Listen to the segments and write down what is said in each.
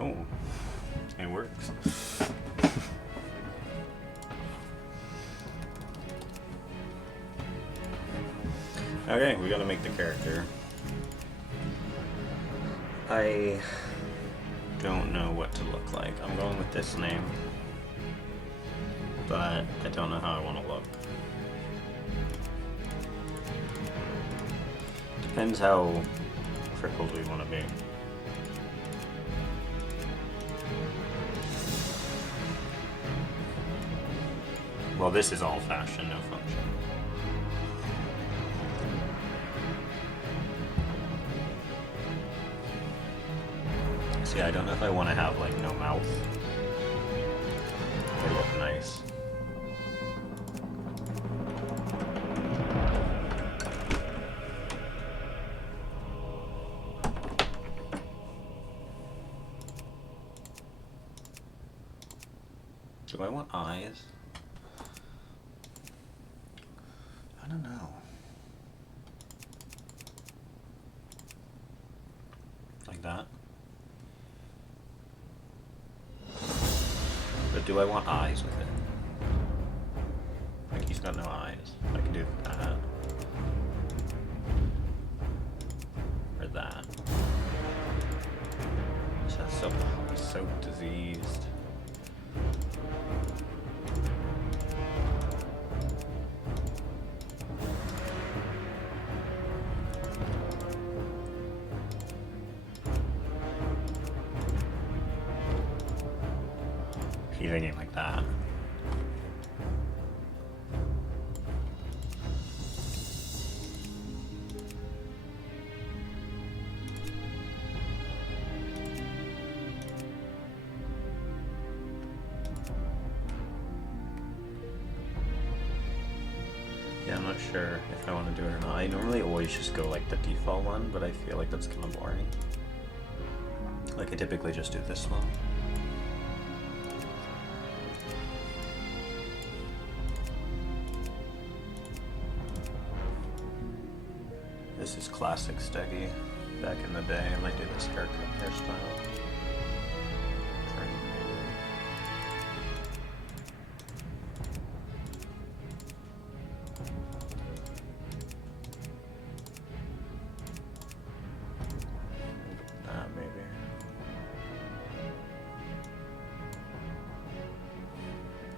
Oh, it works. Okay, we gotta make the character. I don't know what to look like. I'm going with this name, but I don't know how I want to look. Depends how crippled we want to be. Well, this is all fashion, no function. See, I don't know if I want to have, like, no mouth. They look nice. Do I want eyes? I don't know. Like that? But do I want eyes with it? Like, he's got no eyes. I can do that. Or that. That's so diseased. He's thinking like that. Yeah, I'm not sure if I want to do it or not. I normally always just go like the default one, but I feel like that's kind of boring. Like I typically just do this one. This is classic Steggy. Back in the day, I might do this hairstyle. Maybe.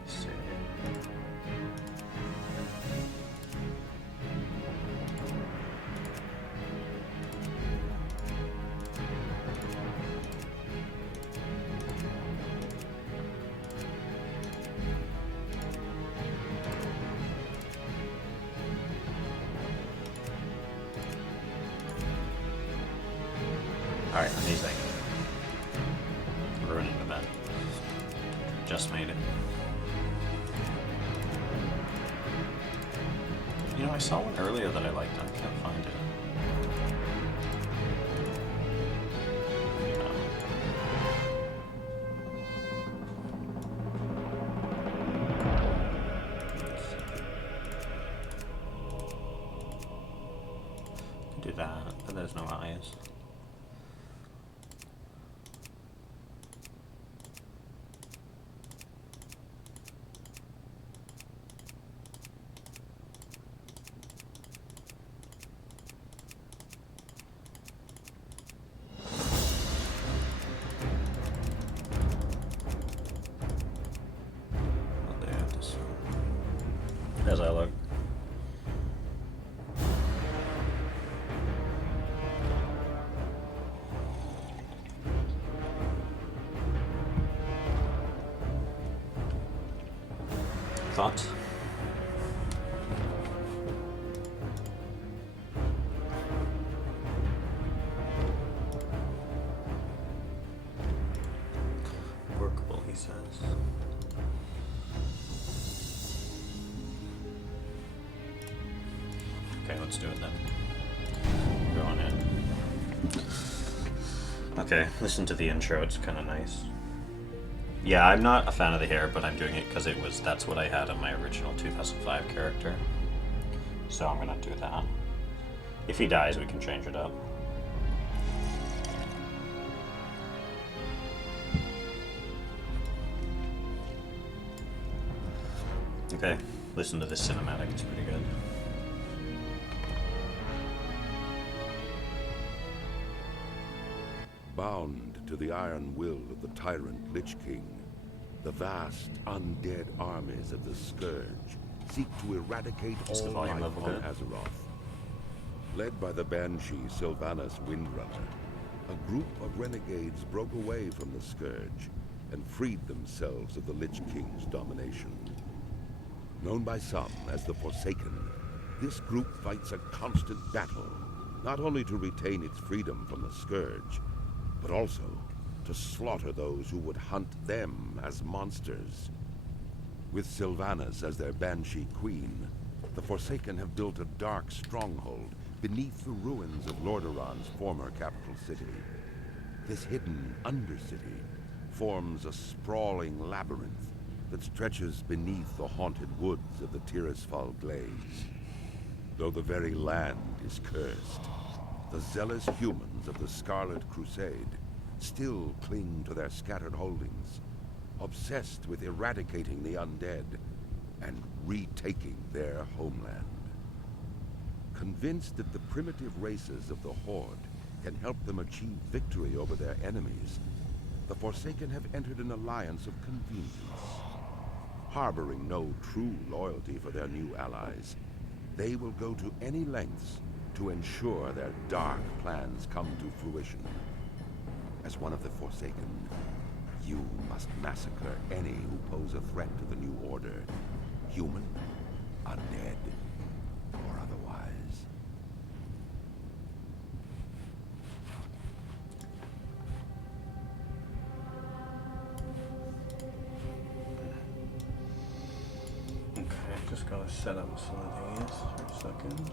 Let's see. Alright, amazing. Ruining the bed. Just made it. You know, I saw one earlier that I liked, I can't find it. Do that, but there's no eyes. As I look. Thoughts? Workable, he says. Okay, let's do it then. Go on in. Okay, listen to the intro, it's kind of nice. Yeah, I'm not a fan of the hair, but I'm doing it because that's what I had on my original 2005 character. So I'm gonna do that. If he dies, we can change it up. Okay, listen to this cinematic, it's pretty good. Bound to the iron will of the tyrant Lich King, the vast undead armies of the Scourge seek to eradicate Is the all volume life level on good? Azeroth. Led by the Banshee Sylvanas Windrunner, a group of renegades broke away from the Scourge and freed themselves of the Lich King's domination. Known by some as the Forsaken, this group fights a constant battle, not only to retain its freedom from the Scourge, but also to slaughter those who would hunt them as monsters. With Sylvanas as their Banshee queen, the Forsaken have built a dark stronghold beneath the ruins of Lordaeron's former capital city. This hidden undercity forms a sprawling labyrinth that stretches beneath the haunted woods of the Tirisfal Glades. Though the very land is cursed, the zealous humans of the Scarlet Crusade still cling to their scattered holdings, obsessed with eradicating the undead and retaking their homeland. Convinced that the primitive races of the Horde can help them achieve victory over their enemies, the Forsaken have entered an alliance of convenience. Harboring no true loyalty for their new allies, they will go to any lengths to ensure their dark plans come to fruition. As one of the Forsaken, you must massacre any who pose a threat to the new order, human, undead, or otherwise. Okay, just gotta set up some of these for a second.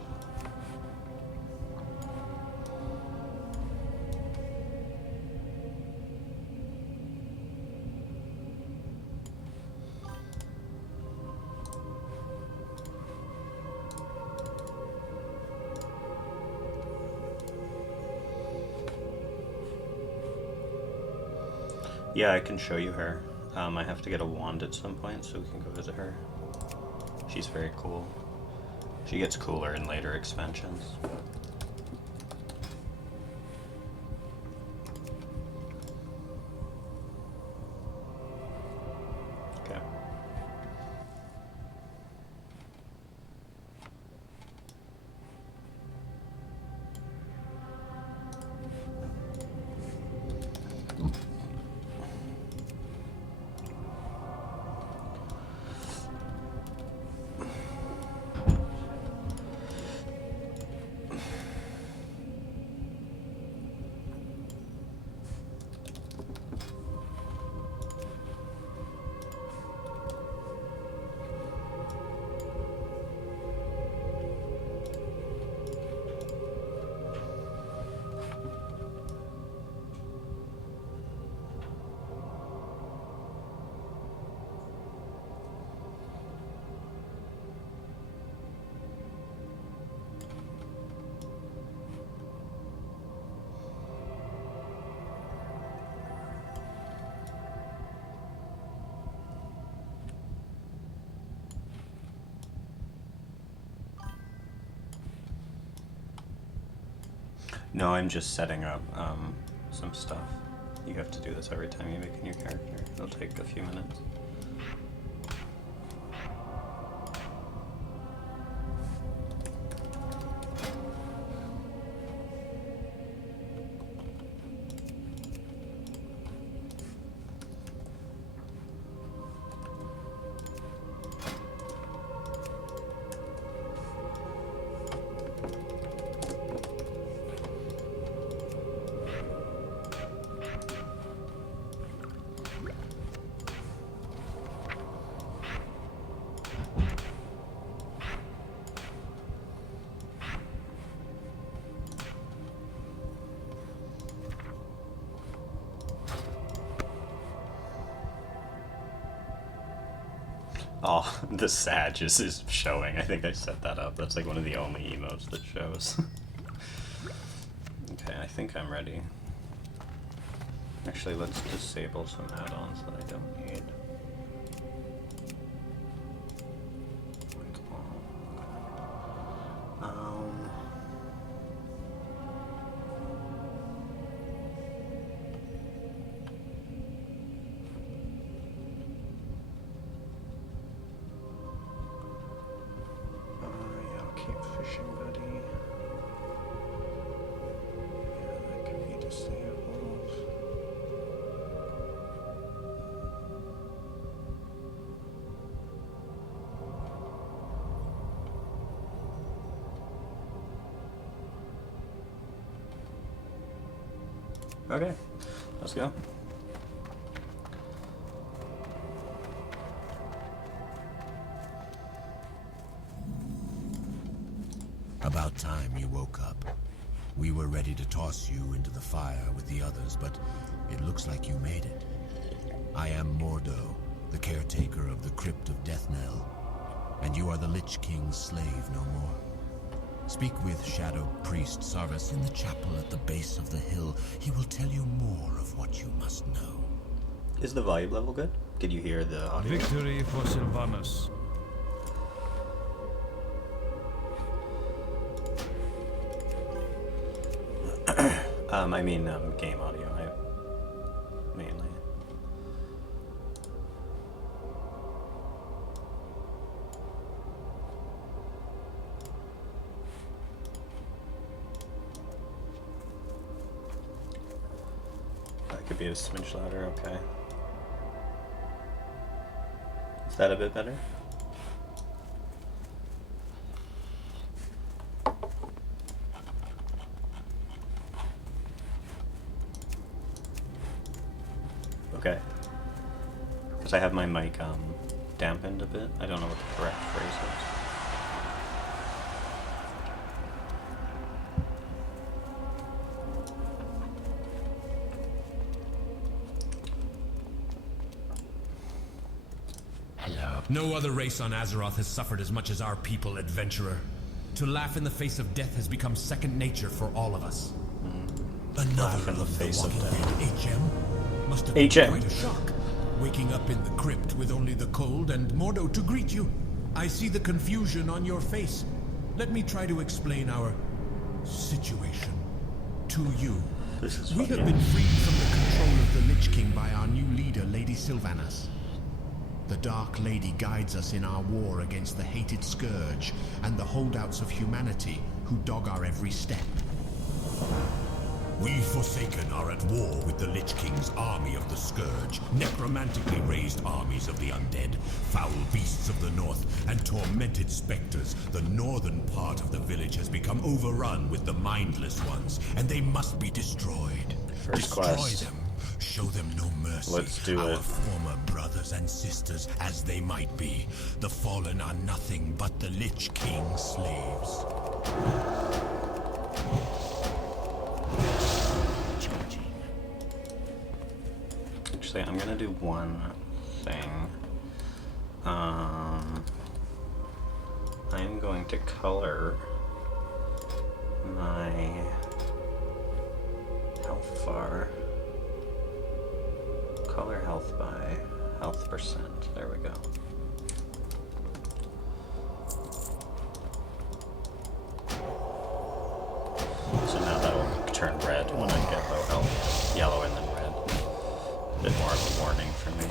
Yeah, I can show you her. I have to get a wand at some point so we can go visit her. She's very cool. She gets cooler in later expansions. Okay. No, I'm just setting up some stuff. You have to do this every time you make a new character. It'll take a few minutes. Oh, the Sag is showing. I think I set that up. That's like one of the only emotes that shows. Okay, I think I'm ready. Actually, let's disable some add-ons that I don't need. Okay, let's go. About time you woke up. We were ready to toss you into the fire with the others, but it looks like you made it. I am Mordo, the caretaker of the Crypt of Deathnell, and you are the Lich King's slave no more. Speak with Shadow Priest Sarvis in the chapel at the base of the hill. He will tell you more of what you must know. Is the volume level good? Could you hear the audio? Victory for Sylvanus. I mean, game audio, mainly. That could be a smidge louder, okay. Is that a bit better? Okay. Because I have my mic dampened a bit. I don't know what the correct phrase is. Hello. No other race on Azeroth has suffered as much as our people, adventurer. To laugh in the face of death has become second nature for all of us. Another Laugh in the of the face of Walking death. Dead HM? Must have been HM. quite a shock. Waking up in the crypt with only the cold and Mordo to greet you. I see the confusion on your face. Let me try to explain our situation to you. This is We funny. have been freed from the control of the Lich King by our new leader, Lady Sylvanas. The Dark Lady guides us in our war against the hated Scourge and the holdouts of humanity who dog our every step. We Forsaken are at war with the Lich King's army of the Scourge, necromantically raised armies of the undead, foul beasts of the north, and tormented specters. The northern part of the village has become overrun with the mindless ones, and they must be destroyed. First Destroy quest. them. Show them no mercy. Let's do Our it. former brothers and sisters, as they might be. The fallen are nothing but the Lich King's slaves. Actually, I'm gonna do one thing. I'm going to color my health bar. Color health by health percent. There we go. So now that'll turn red when I get low health. Yellow and then red. A bit more of a warning for me.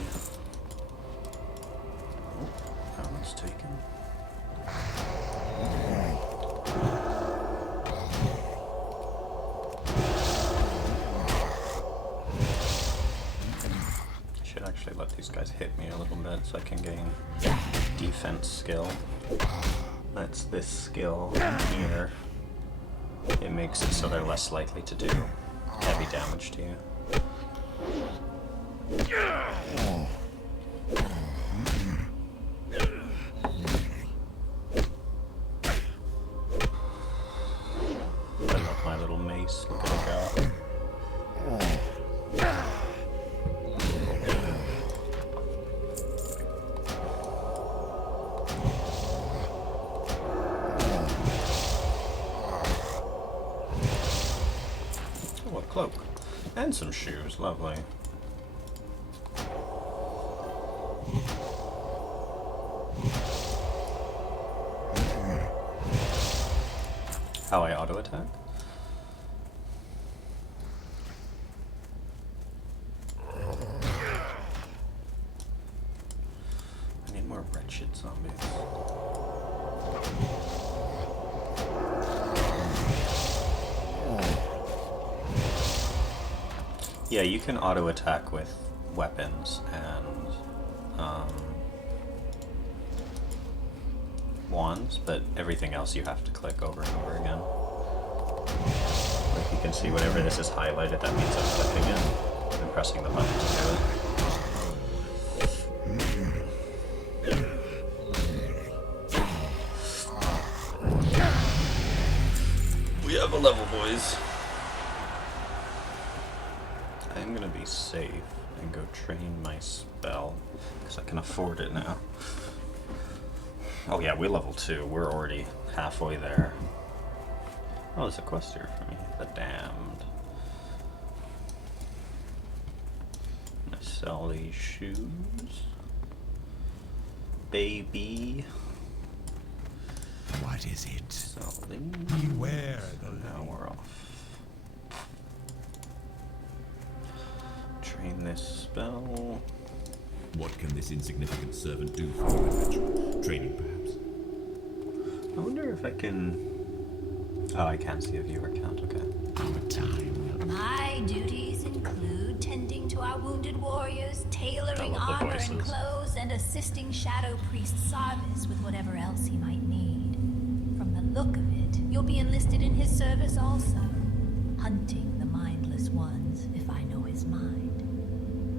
Oh, that one's taken. Should actually let these guys hit me a little bit so I can gain defense skill. That's this skill here. It makes it so they're less likely to do heavy damage to you. I love my little mace. Look at it go. Oh, a cloak. And some shoes. Lovely. How I auto attack? I need more wretched zombies. Yeah, you can auto attack with weapons and wands, but everything else you have to click over and over again. Like you can see whenever this is highlighted, that means I'm clicking it and pressing the button to do it. We have a level, boys. I'm gonna be safe and go train my spell, because I can afford it now. Oh yeah, we're level 2. We're already halfway there. Oh, there's a quest here for me. The Damned. I'm gonna sell these shoes. Baby. What is it? Sell these. Beware the Now we're off. Train this spell. What can this insignificant servant do for you, adventurer? Training, perhaps? I wonder if I can... Oh, I can't see a viewer count, okay. our time. My duties include tending to our wounded warriors, tailoring I love the armor and voices. clothes, and assisting Shadow Priest Sarvis with whatever else he might need. From the look of it, you'll be enlisted in his service also. Hunting the mindless ones, if I know his mind.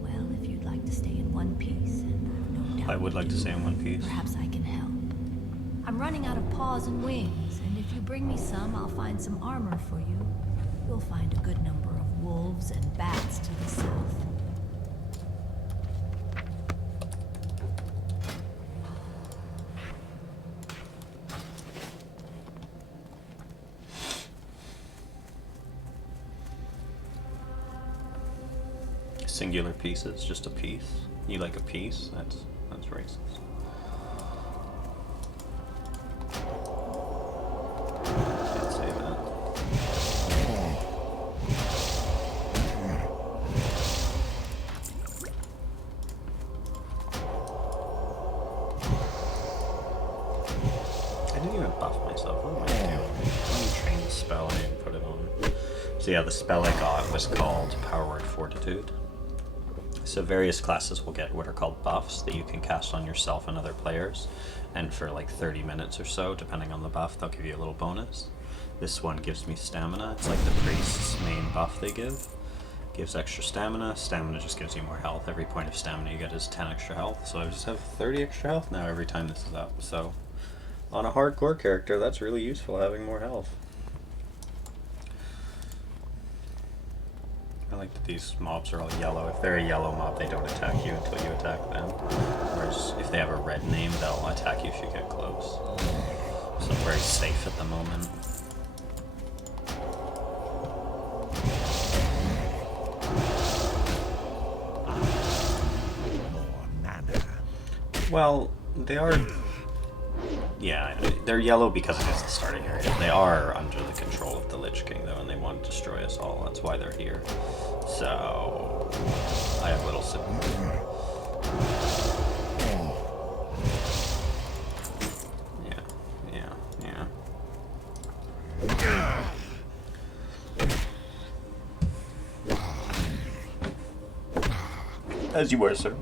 Well, if you'd like to stay in one piece, and I've no doubt I would like to stay in one piece. perhaps I can help. I'm running out of paws and wings, and if you bring me some, I'll find some armor for you. You'll find a good number of wolves and bats to the south. Singular pieces, just a piece. You like a piece? That's racist. Can't say that. I didn't even buff myself. What am I doing? Let me train the spell. I didn't put it on. So yeah, the spell I got was called Power Word Fortitude. So various classes will get what are called buffs that you can cast on yourself and other players, and for like 30 minutes or so, depending on the buff, they'll give you a little bonus. This one gives me stamina. It's like the priest's main buff they give. Gives extra stamina. Stamina just gives you more health. Every point of stamina you get is 10 extra health, so I just have 30 extra health now every time this is up. So on a hardcore character, that's really useful, having more health. I like that these mobs are all yellow. If they're a yellow mob, they don't attack you until you attack them. Whereas if they have a red name, they'll attack you if you get close. So I'm very safe at the moment. More mana. Well, they are... Yeah, they're yellow because it is the starting area. They are under the control of the Lich King, though, and they want to destroy us all. That's why they're here. So... I have little sympathy. Yeah. As you were, sir.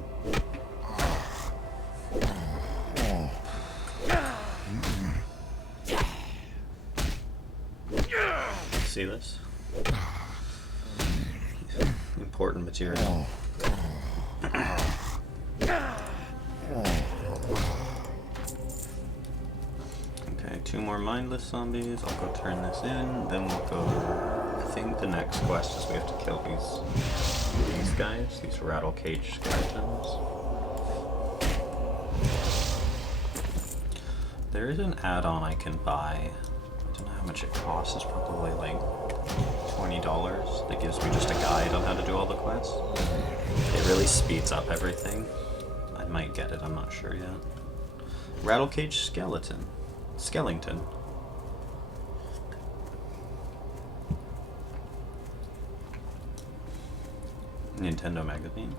See this? Important material. Okay, 2 more mindless zombies. I'll go turn this in, then we'll go... I think the next quest is we have to kill these guys, these rattle cage skeletons. There is an add-on I can buy. I don't know how much it costs. It's probably like $20 that gives me just a guide on how to do all the quests. It really speeds up everything. I might get it, I'm not sure yet. Rattle cage skeleton. Skellington. Nintendo magazine.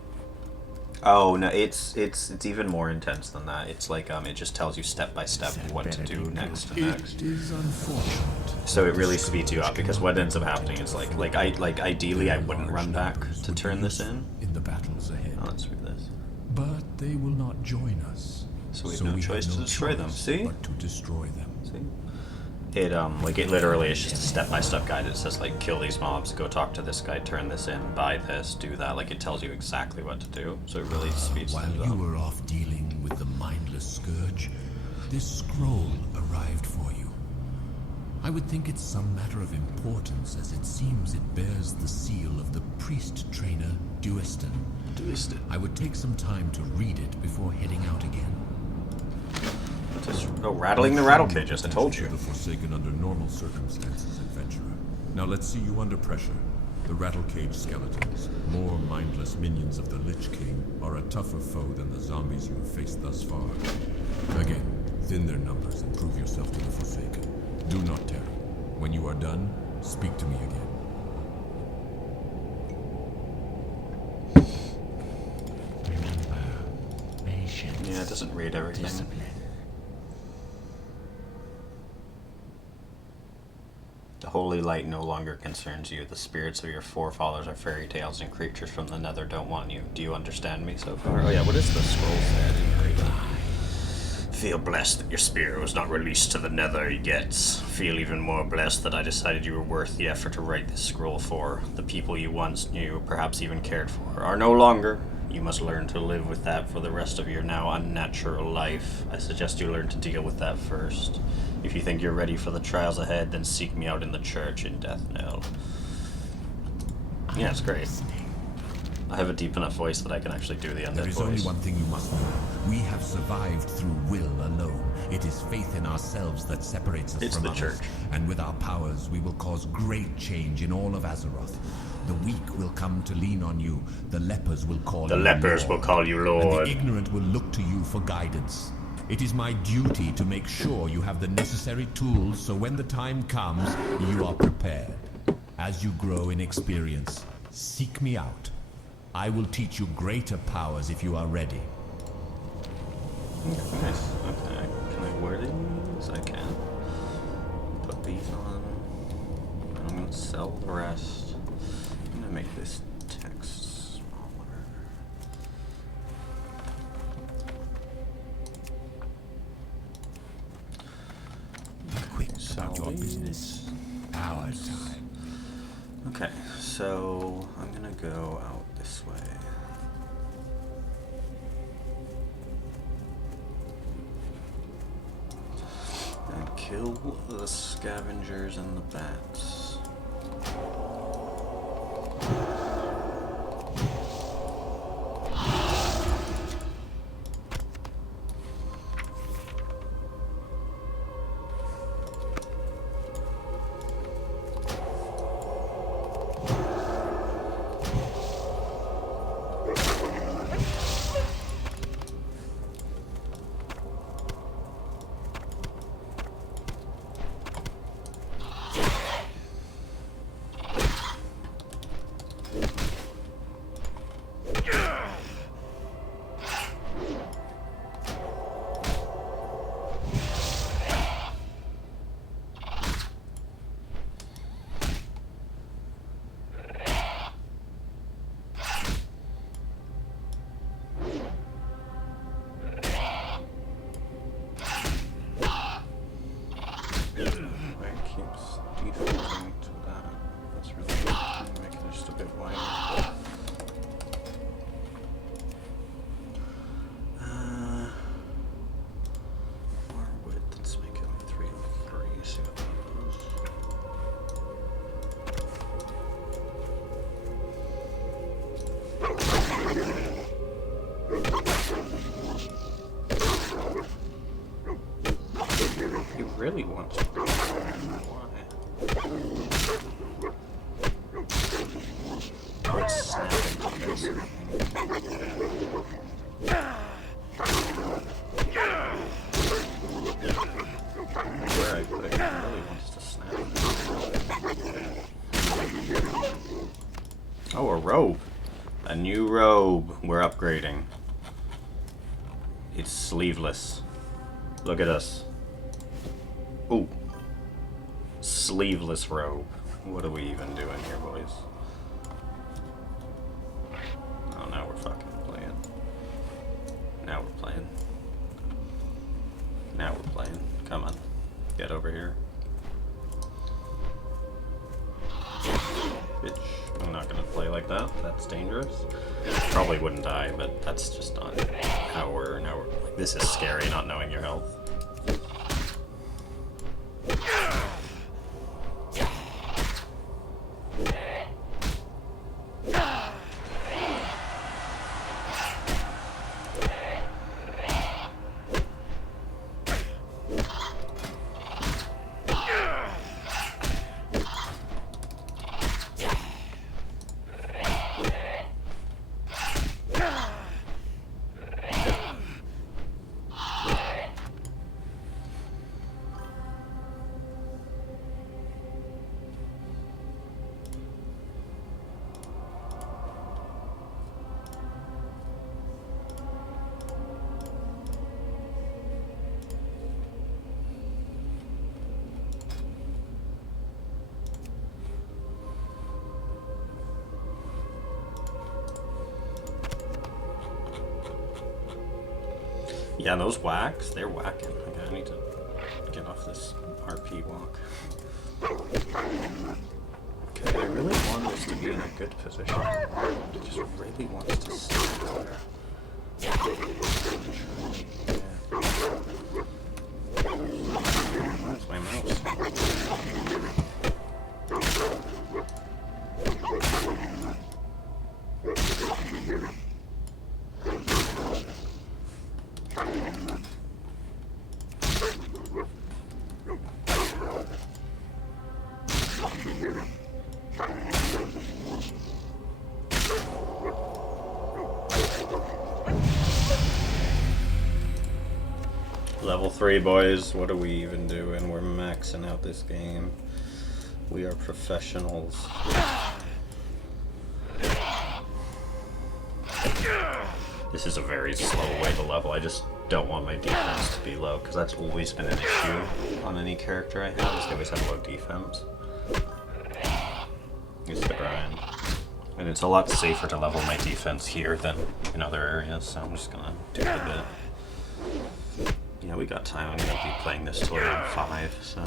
Oh no, it's even more intense than that. It's like it just tells you step by step what to do next and next. It is unfortunate. So it really speeds you up, because what ends up happening is like ideally I wouldn't run back to turn this in. In the battles ahead. Oh, let's do this. But they will not join us. So we have no choice to destroy them. See? But to destroy them. See? Like, it literally is just a step-by-step guide. It says, like, kill these mobs, go talk to this guy, turn this in, buy this, do that. Like, it tells you exactly what to do, so it really speeds While things you up. were off dealing with the mindless scourge, this scroll arrived for you. I would think it's some matter of importance, as it seems it bears the seal of the priest trainer Duistan. I would take some time to read it before heading out again. Just rattling the rattle cages, I told you. The Forsaken under normal circumstances, adventurer. Now let's see you under pressure. The rattle cage skeletons, more mindless minions of the Lich King, are a tougher foe than the zombies you have faced thus far. Again, thin their numbers and prove yourself to the Forsaken. Do not tarry. When you are done, speak to me again. Patience. Yeah, it doesn't read everything. Discipline. The holy light no longer concerns you. The spirits of your forefathers are fairy tales, and creatures from the nether don't want you. Do you understand me so far? Oh yeah, what is the scroll say? I didn't read it. Feel blessed that your spirit was not released to the nether, Ygetts. Feel even more blessed that I decided you were worth the effort to write this scroll for. The people you once knew, perhaps even cared for, are no longer. You must learn to live with that for the rest of your now unnatural life. I suggest you learn to deal with that first. If you think you're ready for the trials ahead, then seek me out in the church in Death Knell. Yeah, it's great. I have a deep enough voice that I can actually do the undead There is voice. only one thing you must know. We have survived through will alone. It is faith in ourselves that separates us It's from the others. church. And with our powers, we will cause great change in all of Azeroth. The weak will come to lean on you. The lepers will call The you lepers Lord. will call you And Lord. the ignorant will look to you for guidance. It is my duty to make sure you have the necessary tools so when the time comes, you are prepared. As you grow in experience, seek me out. I will teach you greater powers if you are ready. Nice. Okay. Can I wear these? I can. Put these on. I'm gonna sell the rest. I'm gonna make this text smaller. Quick Sell about your these. business. Our time. Okay, so I'm gonna go out this way. And kill the scavengers and the bats. It keeps defaulting to that. That's really good. I'm gonna make it just a bit wider. More width. Let's make it like 303. See what that does. He really wants to. Why? Let's snap into this. Where I put it, he really wants to snap. Oh, a robe. A new robe. We're upgrading. It's sleeveless. Look at us. Ooh. Sleeveless robe. What are we even doing here, boys? Oh, now we're fucking playing. Now we're playing. Now we're playing. Come on. Get over here. like that. That's dangerous. Probably wouldn't die, but that's just not how we're like, this is scary, not knowing your health. Yeah, those whacks, they're whacking. Okay, I need to get off this RP walk. Okay, I really want this to be in a good position. It just really wants to stay there. Where's my mouse? Level 3, boys. What are we even doing? We're maxing out this game. We are professionals. This is a very slow way to level. I just don't want my defense to be low, because that's always been an issue on any character I have, is they always have low defense. It's the grind. And it's a lot safer to level my defense here than in other areas, so I'm just gonna do it a bit. Yeah, we got time. I'm gonna be playing this till around 5, so.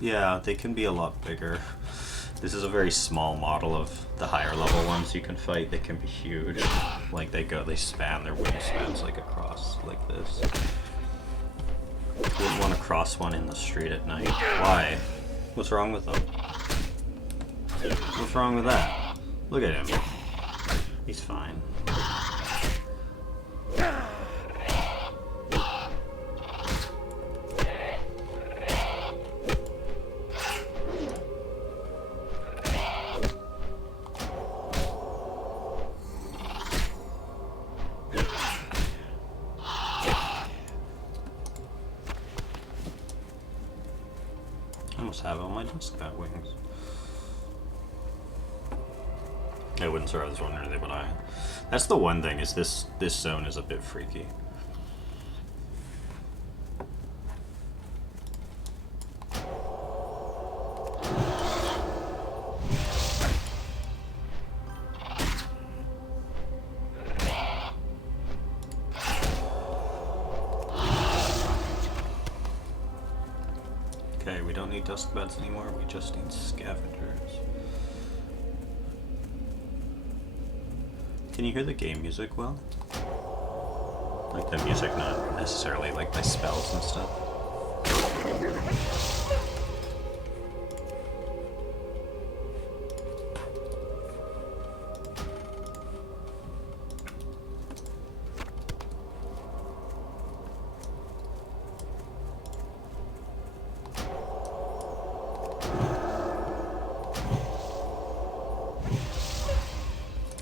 Yeah, they can be a lot bigger. This is a very small model of the higher level ones you can fight. They can be huge. Like they span their wingspans like across like this. You wouldn't want to cross one in the street at night. Why? What's wrong with them? What's wrong with that? Look at him. He's fine. Have on my desk bat wings. I wouldn't survive this one or anything, but that's the one thing, is this zone is a bit freaky. Okay, we don't need dusk beds anymore, we just need scavengers. Can you hear the game music well? Like the music, not necessarily like my spells and stuff.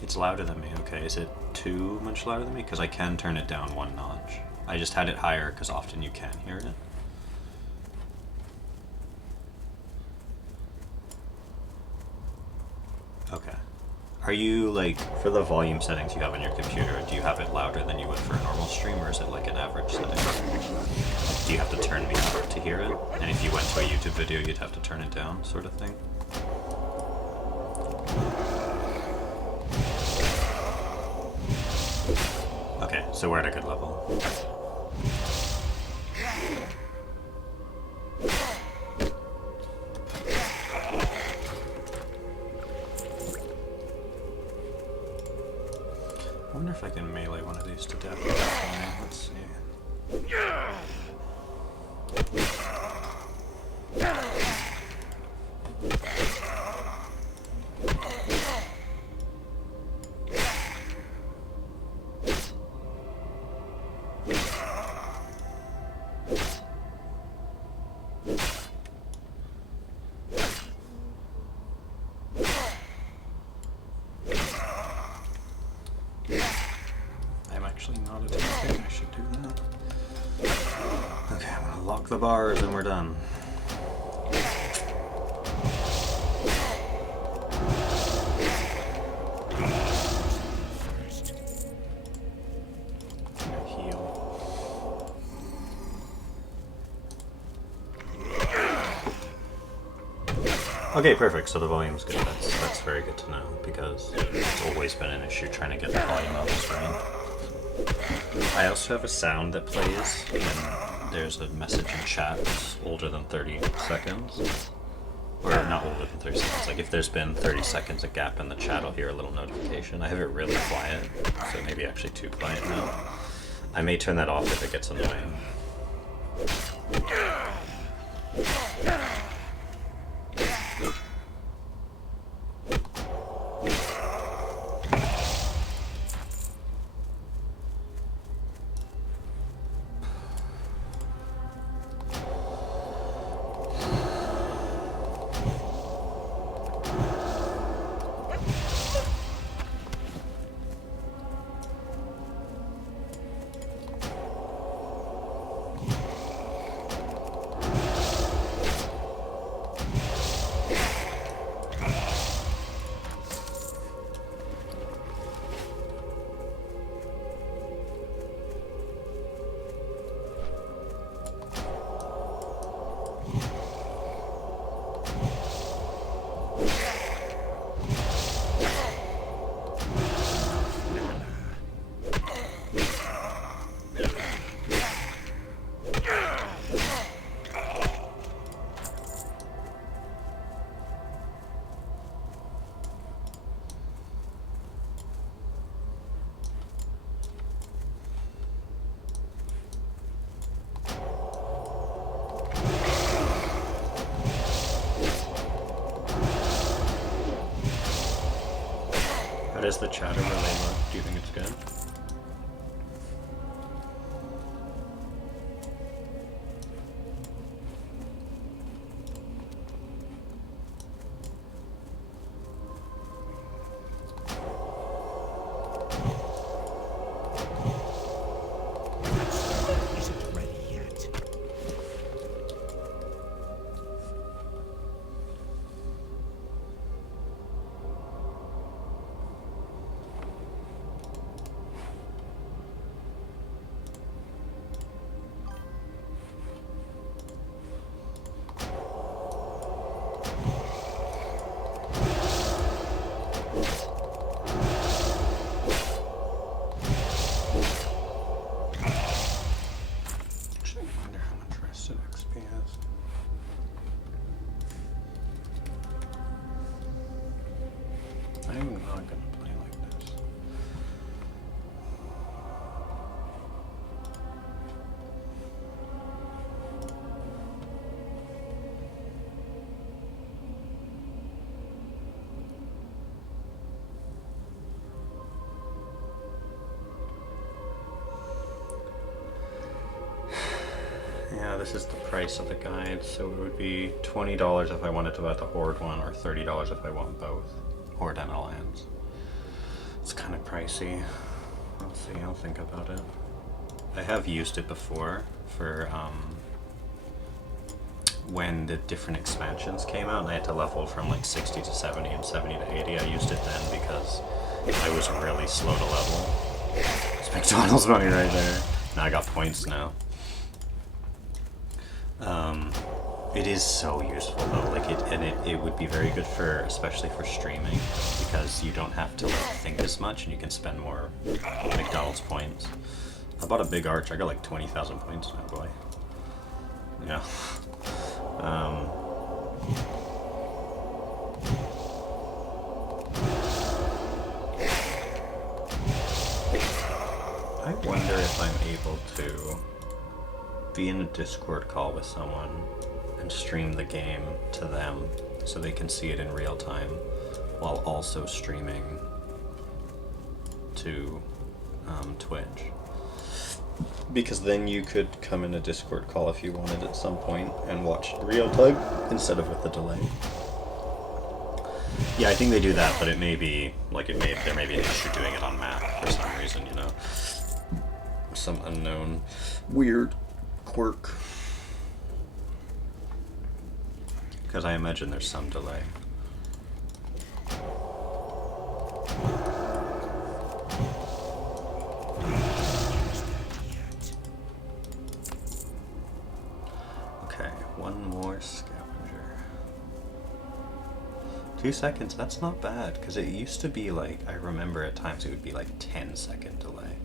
It's louder than me. Okay, is it too much louder than me? Because I can turn it down one notch. I just had it higher because often you can hear it. Okay. Are you, like, for the volume settings you have on your computer, do you have it louder than you would for a normal stream, or is it like an average setting? Like, do you have to turn me up to hear it? And if you went to a YouTube video, you'd have to turn it down, sort of thing? So we're at a good level. I wonder if I can melee one of these to death. Let's see. I'm actually not attacking. I should do that. Okay, I'm gonna lock the bars and we're done. Okay, perfect. So the volume's good. That's very good to know because it's always been an issue trying to get the volume up this range. I also have a sound that plays when there's a message in chat that's older than 30 seconds. Or not older than 30 seconds. Like if there's been 30 seconds of gap in the chat, I'll hear a little notification. I have it really quiet, so maybe actually too quiet now. I may turn that off if it gets annoying. How does the chatter relay look? Do you think it's good? I'm not gonna play like this. Yeah, this is the price of the guide, so it would be $20 if I wanted to buy the Horde one, or $30 if I want both. Horde and Alliance. It's kind of pricey. Let's see, I'll think about it. I have used it before for when the different expansions came out and I had to level from like 60 to 70 and 70 to 80. I used it then because I was really slow to level. It's McDonald's money right there. Now I got points now. It is so useful though, like it would be very good for, especially for streaming, because you don't have to like think as much and you can spend more McDonald's points. I bought a big arch. I got like 20,000 points now, boy. Yeah. I wonder if I'm able to be in a Discord call with someone and stream the game to them so they can see it in real time while also streaming to Twitch. Because then you could come in a Discord call if you wanted at some point and watch real time instead of with the delay. Yeah, I think they do that, but it may be like there may be an issue doing it on map for some reason, you know. Some unknown weird quirk. Because I imagine there's some delay. Okay, one more scavenger. 2 seconds, that's not bad, because it used to be like, I remember at times it would be like 10-second delay.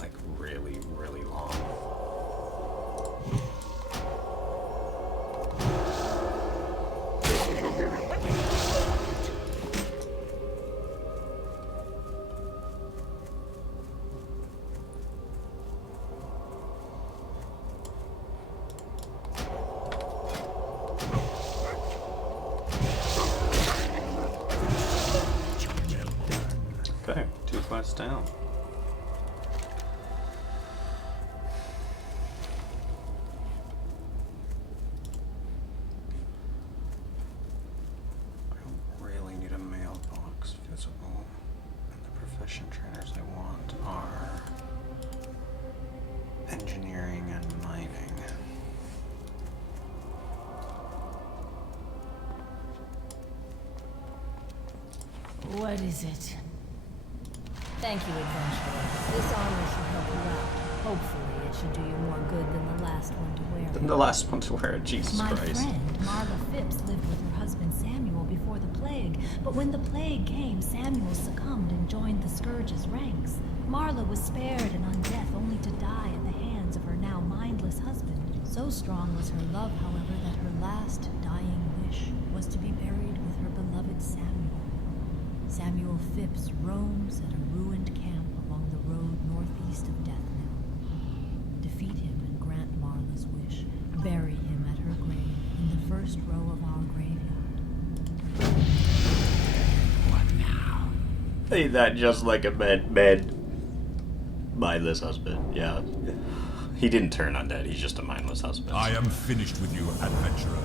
Like really, really long. Okay, 2 quests down. I don't really need a mailbox visible, and the profession trainers I want are engineering and mining. What is it? Thank you, adventurer. This armor should help you out. Hopefully, it should do you more good than the last one to wear. The last one to wear it, Jesus My Christ. friend, Marla Phipps, lived with her husband Samuel before the plague, but when the plague came, Samuel succumbed and joined the Scourge's ranks. Marla was spared and on death only to die at the hands of her now mindless husband. So strong was her love, however, that her last dying wish was to be buried with her beloved Samuel. Samuel Phipps roams at a ruined camp along the road northeast of Deathmill. Defeat him and grant Marla's wish. Bury him at her grave in the first row of our graveyard. What now? Ain't that just like a mindless husband? Yeah. He didn't turn undead, he's just a mindless husband. I am finished with you, adventurer.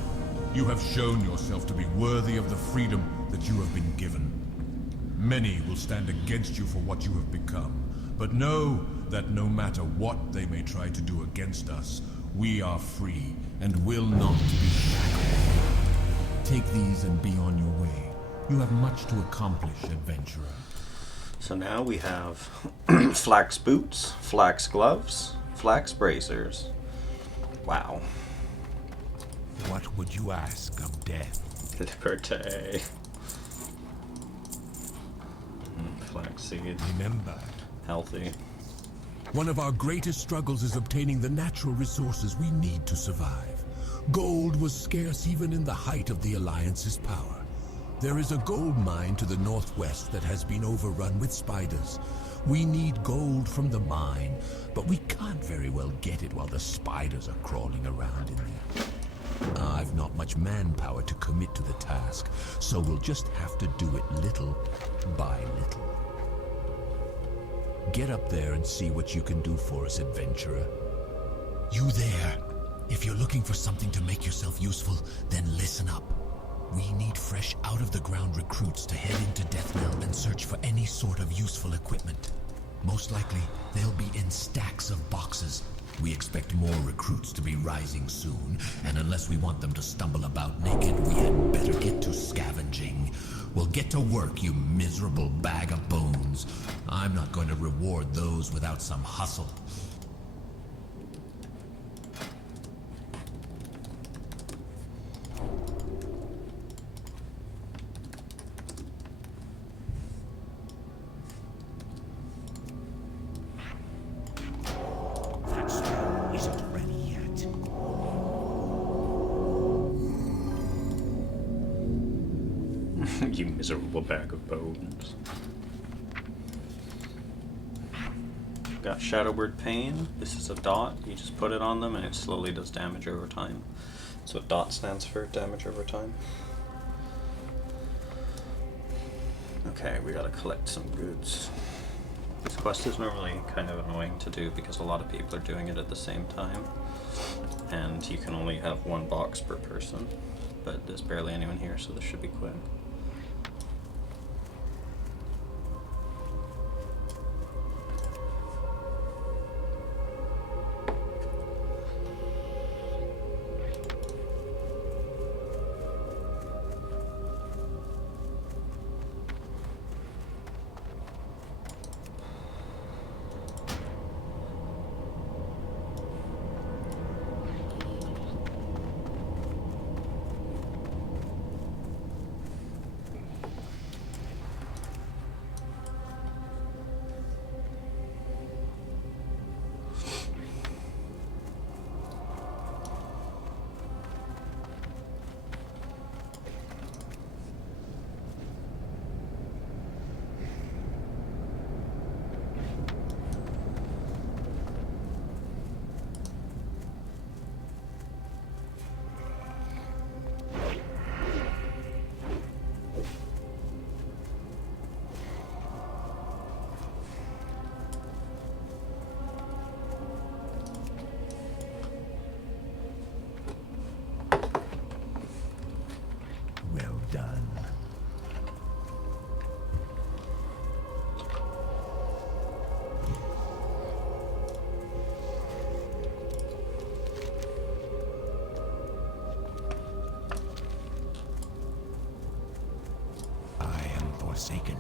You have shown yourself to be worthy of the freedom that you have been given. Many will stand against you for what you have become, but know that no matter what they may try to do against us, we are free and will not be shackled. Take these and be on your way. You have much to accomplish, adventurer. So now we have flax boots, flax gloves, flax bracers. Wow. What would you ask of death? Liberté. Flax seeds. Remember, Healthy. one of our greatest struggles is obtaining the natural resources we need to survive. Gold was scarce even in the height of the Alliance's power. There is a gold mine to the northwest that has been overrun with spiders. We need gold from the mine, but we can't very well get it while the spiders are crawling around in there. I've not much manpower to commit to the task, so we'll just have to do it little by little. Get up there and see what you can do for us, adventurer. You there. If you're looking for something to make yourself useful, then listen up. We need fresh out-of-the-ground recruits to head into Deathmill and search for any sort of useful equipment. Most likely, they'll be in stacks of boxes. We expect more recruits to be rising soon, and unless we want them to stumble about naked, we had better get to scavenging. Well, get to work, you miserable bag of bones. I'm not going to reward those without some hustle. You miserable bag of bones. Got Shadowbird Pain. This is a dot. You just put it on them and it slowly does damage over time. That's what dot stands for, damage over time. Okay, we gotta collect some goods. This quest is normally kind of annoying to do because a lot of people are doing it at the same time. And you can only have one box per person. But there's barely anyone here, so this should be quick. Well done. I am forsaken.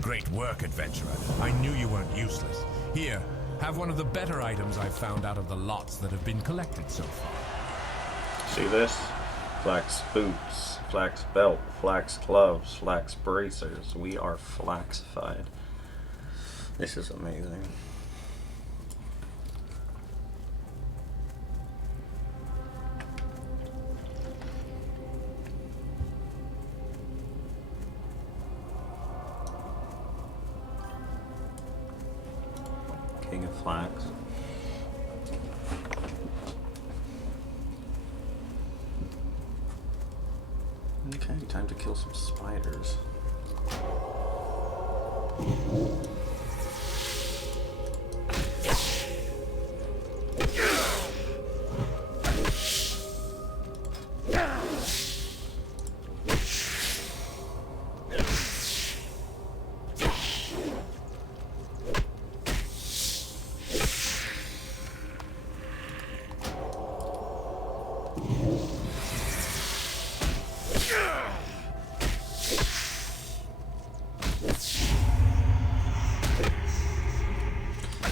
Great work, adventurer. I knew you weren't useless. Here, have one of the better items I've found out of the lots that have been collected so far. See this? Flax boots, flax belt, flax gloves, flax bracers. We are flaxified. This is amazing. King of flax. Okay, time to kill some spiders.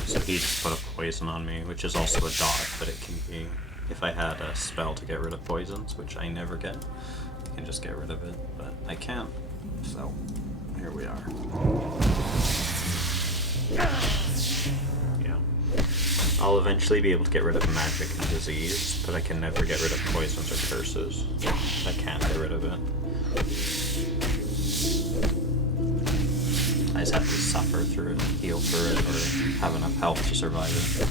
So he just put a poison on me, which is also a dot, but it can be, if I had a spell to get rid of poisons, which I never get, I can just get rid of it, but I can't, so here we are. Yeah. I'll eventually be able to get rid of magic and disease, but I can never get rid of poisons or curses. I can't get rid of it. I just have to suffer through it, heal through it, or have enough health to survive it.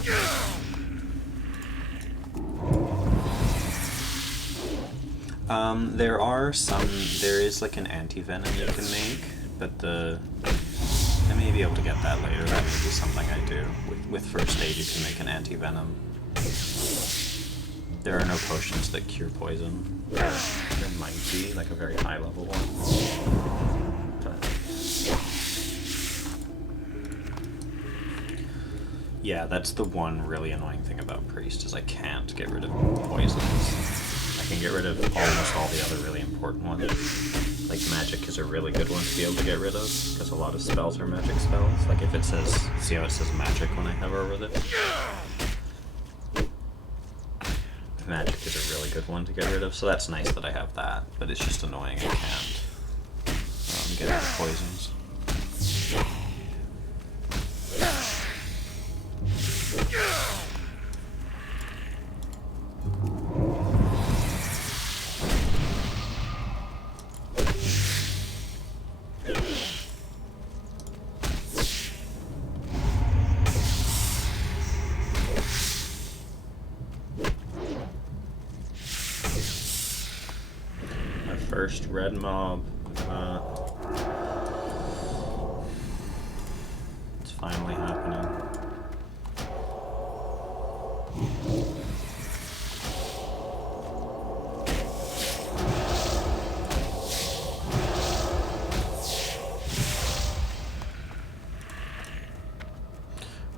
There is like an anti-venom you can make, but I may be able to get that later. That may be something I do. With first aid you can make an anti-venom. There are no potions that cure poison. There might be, like a very high level one. But yeah, that's the one really annoying thing about Priest, is I can't get rid of poisons. I can get rid of almost all the other really important ones. Like magic is a really good one to be able to get rid of, because a lot of spells are magic spells. Like if it says, see how it says magic when I hover over it? Magic is a really good one to get rid of, so that's nice that I have that, but it's just annoying I can't get rid of poisons. first red mob. It's finally happening.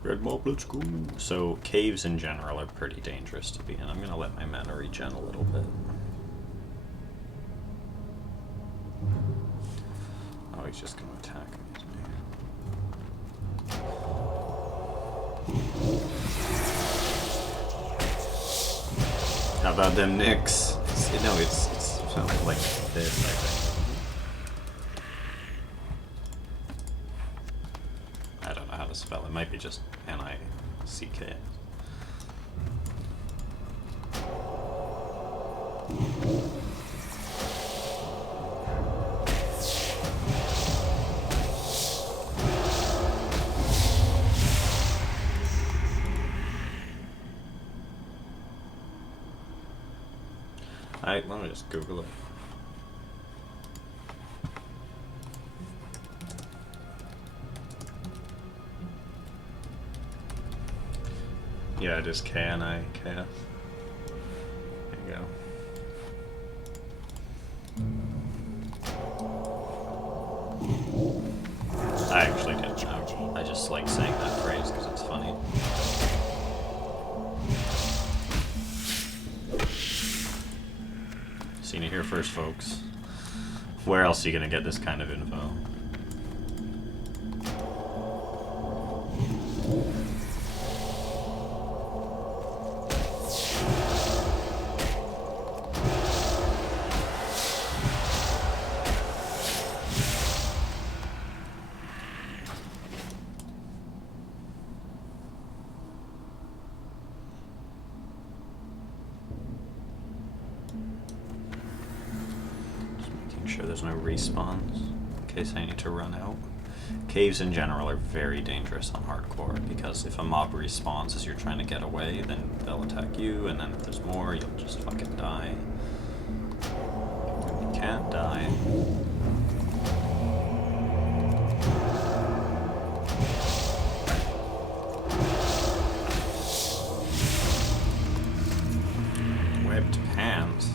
Red mob, let's go. So caves in general are pretty dangerous to be in. I'm gonna let my mana regen a little bit. Oh, he's just gonna attack me. How about them Knicks? No, it's something like this, I think. I don't know how to spell it. It might be just N-I-C-K. Alright, let me just Google it. Yeah, it is K-N-I-K-S. There you go. I actually didn't know. I just like saying that phrase because it's funny. Seen it here first, folks. Where else are you gonna get this kind of info? Sure there's no respawns in case I need to run out. Caves in general are very dangerous on hardcore because if a mob respawns as you're trying to get away, then they'll attack you, and then if there's more, you'll just fucking die. You can't die. Webbed pants.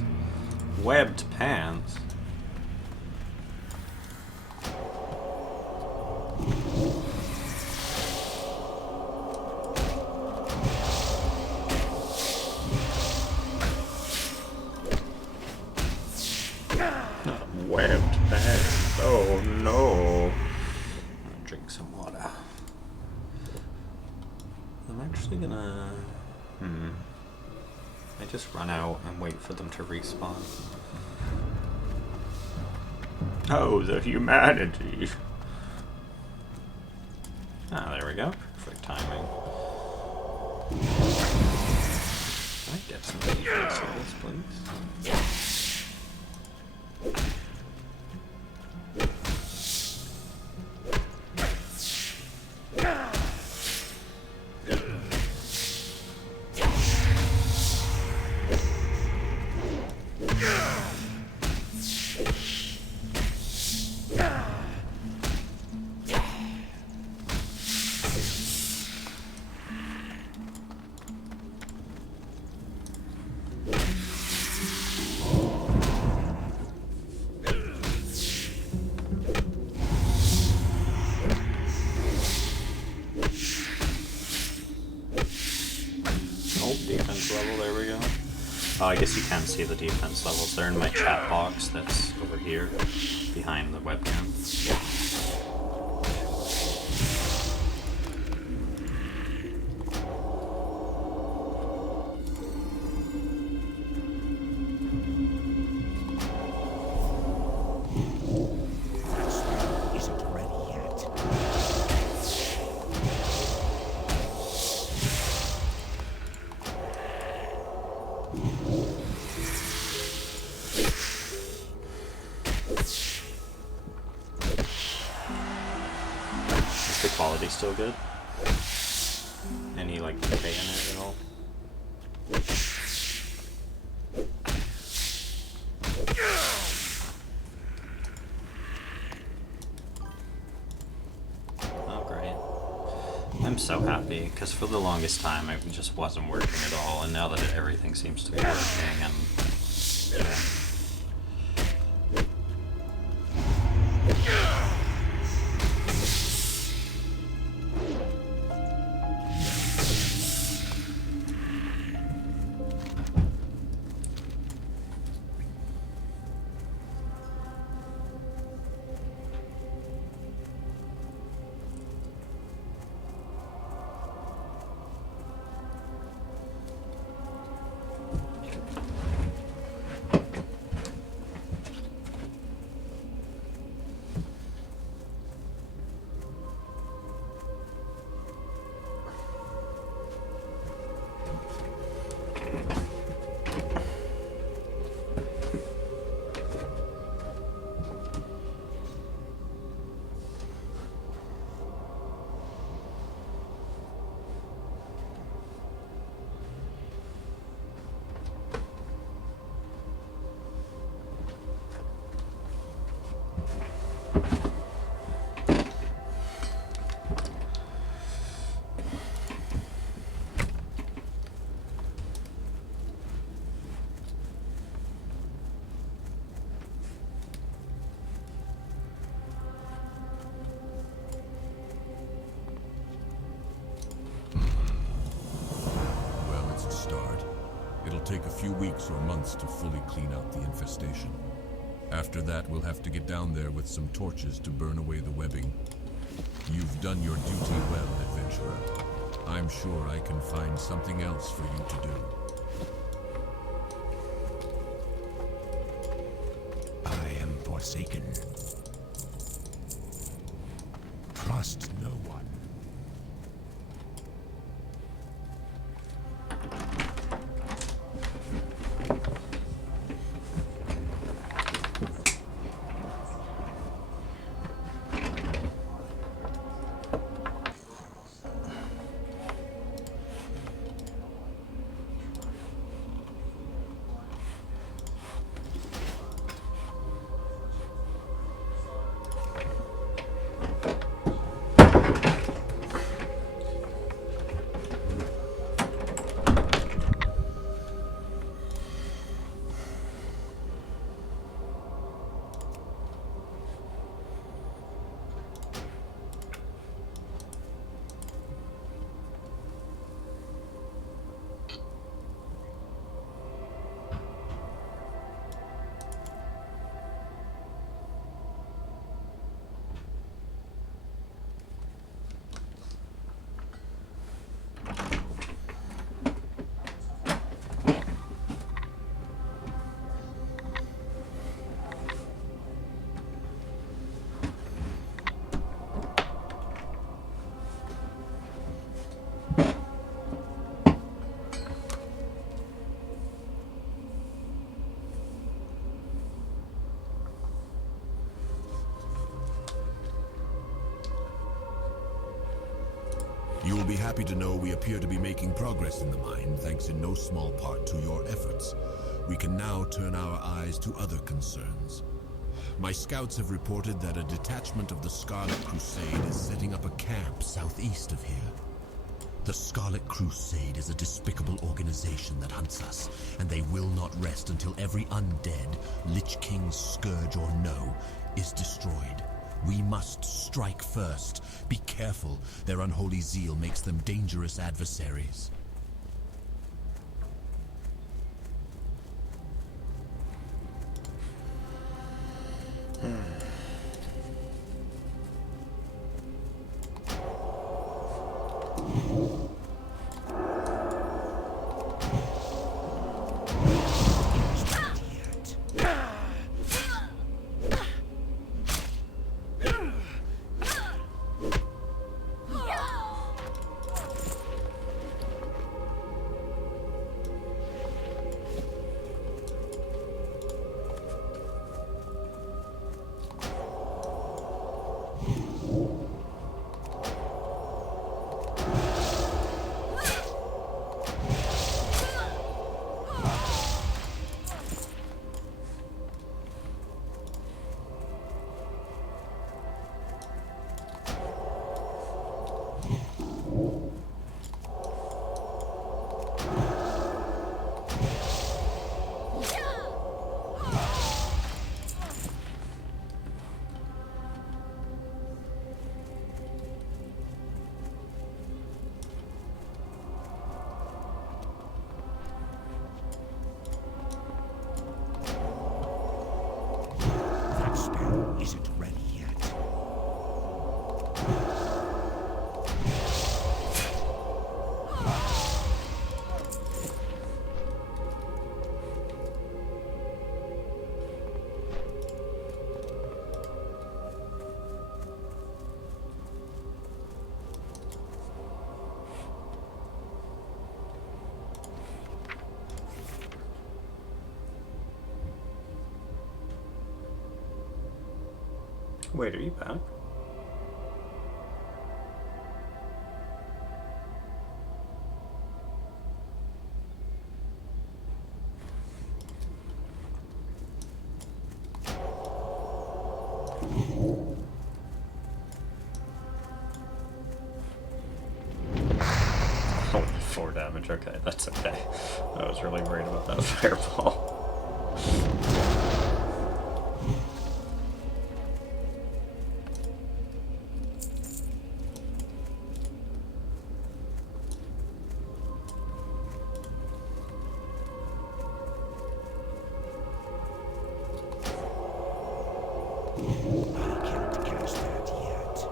Webbed pants. Webbed pants. Oh no. I'm gonna drink some water. I'm actually gonna... I just run out and wait for them to respawn. Oh, the humanity. Ah, there we go. Perfect timing. Can I get some defense levels, please? Defense level, there we go. Oh, I guess you can see the defense levels. They're in my chat box that's over here, behind the webcam. The quality's still good? Any like decay in it at all? I'm so happy, because for the longest time it just wasn't working at all, and now that everything seems to be working, and yeah. Well, it's a start. It'll take a few weeks or months to fully clean out the infestation. After that, we'll have to get down there with some torches to burn away the webbing. You've done your duty well, adventurer. I'm sure I can find something else for you to do. I am forsaken. Trust no one. You will be happy to know we appear to be making progress in the mine, thanks in no small part to your efforts. We can now turn our eyes to other concerns. My scouts have reported that a detachment of the Scarlet Crusade is setting up a camp southeast of here. The Scarlet Crusade is a despicable organization that hunts us, and they will not rest until every undead, Lich King's scourge or no, is destroyed. We must strike first. Be careful. Their unholy zeal makes them dangerous adversaries. Wait, are you back? Only 4 damage, okay, that's okay. I was really worried about that fireball. I can't cast that yet.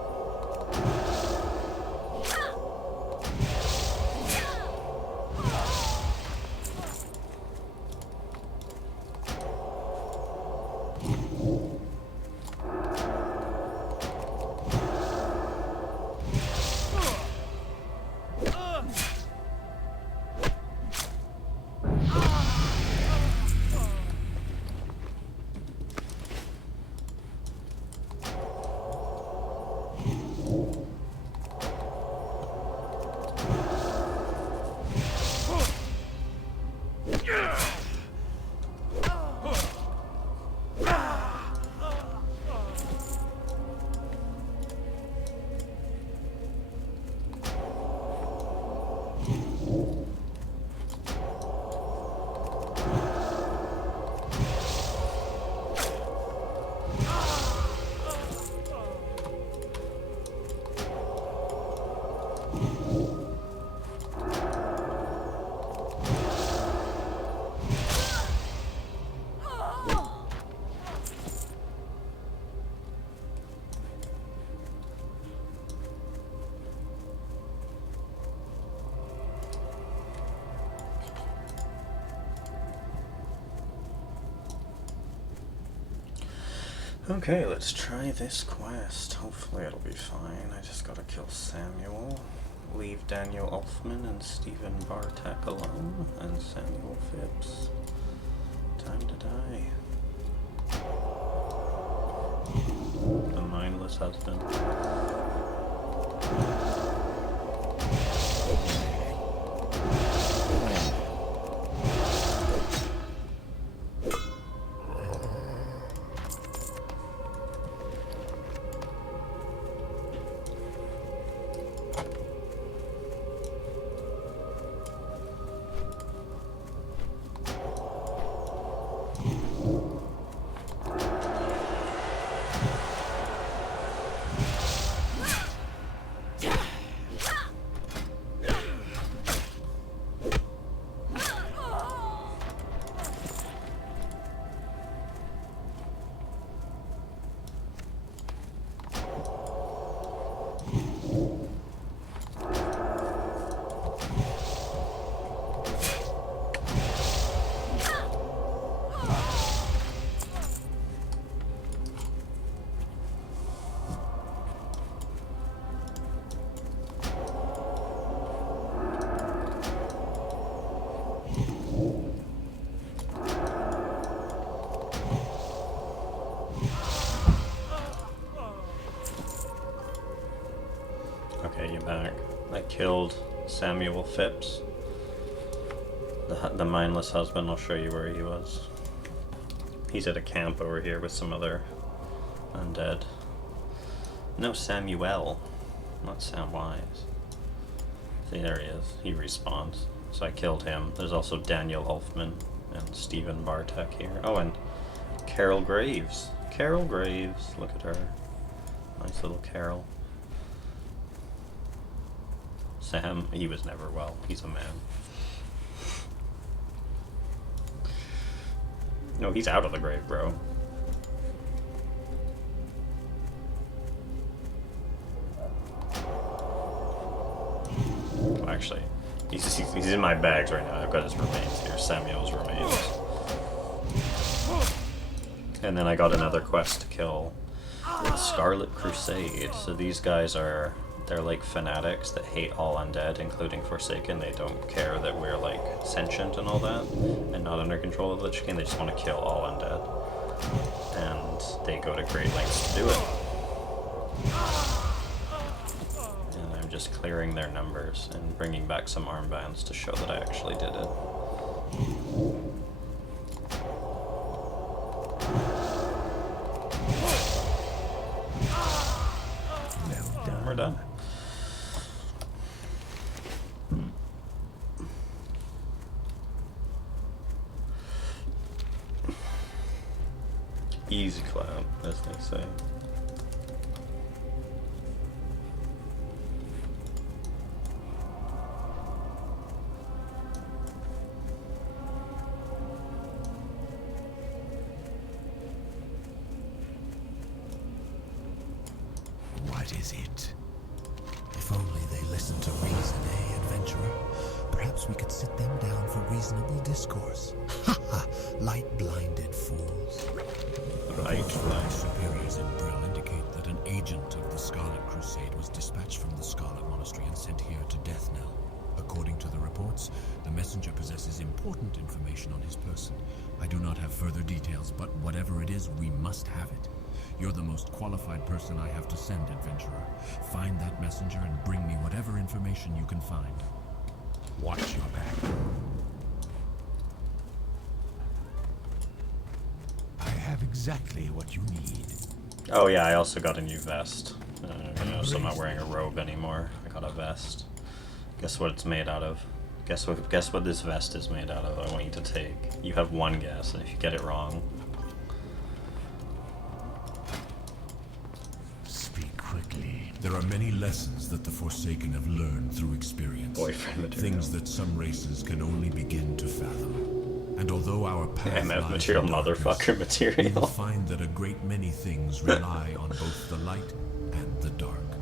Okay, let's try this quest. Hopefully it'll be fine. I just gotta kill Samuel. Leave Daniel Elfman and Stephen Bartek alone. And Samuel Phipps. Time to die. The mindless husband. Okay, you're back. I killed Samuel Phipps. The mindless husband, I'll show you where he was. He's at a camp over here with some other undead. No, Samuel, not Samwise. See, there he is. He respawns. So I killed him. There's also Daniel Elfman and Stephen Bartek here. Oh, and Carol Graves. Carol Graves, look at her. Nice little Carol. Sam, he was never well. He's a man. No, he's out of the grave, bro. Oh, actually, he's in my bags right now. I've got his remains here, Samuel's remains. And then I got another quest to kill the Scarlet Crusade. So these guys are, they're like fanatics that hate all undead, including Forsaken. They don't care that we're like sentient and all that, and not under control of the Lich King. They just want to kill all undead. And they go to great lengths to do it. And I'm just clearing their numbers and bringing back some armbands to show that I actually did it. Well done. We're done. Easy clap, as they say. What is it? If only they listened to reason, eh, adventurer? Perhaps we could sit them down for reasonable discourse. Ha ha! Light-blinded fools. Reports from my superiors in Brill indicate that an agent of the Scarlet Crusade was dispatched from the Scarlet Monastery and sent here to death knell. According to the reports, the messenger possesses important information on his person. I do not have further details, but whatever it is, we must have it. You're the most qualified person I have to send, adventurer. Find that messenger and bring me whatever information you can find. Watch your back. I have exactly what you need. Oh yeah, I also got a new vest. So I'm not wearing a robe anymore. I got a vest. Guess what it's made out of? Guess what this vest is made out of? I want you to take. You have one guess, and if you get it wrong... Speak quickly. There are many lessons that the Forsaken have learned through experience. Boyfriend material. Things that some races can only begin to fathom. And although our path MF lies material, in darkness, motherfucker you will material. find that a great many things rely on both the light and the dark.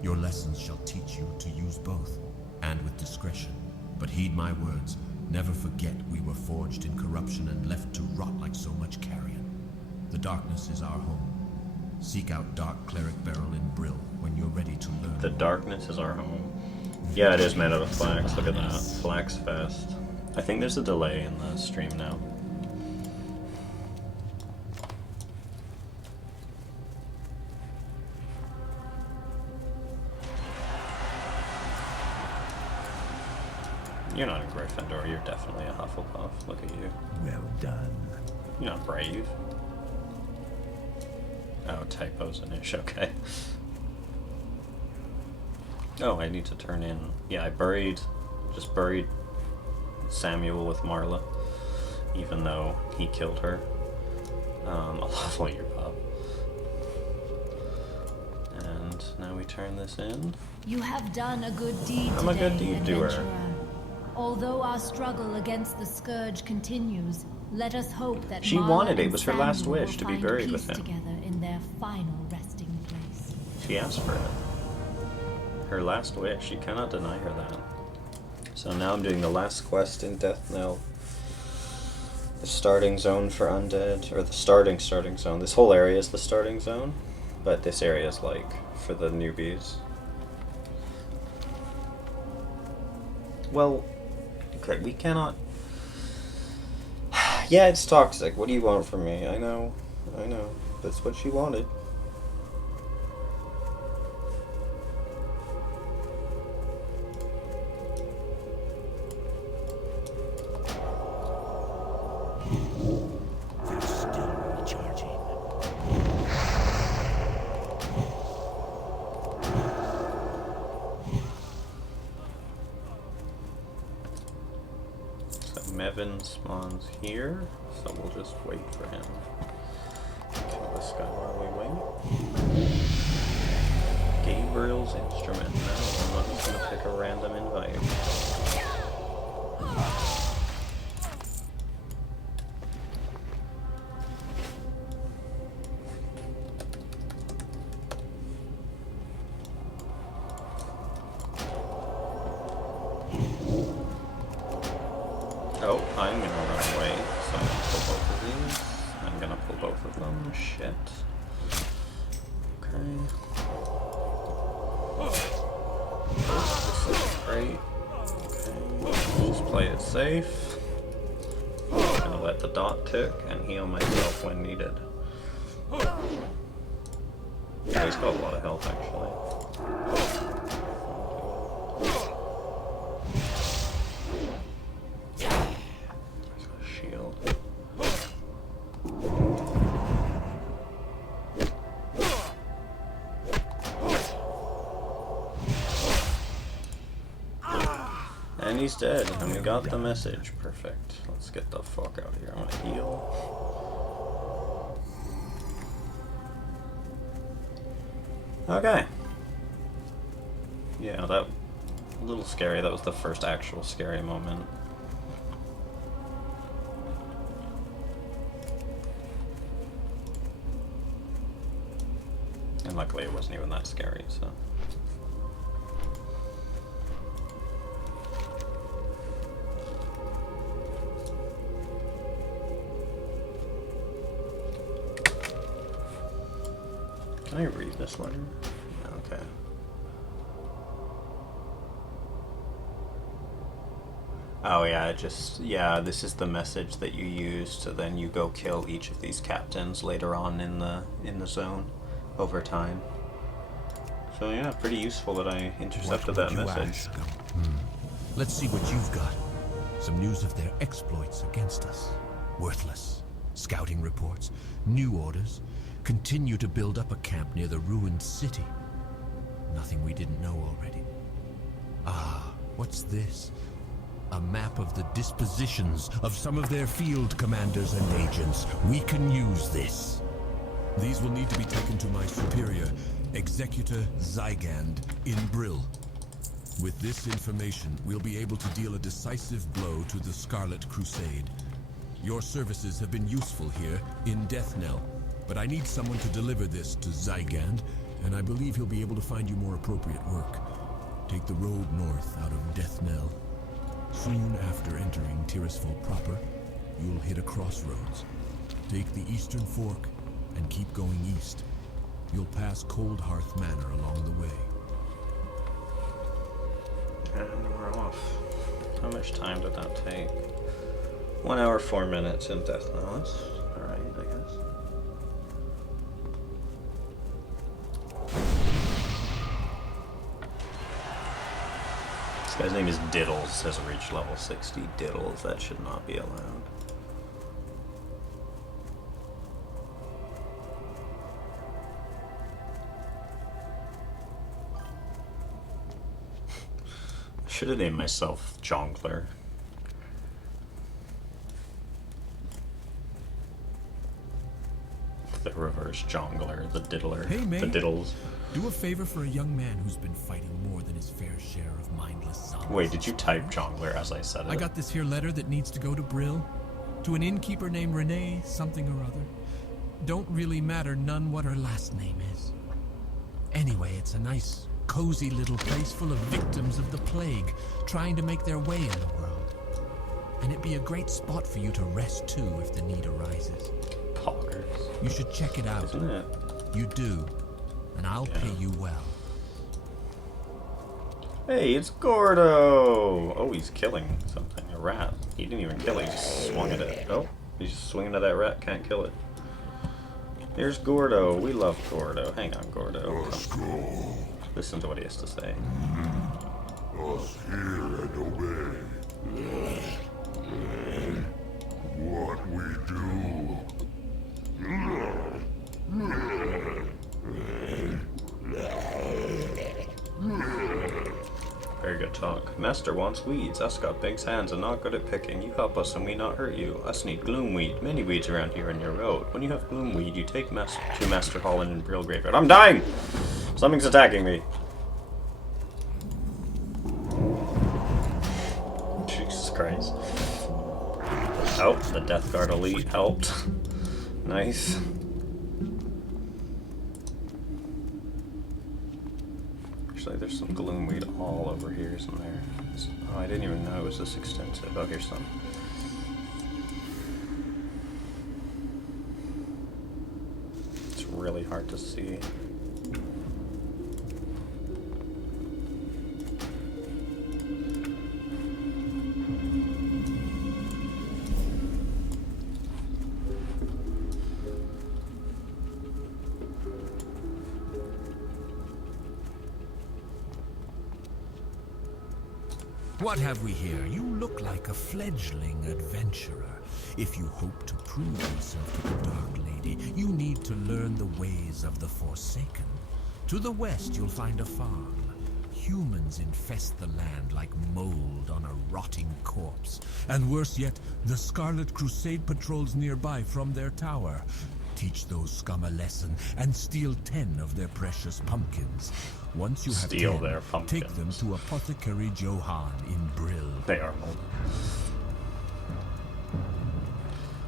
Your lessons shall teach you to use both, and with discretion. But heed my words, never forget we were forged in corruption and left to rot like so much carrion. The darkness is our home. Seek out Dark Cleric Beryl in Brill when you're ready to learn. The darkness is our home. Yeah, it is made out of flax. Look at that. Flax Fest. I think there's a delay in the stream now. You're not a Gryffindor, you're definitely a Hufflepuff. Look at you. Well done. You're not brave. Oh, typos in it. Okay. Oh, I need to turn in... Yeah, I just buried Samuel with Marla, even though he killed her. A level your pup. And now we turn this in. You have done a good deed I'm a today, good deed doer. adventurer. Although our struggle against the Scourge continues, let us hope that She Marla wanted it. It and was her last Samuel wish will to be find buried peace with him. together in their final resting place. She asked for it. Her last wish. You cannot deny her that. So now I'm doing the last quest in Death Knell. The starting zone for undead, or the starting zone. This whole area is the starting zone, but this area is like for the newbies. Well, okay, we cannot... Yeah, it's toxic. What do you want from me? I know. That's what she wanted. They're still recharging. So Mevin spawns here, so we'll just wait for him. Kill this guy while we wait. Gabriel's instrument. No, I'm not gonna pick a random invite. Oh, I'm gonna run away, so I'm gonna pull both of these. I'm gonna pull both of them. Shit. Okay. Oh, this is great. Okay, just play it safe. I'm gonna let the dot tick and heal myself when needed. Yeah, he's got a lot of health, actually. He's got a shield. And he's dead, and we got the message. Perfect. Let's get the fuck out of here. I want to heal. Okay. Yeah, that a little scary. That was the first actual scary moment. And luckily it wasn't even that scary, so. Can I read this letter? Okay. Oh yeah, this is the message that you use to then you go kill each of these captains later on in the zone over time. So yeah, pretty useful that I intercepted that message. Let's see what you've got. Some news of their exploits against us. Worthless. Scouting reports, new orders. Continue to build up a camp near the ruined city. Nothing we didn't know already. Ah, what's this? A map of the dispositions of some of their field commanders and agents. We can use this. These will need to be taken to my superior, Executor Zygand, in Brill. With this information, we'll be able to deal a decisive blow to the Scarlet Crusade. Your services have been useful here in Death Knell, but I need someone to deliver this to Zygand, and I believe he'll be able to find you more appropriate work. Take the road north out of Death Knell. Soon after entering Tirisfal proper, you'll hit a crossroads. Take the eastern fork and keep going east. You'll pass Cold Hearth Manor along the way. And we're off. How much time did that take? 1 hour, 4 minutes in Death Knell. That's alright, I guess. This guy's name is Diddles, has reached level 60. Diddles, that should not be allowed. I should have named myself Jongler. The reverse Jongler, the Diddler, Hey, mate. the Diddles. Do a favor for a young man who's been fighting more than his fair share of mindless zombies. Wait, did you type Jongler as I said it? I got this here letter that needs to go to Brill, to an innkeeper named Renee something or other. Don't really matter none what her last name is. Anyway, it's a nice, cozy little place full of victims of the plague, trying to make their way in the world. And it'd be a great spot for you to rest too if the need arises. Poggers. You should check it out. Isn't it? You do, and I'll pay you well. Hey, it's Gordo! Oh, he's killing something. A rat. He didn't even kill it, he just swung at it. Oh, he's just swinging at that rat, can't kill it. Here's Gordo. We love Gordo. Hang on, Gordo. Come. Listen to what he has to say. Us hear and obey. What we do. Very good talk. Master wants weeds. Us got big hands and not good at picking. You help us and we not hurt you. Us need gloomweed. Many weeds around here in your road. When you have gloomweed, you take to Master Holland and Brill Graveyard. I'm dying! Something's attacking me. Jesus Christ. Oh, the Death Guard Elite helped. Nice. Actually, there's some gloomweed all over here, isn't there? Oh, I didn't even know it was this extensive. Oh, here's some. It's really hard to see. What have we here? You look like a fledgling adventurer. If you hope to prove yourself to the Dark Lady, you need to learn the ways of the Forsaken. To the west, you'll find a farm. Humans infest the land like mold on a rotting corpse. And worse yet, the Scarlet Crusade patrols nearby from their tower. Teach those scum a lesson and steal 10 of their precious pumpkins. Once you have Steal 10, their pumpkins. take them to Apothecary Johann in Brill. They are moldy.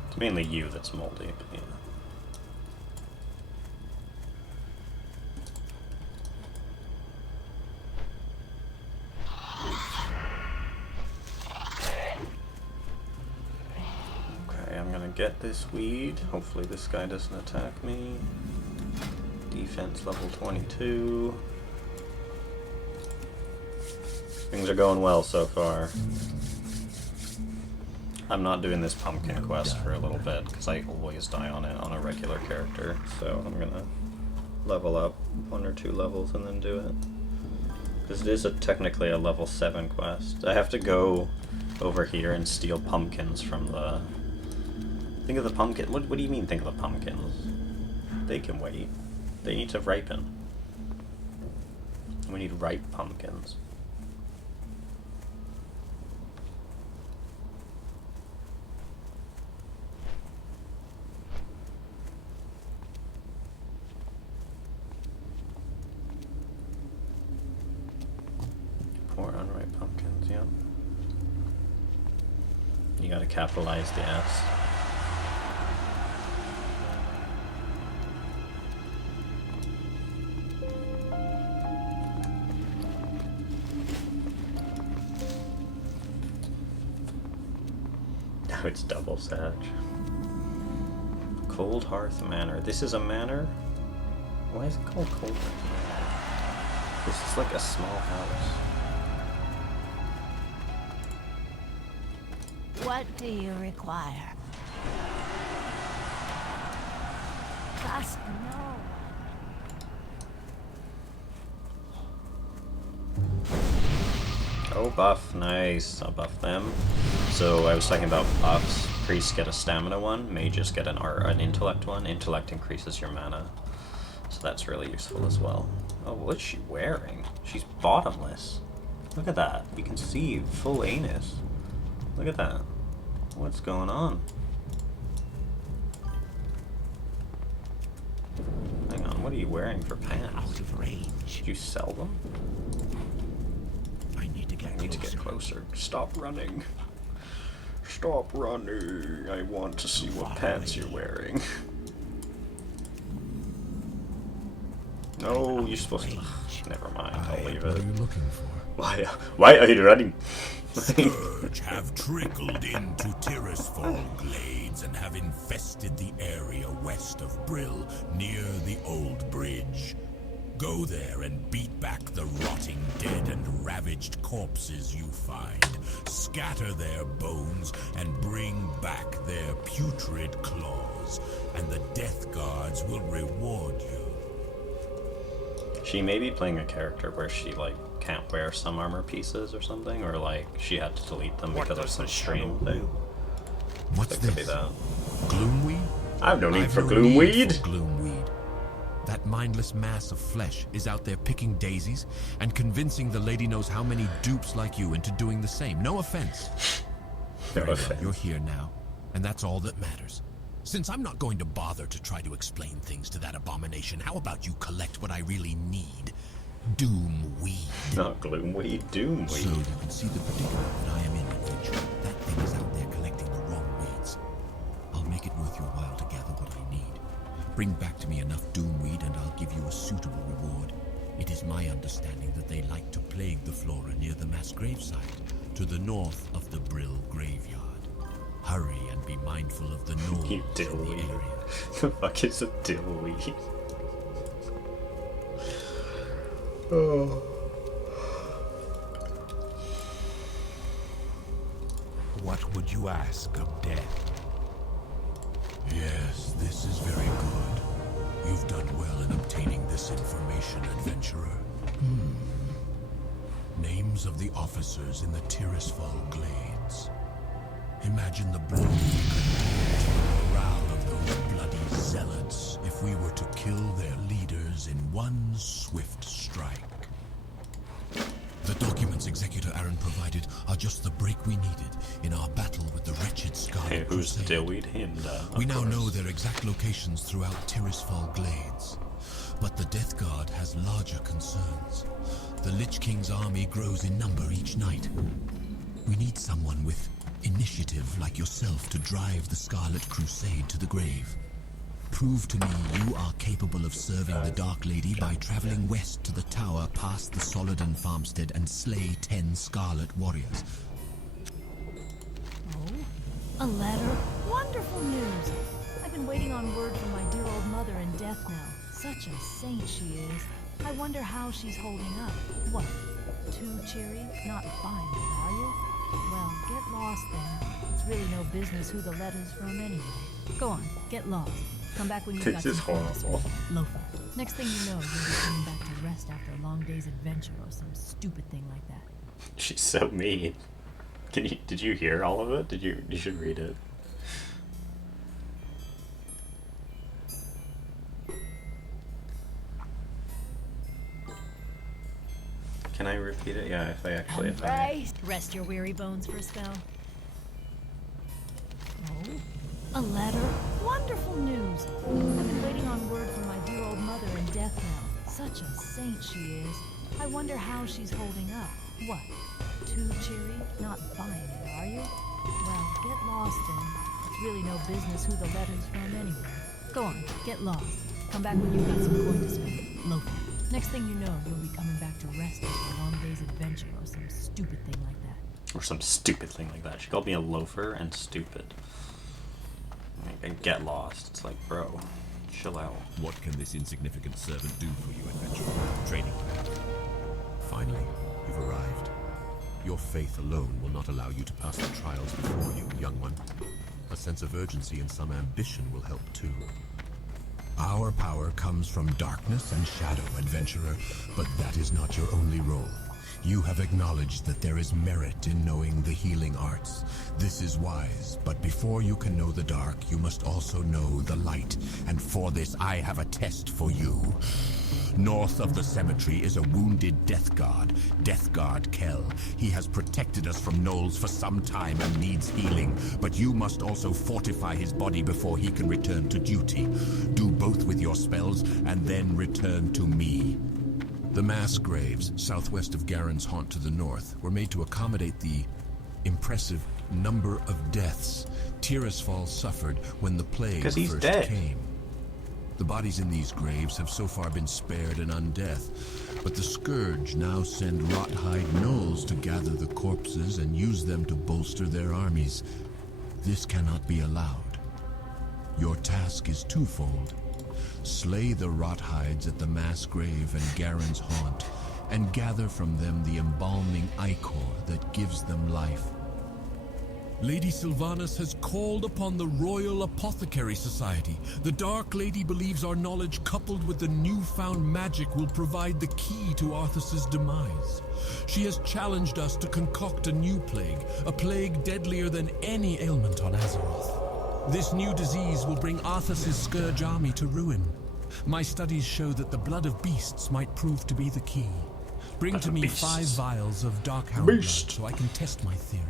It's mainly you that's moldy, but yeah. Okay, I'm gonna get this weed. Hopefully this guy doesn't attack me. Defense level 22. Things are going well so far. I'm not doing this pumpkin quest for a little bit because I always die on it on a regular character, so I'm gonna level up 1 or 2 levels and then do it. Because it is technically a level 7 quest. I have to go over here and steal pumpkins from the... Think of the pumpkin... What do you mean think of the pumpkins? They can wait. They need to ripen. We need ripe pumpkins. Poor unripe pumpkins, yep. You gotta capitalize the S. Now it's double Sag. Cold Hearth Manor. This is a manor? Why is it called Cold Hearth Manor? This is like a small house. What do you require? Trust no one. Oh, buff. Nice. I'll buff them. So I was talking about buffs. Priests get a stamina one. Mages get an intellect one. Intellect increases your mana. So that's really useful as well. Oh, what's she wearing? She's bottomless. Look at that. You can see full anus. Look at that. What's going on? Hang on, what are you wearing for pants? Out of range. Did you sell them? I need to get closer. Stop running. Stop running. I want to see what pants you're wearing. No, you're supposed to... Never mind, I'll leave What it. are you looking for? Why are you running? Scourge have trickled into Tirisfal Glades and have infested the area west of Brill, near the old bridge. Go there and beat back the rotting dead and ravaged corpses you find. Scatter their bones and bring back their putrid claws, and the Death Guards will reward you. She may be playing a character where she, like, can't wear some armor pieces or something, or, like, she had to delete them because of some stream thing. What's It could be this? that. Gloomweed? I have no need I've for no gloomweed. need for gloomweed. That mindless mass of flesh is out there picking daisies and convincing the lady knows how many dupes like you into doing the same. No offense. No Very well, offense. you're here now, and that's all that matters. Since I'm not going to bother to try to explain things to that abomination, how about you collect what I really need? Doomweed. Not gloomweed, doomweed. So you can see the predicament that I am in, adventure. That thing is out there collecting the wrong weeds. I'll make it worth your while to gather what I need. Bring back to me enough doomweed and I'll give you a suitable reward. It is my understanding that they like to plague the flora near the mass gravesite, to the north of the Brill graveyard. Hurry and be mindful of the gnolls You in the dillweed. area. The fuck is a dillweed? Oh. What would you ask of death? Yes, this is very good. You've done well in obtaining this information, adventurer. Name names of the officers in the Tirisfal Glades. Imagine the blow we could do to the morale of those bloody zealots if we were to kill their leaders in one swift strike. The documents Executor Aaron provided are just the break we needed in our battle with the wretched Scarlet Hey, who's Crusade. Dillweed Hinder? We now know their exact locations throughout Tirisfal Glades. But the Death Guard has larger concerns. The Lich King's army grows in number each night. We need someone with initiative like yourself to drive the Scarlet Crusade to the grave. Prove to me you are capable of serving the Dark Lady by traveling west to the tower past the Solidon farmstead and slay 10 Scarlet Warriors. Oh, a letter. Wonderful news. I've been waiting on word from my dear old mother in death now. Such a saint she is. I wonder how she's holding up. What? Too cheery? Not buying it, are you? Well, get lost then. It's really no business who the letter's from anyway. Go on, get lost. Come back when you've got This is some time to horrible. spare. Loafer. Next thing you know, you'll be coming back to rest after a long day's adventure or some stupid thing like that. She's so mean. Did you hear all of it? You should read it. Can I repeat it? Yeah, if I Right. Rest your weary bones for a spell. Oh, a letter. Wonderful news. I've been waiting on word from my dear old mother in death now. Such a saint she is. I wonder how she's holding up. What? Too cheery? Not buying it, are you? Well, get lost then. It's really no business who the letter's from anyway. Go on, get lost. Come back when you've got some coin to spend. Loafer. Next thing you know, you'll be coming back to rest after a long day's adventure or some stupid thing like that. Or some stupid thing like that. She called me a loafer and stupid. And get lost. It's like, bro, chill out. What can this insignificant servant do for you, adventurer? Training camp. Finally, you've arrived. Your faith alone will not allow you to pass the trials before you, young one. A sense of urgency and some ambition will help too. Our power comes from darkness and shadow, adventurer, but that is not your only role. You have acknowledged that there is merit in knowing the healing arts. This is wise, but before you can know the dark, you must also know the light. And for this, I have a test for you. North of the cemetery is a wounded Death Guard Kell. He has protected us from gnolls for some time and needs healing, but you must also fortify his body before he can return to duty. Do both with your spells, and then return to me. The mass graves, southwest of Garen's haunt to the north, were made to accommodate the impressive number of deaths Tirisfal suffered when the plague first came. The bodies in these graves have so far been spared an undeath, but the Scourge now send rot-hide gnolls to gather the corpses and use them to bolster their armies. This cannot be allowed. Your task is twofold. Slay the rot-hides at the mass grave and Garen's haunt, and gather from them the embalming ichor that gives them life. Lady Sylvanas has called upon the Royal Apothecary Society. The Dark Lady believes our knowledge coupled with the newfound magic will provide the key to Arthas's demise. She has challenged us to concoct a new plague, a plague deadlier than any ailment on Azeroth. This new disease will bring Arthas's Scourge army to ruin. My studies show that the blood of beasts might prove to be the key. Bring to me 5 vials of Darkhound blood so I can test my theory.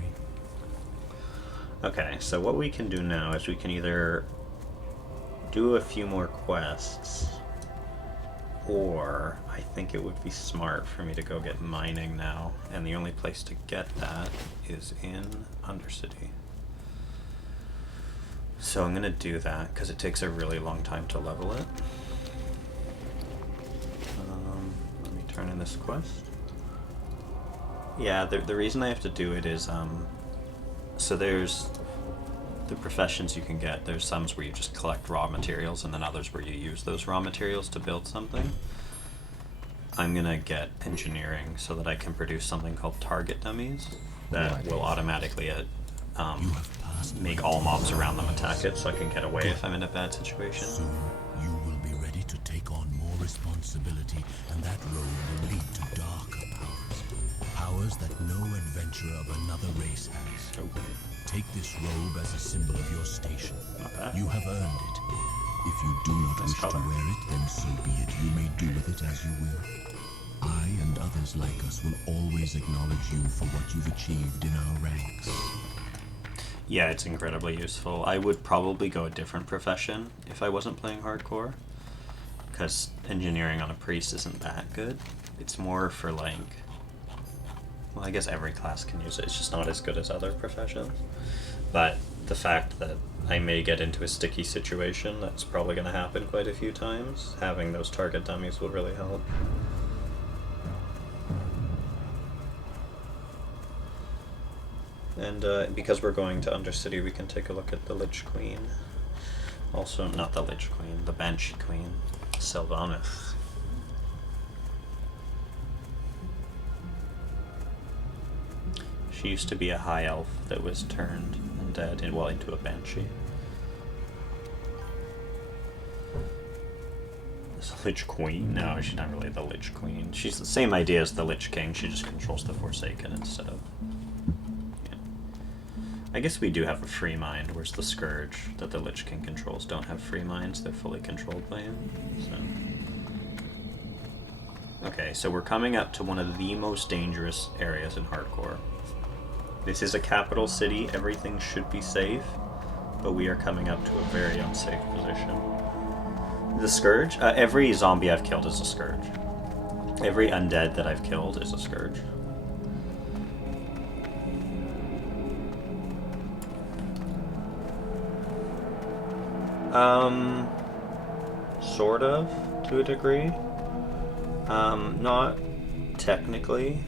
Okay, so what we can do now is we can either do a few more quests, or I think it would be smart for me to go get mining now, and the only place to get that is in Undercity. So I'm gonna do that because it takes a really long time to level it. Let me turn in this quest. Yeah, the reason I have to do it is so there's the professions you can get. There's some where you just collect raw materials, and then others where you use those raw materials to build something. I'm gonna get engineering so that I can produce something called target dummies that will automatically make all mobs around them attack it, so I can get away if I'm in a bad situation. Soon, you will be ready to take on more responsibility, and that road will lead to darker powers. Powers that no adventurer of another race has. Oh, Take this robe as a symbol of your station. not bad. You have earned it. If you do not Nice wish to color. wear it, then so be it. You may do with it as you will. I and others like us will always acknowledge you for what you've achieved in our ranks. Yeah, it's incredibly useful. I would probably go a different profession if I wasn't playing hardcore, because engineering on a priest isn't that good. It's more for like, well, I guess every class can use it. It's just not as good as other professions. But the fact that I may get into a sticky situation, that's probably going to happen quite a few times, having those target dummies will really help. And because we're going to Undercity, we can take a look at the Lich Queen. Also, not the Lich Queen, the Banshee Queen, Sylvanas. She used to be a high elf that was turned undead into a Banshee. This Lich Queen? No, she's not really the Lich Queen. She's the same idea as the Lich King, she just controls the Forsaken instead of... I guess we do have a free mind, whereas the Scourge that the Lich King controls don't have free minds, they're fully controlled by him. So. Okay, so we're coming up to one of the most dangerous areas in hardcore. This is a capital city, everything should be safe, but we are coming up to a very unsafe position. The Scourge? Every zombie I've killed is a Scourge. Every undead that I've killed is a Scourge. Sort of, to a degree. Not technically.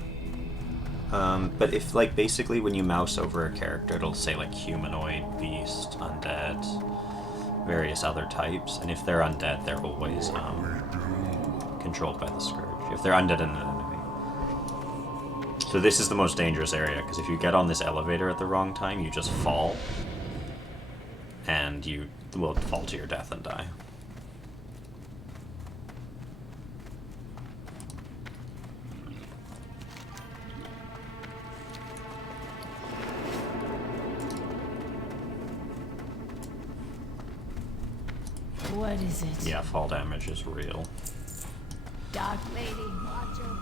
But if, like, basically when you mouse over a character, it'll say, like, humanoid, beast, undead, various other types. And if they're undead, they're always, controlled by the Scourge. If they're undead and an enemy. So this is the most dangerous area, because if you get on this elevator at the wrong time, you just fall. And you will fall to your death and die. What is it? Yeah, fall damage is real. Dark Lady, watch over you.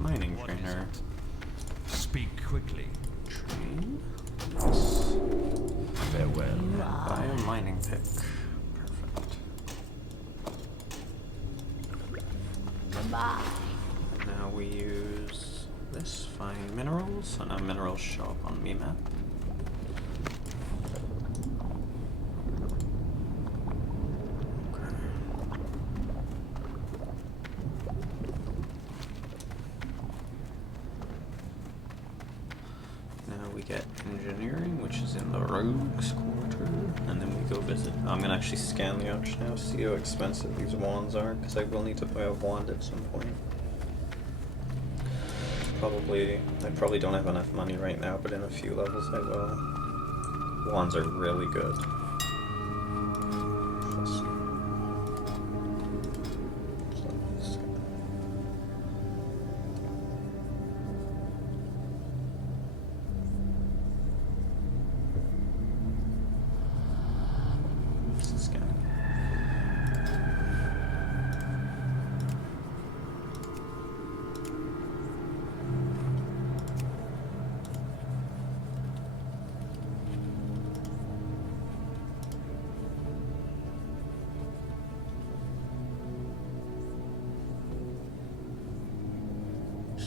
Mining What is trainer. it? Speak quickly. Train? Farewell. Buy a mining pick. Perfect. Goodbye. Now we use this, find minerals, and now minerals show up on me map. Okay. Now we get engineering, which is in the rogues quarter, and then we go visit. I'm gonna actually scan the arch now, see how expensive these wands are, because I will need to buy a wand at some point. I probably don't have enough money right now, but in a few levels I will. Wands are really good.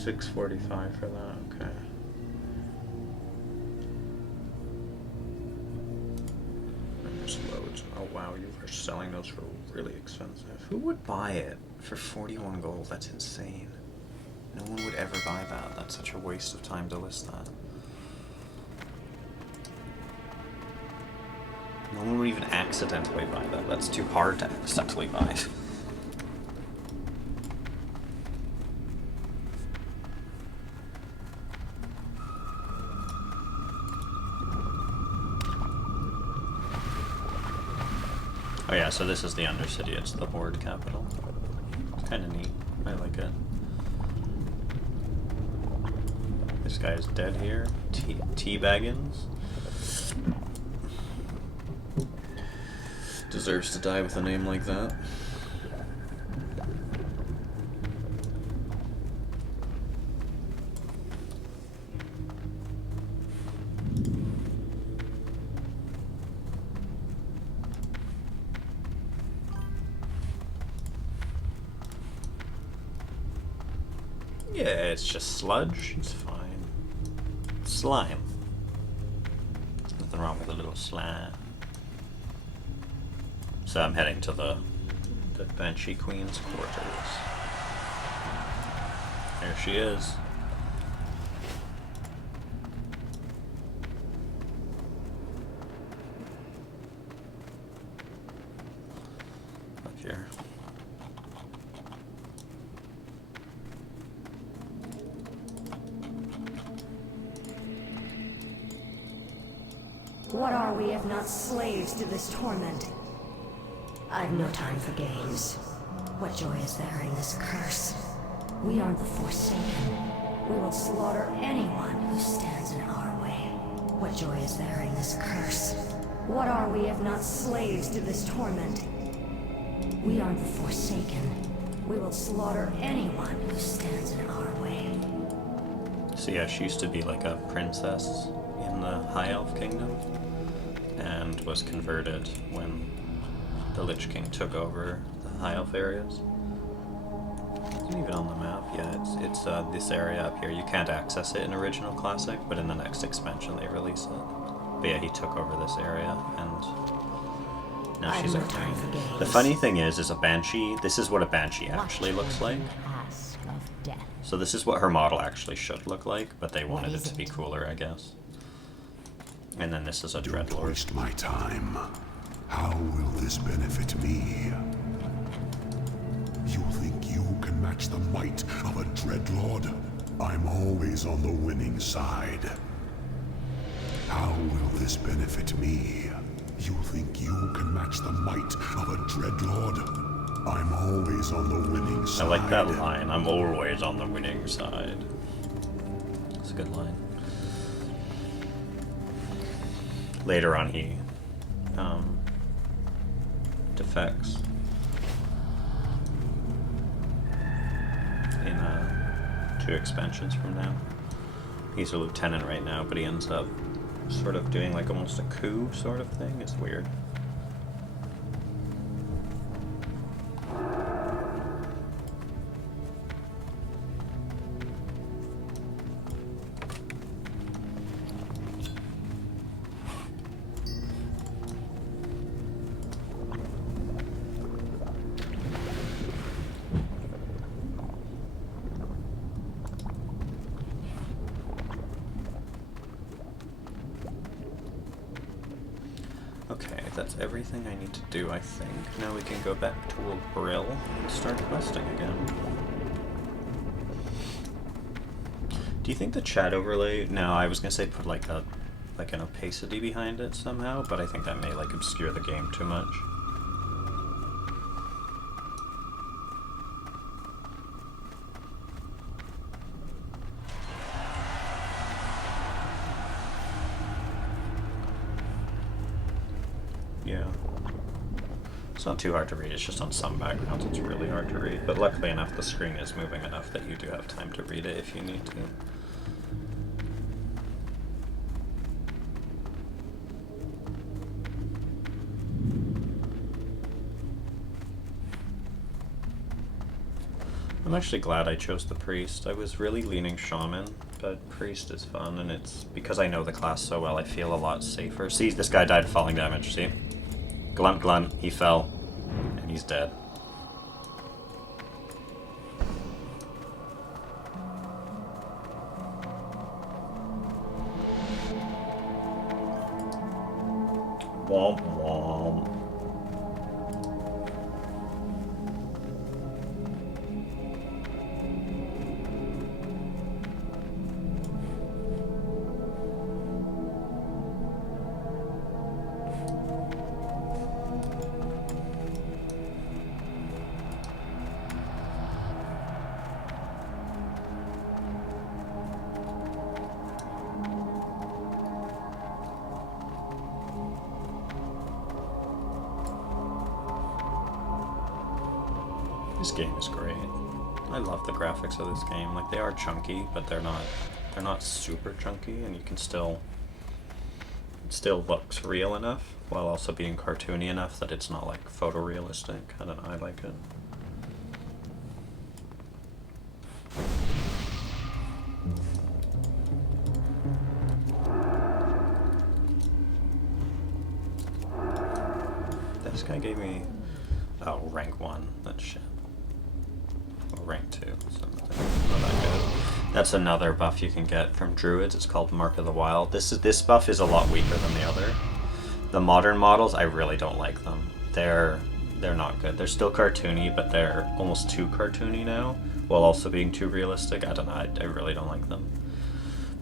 $6.45 for that, okay. Just loads. Oh Oh wow, you are selling those for really expensive. Who would buy it for 41 gold? That's insane. No one would ever buy that. That's such a waste of time to list that. No one would even accidentally buy that. That's too hard to accidentally buy. Oh yeah, so this is the Undercity. It's the Horde capital. It's kind of neat. I like it. This guy is dead here. T-Baggins. Deserves to die with a name like that. Yeah, it's just sludge. It's fine. Slime. Nothing wrong with a little slime. So I'm heading to the Banshee Queen's quarters. There she is. Up here. What are we if not slaves to this torment? I've no time for games. What joy is there in this curse? We are the Forsaken. We will slaughter anyone who stands in our way. What joy is there in this curse? What are we if not slaves to this torment? We are the Forsaken. We will slaughter anyone who stands in our way. So yeah, she used to be like a princess in the High Elf Kingdom, and was converted when the Lich King took over the High Elf areas. Isn't even on the map. Yeah, it's this area up here. You can't access it in Original Classic, but in the next expansion they release it. But yeah, he took over this area, and now she's a queen. The funny thing is a Banshee, this is what a Banshee actually looks like. So this is what her model actually should look like, but they wanted it to be cooler, I guess. And then this is a Dreadlord. Don't waste my time. How will this benefit me? You think you can match the might of a Dreadlord? I'm always on the winning side. How will this benefit me? You think you can match the might of a Dreadlord? I'm always on the winning side. I like that line. I'm always on the winning side. It's a good line. Later on, he defects in 2 expansions from now. He's a lieutenant right now, but he ends up sort of doing like almost a coup sort of thing. It's weird. Okay, that's everything I need to do, I think. Now we can go back to Old Brill and start questing again. Do you think the chat overlay... No, I was gonna say put like an opacity behind it somehow, but I think that may like obscure the game too much. Yeah. It's not too hard to read, it's just on some backgrounds it's really hard to read. But luckily enough, the screen is moving enough that you do have time to read it if you need to. I'm actually glad I chose the priest. I was really leaning shaman, but priest is fun, and it's because I know the class so well, I feel a lot safer. See, this guy died of falling damage, see? Glunt, glunt. He fell. And he's dead. Womp womp. This game is great. I love the graphics of this game. Like, they are chunky, but they're not super chunky, and you can still, it still looks real enough while also being cartoony enough that it's not like photorealistic. I don't know, I like it. This guy gave me, oh, rank 1, that's shit. Or rank 2, so not that good. That's another buff you can get from druids. It's called Mark of the Wild. This buff is a lot weaker than the other. The modern models, I really don't like them. They're not good. They're still cartoony, but they're almost too cartoony now, while also being too realistic. I don't know, I really don't like them.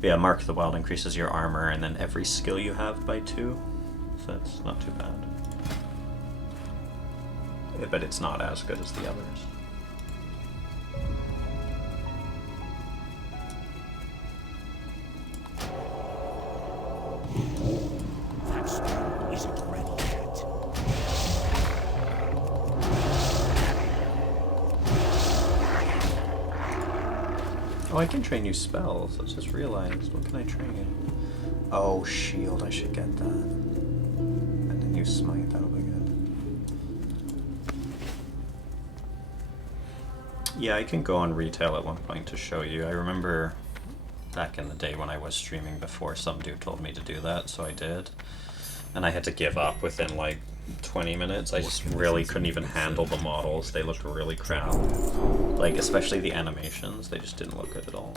But yeah, Mark of the Wild increases your armor and then every skill you have by 2, so it's not too bad. But it's not as good as the others. That spell isn't ready yet. Oh, I can train new spells. I just realized. What can I train? Oh, shield. I should get that. And then use smite. That'll be good. Yeah, I can go on retail at one point to show you. I remember back in the day when I was streaming before, some dude told me to do that, so I did. And I had to give up within like 20 minutes. I just really couldn't even handle the models. They looked really crap. Like, especially the animations. They just didn't look good at all.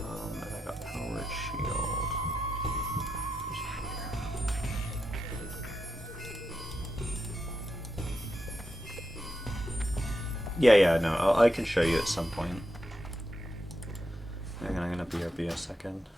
And I got powered shield. Yeah, no, I can show you at some point. I'm gonna BRB a second.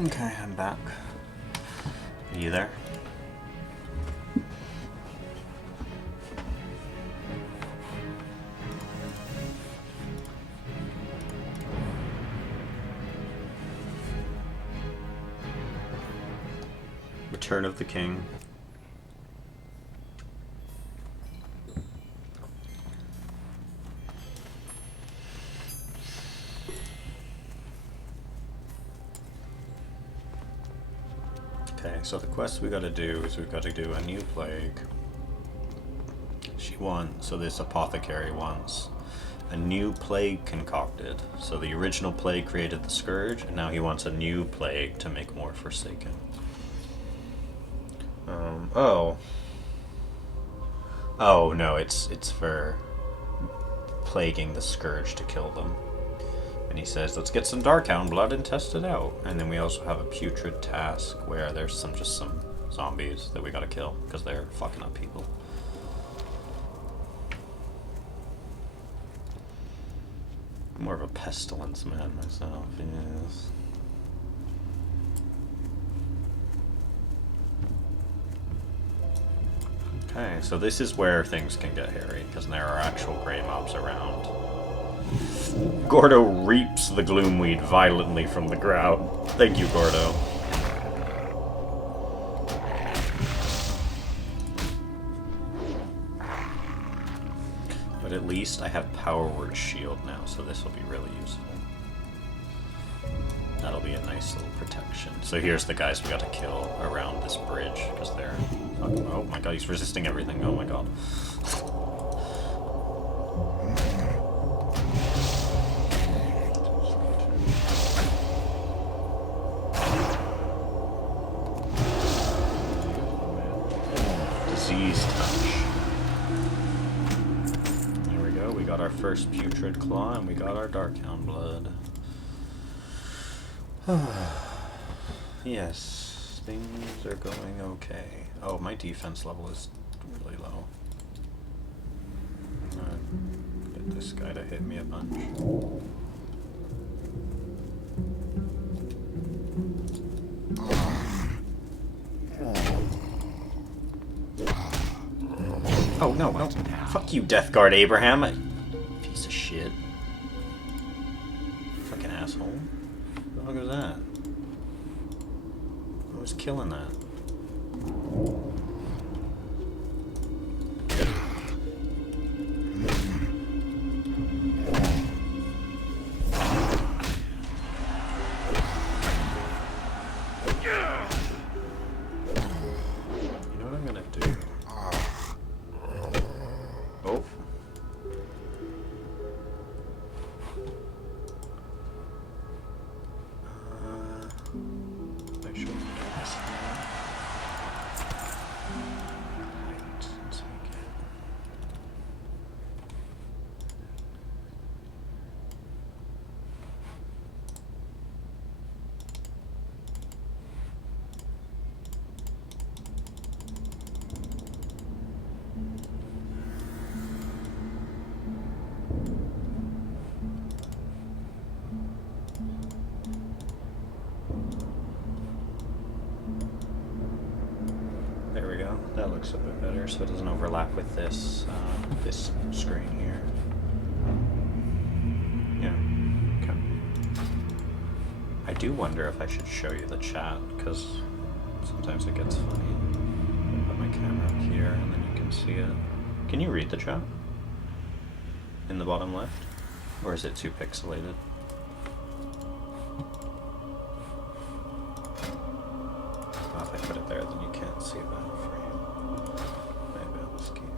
Okay, I'm back. Are you there? Return of the King. Okay, so the quest we gotta do is we've got to do a new plague. She won, so this apothecary wants a new plague concocted. So the original plague created the scourge, and now he wants a new plague to make more Forsaken. Oh no, it's for plaguing the scourge to kill them. And he says, let's get some Darkhound blood and test it out. And then we also have a putrid task where there's just some zombies that we gotta kill because they're fucking up people. More of a pestilence man myself, yes. Okay, so this is where things can get hairy, because there are actual grey mobs around. Gordo reaps the gloomweed violently from the ground. Thank you, Gordo. But at least I have Power Word Shield now, so this will be really useful. That'll be a nice little protection. So here's the guys we got to kill around this bridge, because they're... Oh my god, he's resisting everything. Oh my god. Disease touch. There we go, we got our first putrid claw, and we got our Darkhound blood. Yes, things are going okay. Oh, my defense level is really low. I'm gonna get this guy to hit me a bunch. Oh no, no. Fuck you, Death Guard Abraham. Piece of shit. Fucking asshole. What the fuck was that? Who was killing that? There we go. That looks a bit better, so it doesn't overlap with this this screen here. Yeah. Okay. I do wonder if I should show you the chat, because sometimes it gets funny. I'll put my camera up here, and then you can see it. Can you read the chat? In the bottom left? Or is it too pixelated? Oh, if I put it there, then you can't see that frame. Maybe I'll just keep it.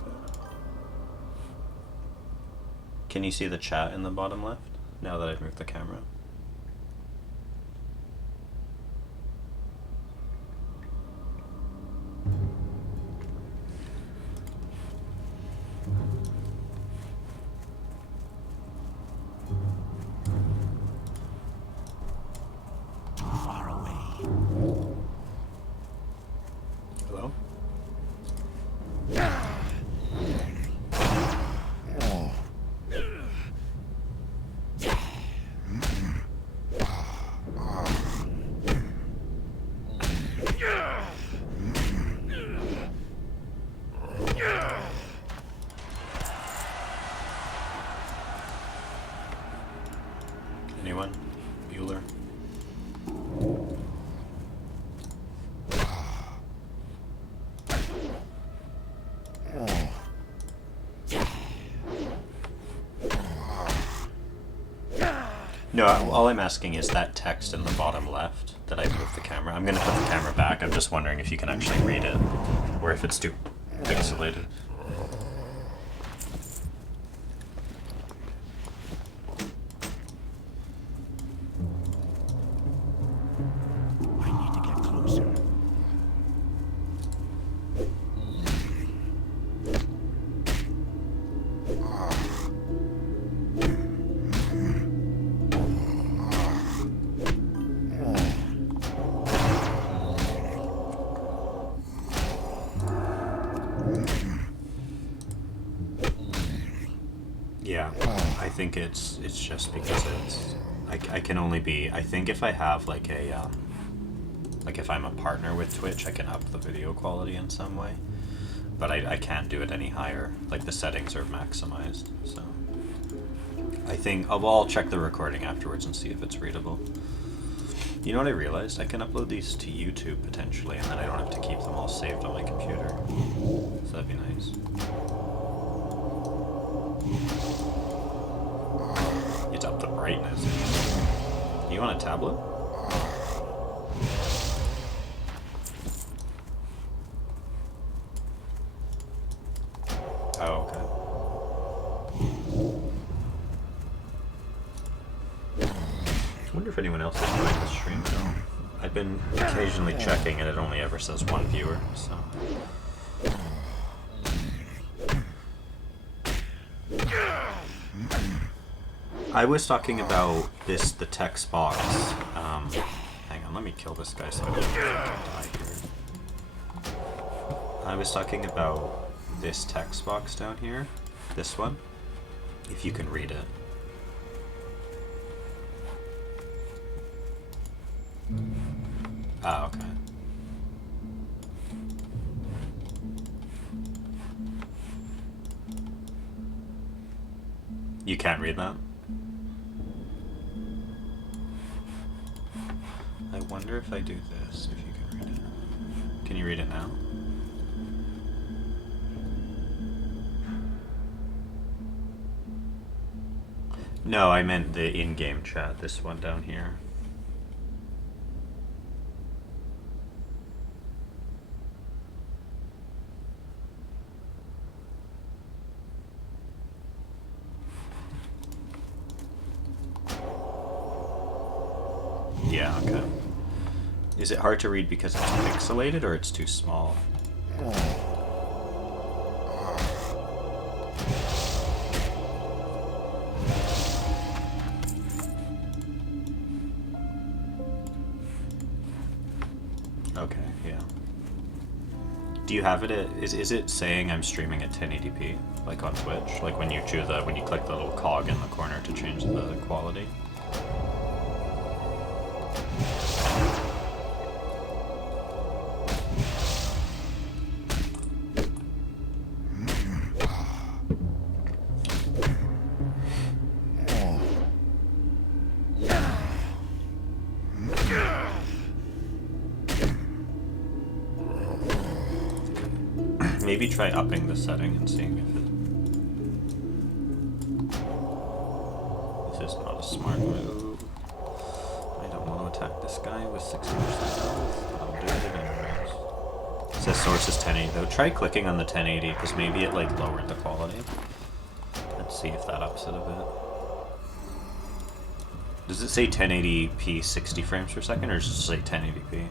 Can you see the chat in the bottom left, now that I've moved the camera? Hello? Anyone? Bueller? No, all I'm asking is that text in the bottom left that I moved the camera. I'm going to put the camera back. I'm just wondering if you can actually read it, or if it's too pixelated. I need to get closer. Yeah, I think it's just because it's I can only be, I think if I have like a like if I'm a partner with Twitch, I can up the video quality in some way, but I can't do it any higher. Like the settings are maximized, so I think I'll check the recording afterwards and see if it's readable. You know what I realized? I can upload these to YouTube potentially, and then I don't have to keep them all saved on my computer. So that'd be nice. It's up the brightness. You want a tablet? Oh, okay. I wonder if anyone else is joining the stream at all. I've been occasionally checking and it only ever says one viewer, so... I was talking about the text box. Hang on, let me kill this guy so I don't die here. I was talking about this text box down here. This one. If you can read it. Ah, okay. You can't read that? I wonder if I do this, if you can read it. Can you read it now? No, I meant the in-game chat, this one down here. Yeah, okay. Is it hard to read because it's pixelated or it's too small? Okay, yeah. Do you have it at, is it saying I'm streaming at 1080p, like on Twitch? Like when you when you click the little cog in the corner to change the quality? Maybe try upping the setting and seeing if it... This is not a smart move. I don't want to attack this guy with 60% health, but I'll do it anyways. It says source is 1080 though. Try clicking on the 1080 because maybe it like lowered the quality. Let's see if that ups it a bit. Does it say 1080p 60 frames per second or does it say 1080p?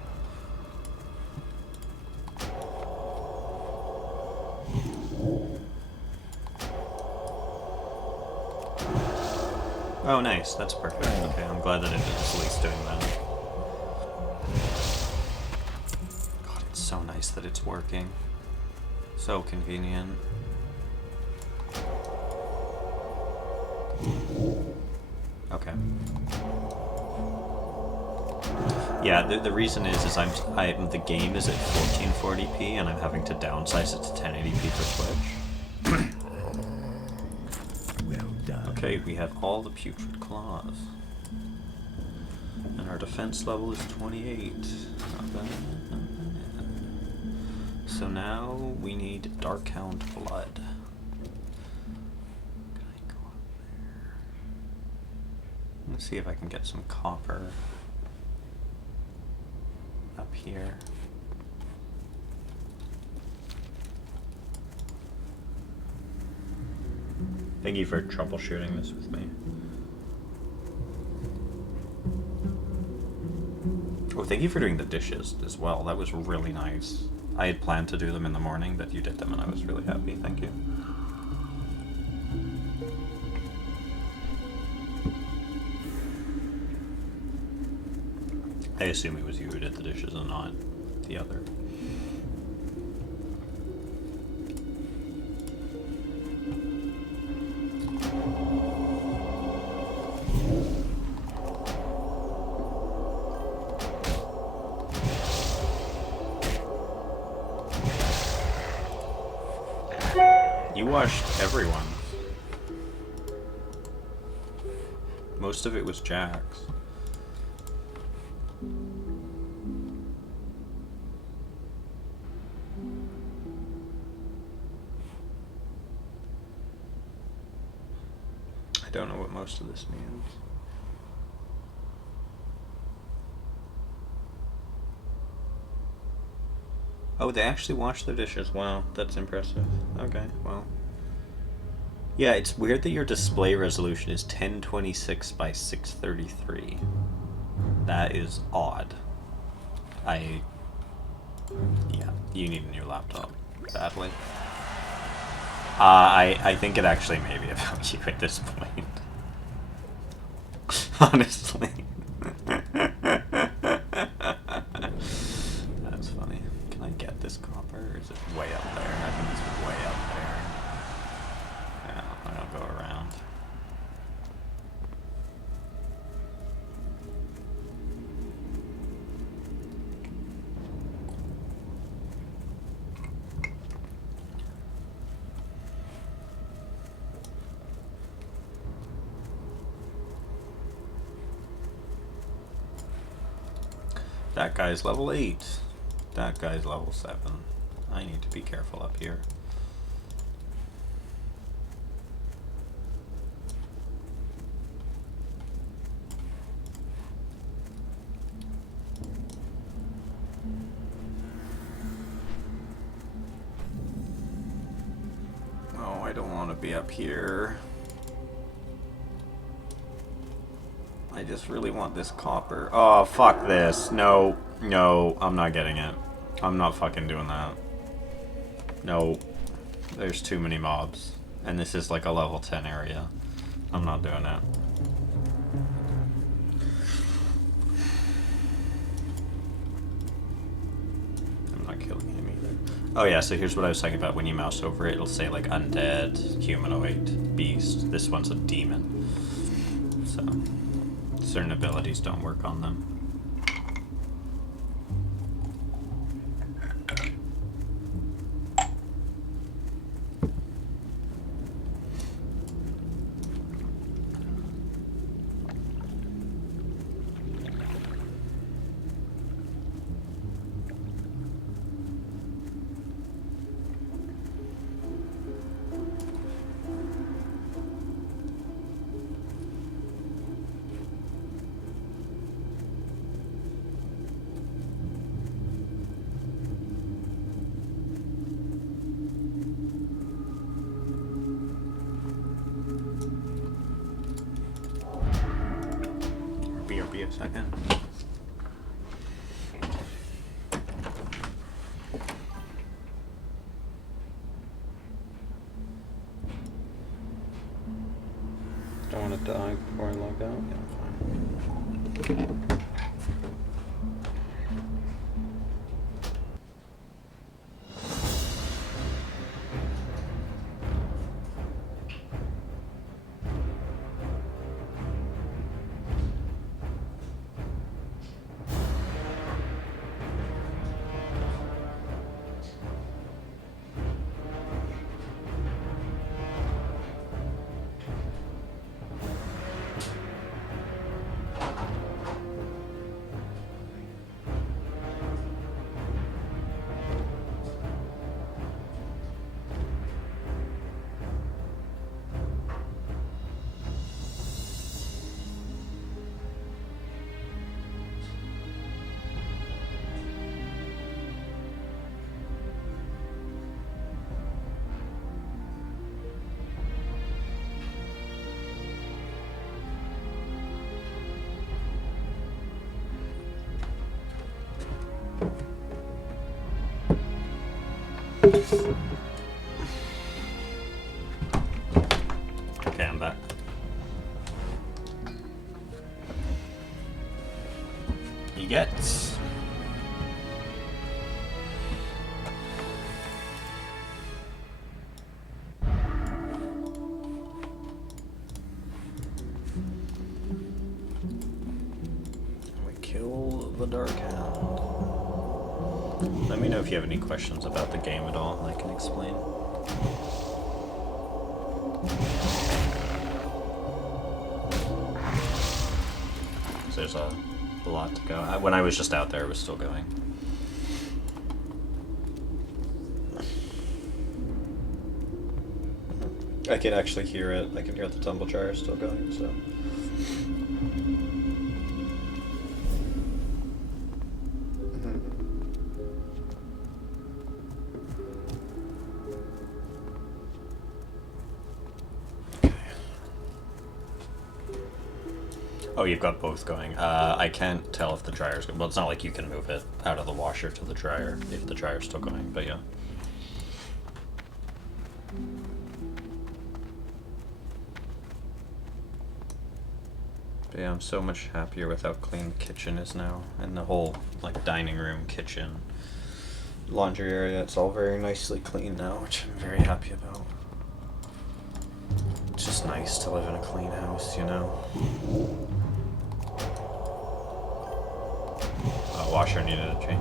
Oh, nice. That's perfect. Okay, I'm glad that it's at least doing that. God, it's so nice that it's working. So convenient. Okay. Yeah, the reason is the game is at 1440p and I'm having to downsize it to 1080p for Twitch. Well done. Okay, we have all the putrid claws. defense level is 28. Not bad, not bad. So now we need Darkhound Blood. Can I go up there? Let's see if I can get some copper up here. Thank you for troubleshooting this with me. Oh, thank you for doing the dishes as well. That was really nice. I had planned to do them in the morning, but you did them and I was really happy. Thank you. I assume it was you who did the dishes and not the other. You washed everyone. Most of it was Jack's. I don't know what most of this means. Oh, they actually washed their dishes. Wow, that's impressive. Okay, well. Yeah, it's weird that your display resolution is 1026 by 633. That is odd. Yeah, you need a new laptop. Badly. I think it actually may be about you at this point. Honestly. That's funny. Can I get this copper, or is it way up there? I think it's way up there. Yeah, I'll go around. That guy's level 8. That guy's level 7. I need to be careful up here. Oh, I don't want to be up here. I just really want this copper. Oh, fuck this. No, no, I'm not getting it. I'm not fucking doing that. No, there's too many mobs. And this is like a level 10 area. I'm not doing it. I'm not killing him either. Oh yeah, so here's what I was talking about. When you mouse over it, it'll say like undead, humanoid, beast. This one's a demon. So certain abilities don't work on them. Be a second. Don't want to die before I log out? Yeah, fine. Ygetts. We kill the Dark Hound. Let me know if you have any questions about the game at all, I can explain. There's a lot to go. When I was just out there, it was still going. I can actually hear it. I can hear the tumble jar still going, so. Oh, you've got both going. I can't tell if the dryer's going. Well, it's not like you can move it out of the washer to the dryer if the dryer's still going, but yeah. But yeah, I'm so much happier with how clean the kitchen is now. And the whole, like, dining room, kitchen, laundry area, it's all very nicely clean now, which I'm very happy about. It's just nice to live in a clean house, you know? Washer needed a change.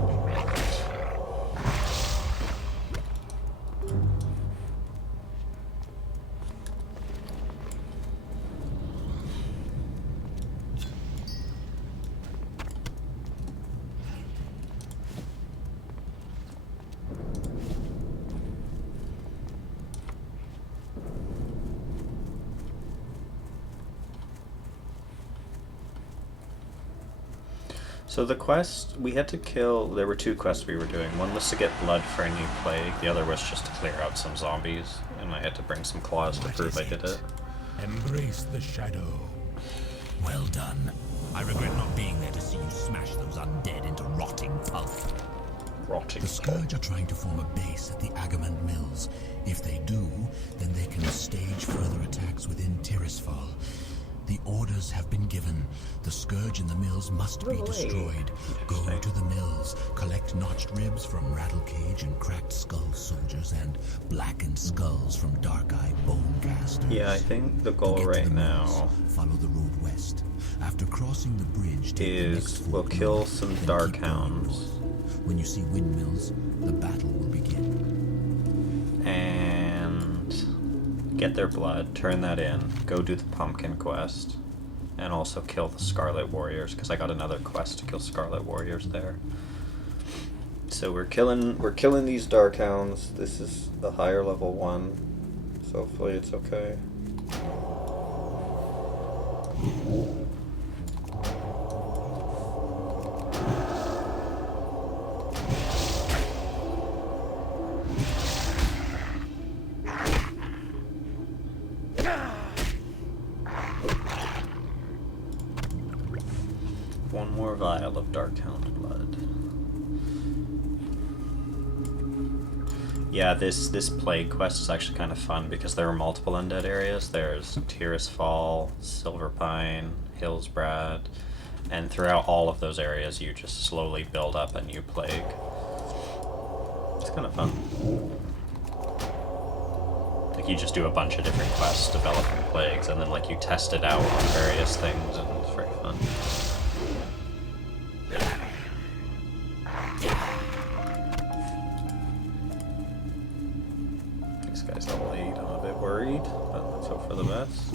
So the quest, we had to kill, there were two quests we were doing. One was to get blood for a new plague, the other was just to clear out some zombies, and I had to bring some claws to prove I did it. Embrace the shadow. Well done. I regret not being there to see you smash those undead into rotting pulp. Rotting. The Scourge are trying to form a base at the Agamand Mills. If they do, then they can stage further attacks within Tirisfal. The orders have been given. The Scourge in the mills must be destroyed. Go to the mills, collect notched ribs from Rattlecage and Cracked Skull soldiers and blackened skulls from Dark-Eye Bonecasters. Yeah, I think the goal right now follow the road west. After crossing the bridge, take the next we'll fork kill north, some then Dark keep going Hounds. north. When you see windmills, the battle will begin. And get their blood, turn that in, go do the pumpkin quest, and also kill the Scarlet Warriors, because I got another quest to kill Scarlet Warriors there. So we're killing these Dark Hounds. This is the higher level one, so hopefully it's okay. One more vial of Darkhound blood. Yeah, this plague quest is actually kind of fun because there are multiple undead areas. There's Tirisfal, Silverpine, Hillsbrad, and throughout all of those areas you just slowly build up a new plague. It's kind of fun. Like you just do a bunch of different quests developing plagues and then like you test it out on various things and it's very fun. This guy's level 8, I'm a bit worried, but let's hope for the best.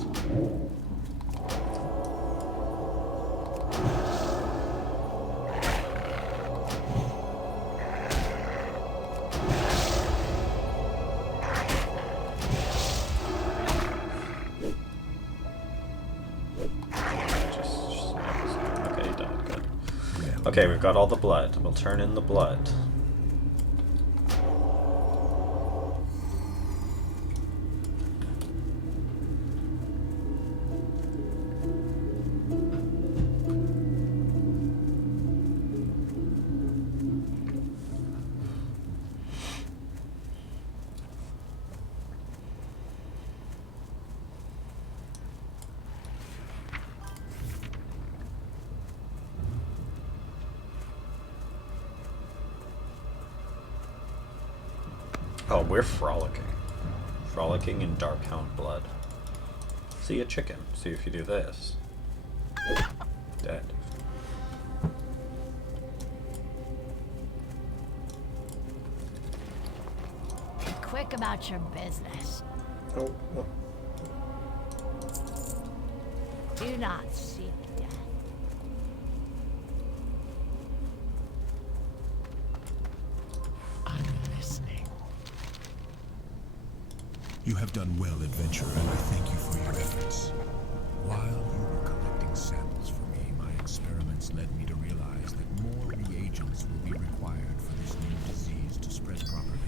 Okay, he died, good. Okay, we've got all the blood. We'll turn in the blood. Oh, we're frolicking. Frolicking in Darkhound blood. See a chicken. See if you do this. Dead. Be quick about your business. Oh. Do not seek death. I'm listening. You have done well, adventurer, and I thank you for your efforts. While you were collecting samples for me, my experiments led me to realize that more reagents will be required for this new disease to spread properly.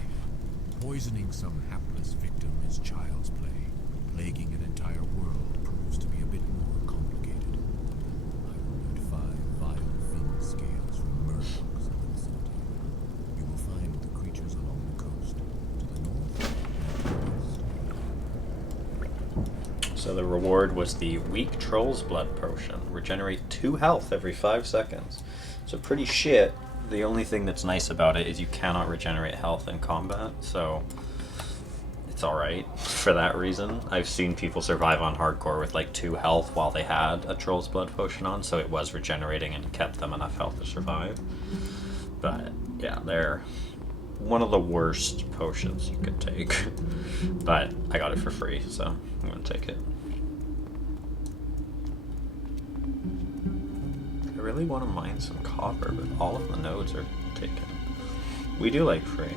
Poisoning some hapless victim is child's play. Plaguing an entire world proves to be a bit more complicated. I removed 5 vile fin scales from murlocs in the vicinity. You will find the creatures along the coast, to the north and to the west. So the reward was the weak troll's blood potion. Regenerate 2 health every 5 seconds. So pretty shit. The only thing that's nice about it is you cannot regenerate health in combat, so it's alright for that reason. I've seen people survive on hardcore with like 2 health while they had a troll's blood potion on, so it was regenerating and kept them enough health to survive. But yeah, they're one of the worst potions you could take. But I got it for free, so I'm gonna take it. I really want to mine some copper, but all of the nodes are taken. We do like free.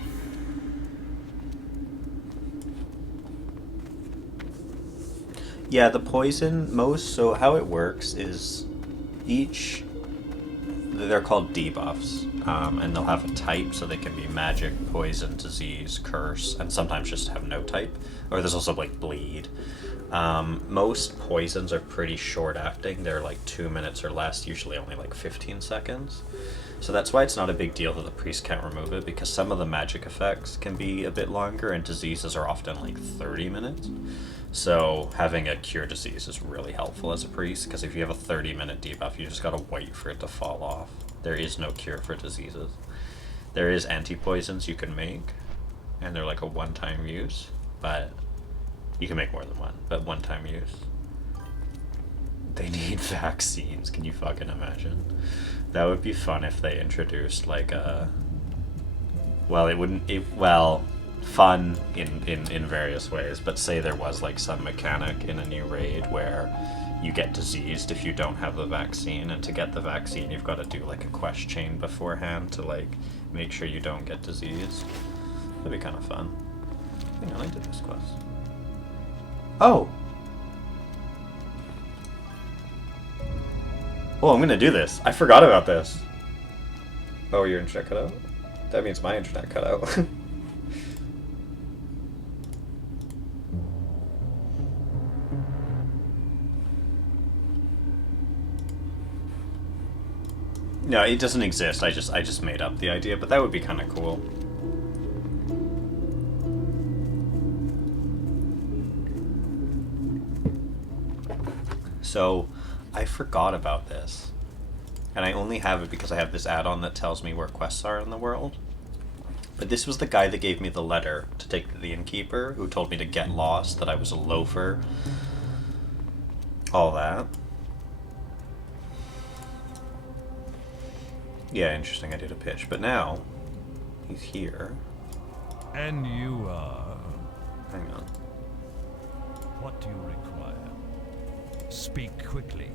Yeah, the poison so how it works is they're called debuffs, and they'll have a type, so they can be magic, poison, disease, curse, and sometimes just have no type. Or there's also like bleed. Most poisons are pretty short acting. They're like 2 minutes or less, usually only like 15 seconds. So that's why it's not a big deal that the priest can't remove it, because some of the magic effects can be a bit longer, and diseases are often like 30 minutes. So having a cure disease is really helpful as a priest, because if you have a 30-minute debuff, you just gotta wait for it to fall off. There is no cure for diseases. There is anti-poisons you can make, and they're like a one-time use, but you can make more than one, but one-time use. They need vaccines, can you fucking imagine? That would be fun if they introduced like a... fun in various ways, but say there was like some mechanic in a new raid where you get diseased if you don't have the vaccine, and to get the vaccine you've got to do like a quest chain beforehand to like make sure you don't get diseased. That'd be kind of fun. Hang on, I did this quest. Oh! Oh, I'm gonna do this. I forgot about this. Oh, your internet cut out? That means my internet cut out. No, it doesn't exist. I just made up the idea, but that would be kind of cool. So, I forgot about this. And I only have it because I have this add-on that tells me where quests are in the world. But this was the guy that gave me the letter to take to the innkeeper, who told me to get lost, that I was a loafer. All that. Yeah, interesting, I did a pitch. But now, he's here. And you are... Hang on. What do you require? Speak quickly.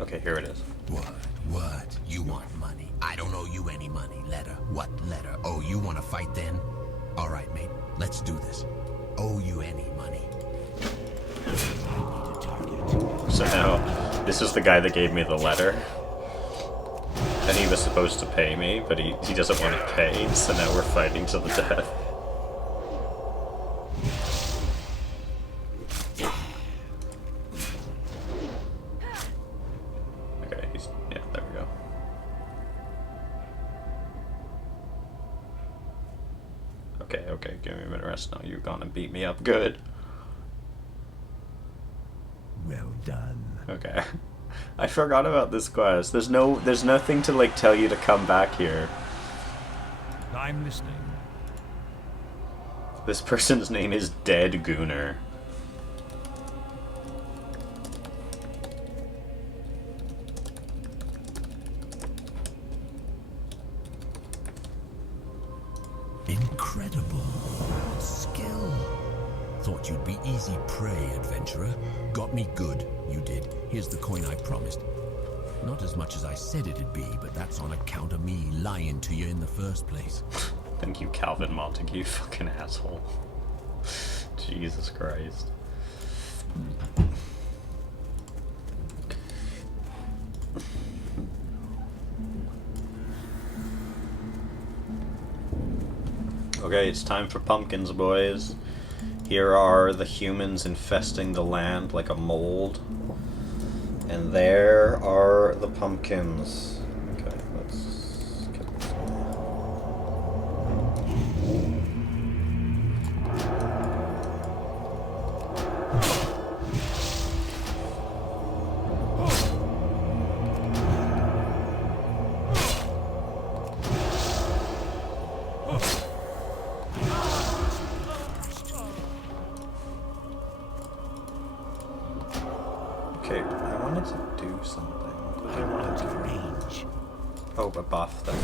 Okay, here it is. What? You want money? I don't owe you any money. Letter? What letter? Oh, you want to fight then? All right, mate. Let's do this. Owe you any money? I need a target. So now, this is the guy that gave me the letter. And he was supposed to pay me, but he doesn't want to pay, so now we're fighting to the death. Okay, yeah, there we go. Okay, give me a minute rest now. You're gonna beat me up good. Well done. Okay. I forgot about this quest. There's nothing to like tell you to come back here. I'm listening. This person's name is Dead Gooner. Incredible. What skill. Thought you'd be easy prey, adventurer. Got me good. You did. Here's the coin I promised. Not as much as I said it'd be, but that's on account of me lying to you in the first place. Thank you, Calvin Montague, fucking asshole. Jesus Christ. Okay, it's time for pumpkins, boys. Here are the humans infesting the land like a mold. And there are the pumpkins. Okay, let's get this on. Okay, I wanted to do something. What did I want to do? Range. Oh, a buff. That's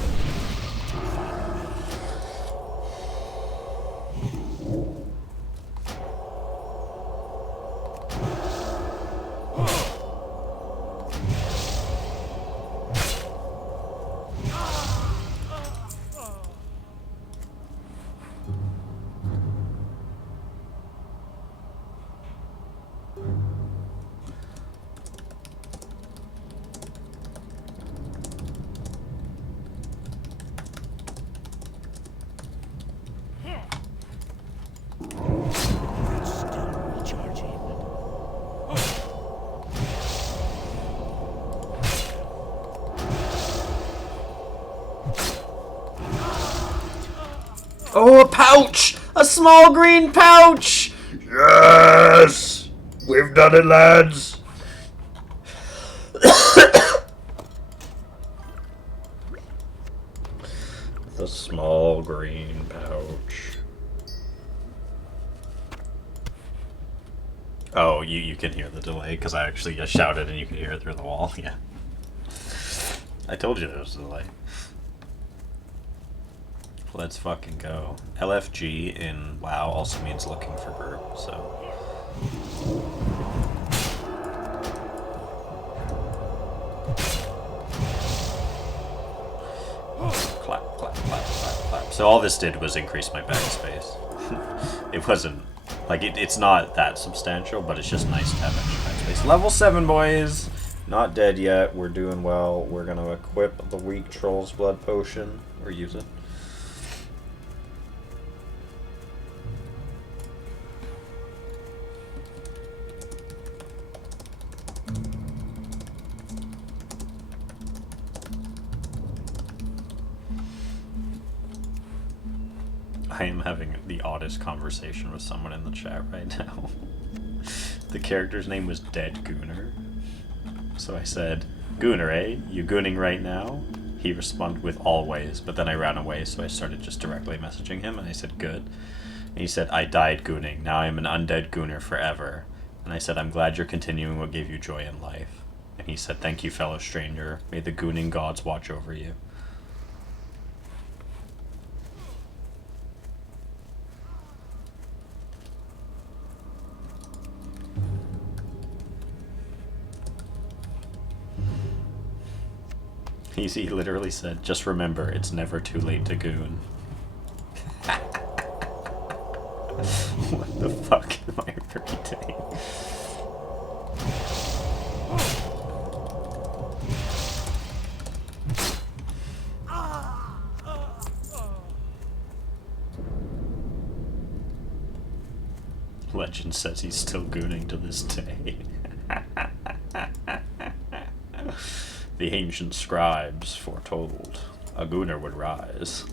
Still recharging. Oh, a pouch! A small green pouch! Yes! We've done it, lads! The small green pouch. Oh, you can hear the delay, because I actually just shouted and you can hear it through the wall, yeah. I told you there was a delay. Let's fucking go. LFG in WoW also means looking for group, so. Clap, clap, clap, clap, clap. So all this did was increase my backspace. It wasn't, like, it's not that substantial, but it's just nice to have extra backspace. Level 7, boys! Not dead yet, we're doing well. We're gonna equip the weak Troll's Blood Potion, or use it. I am having the oddest conversation with someone in the chat right now. The character's name was Dead Gooner. So I said, Gooner, eh? You gooning right now? He responded with always, but then I ran away, so I started just directly messaging him, and I said, good. And he said, I died gooning. Now I am an undead gooner forever. And I said, I'm glad you're continuing what gave you joy in life. And he said, thank you, fellow stranger. May the gooning gods watch over you. He literally said, just remember, it's never too late to goon. What the fuck am I reading? Legend says he's still gooning to this day. The ancient scribes foretold a gooner would rise.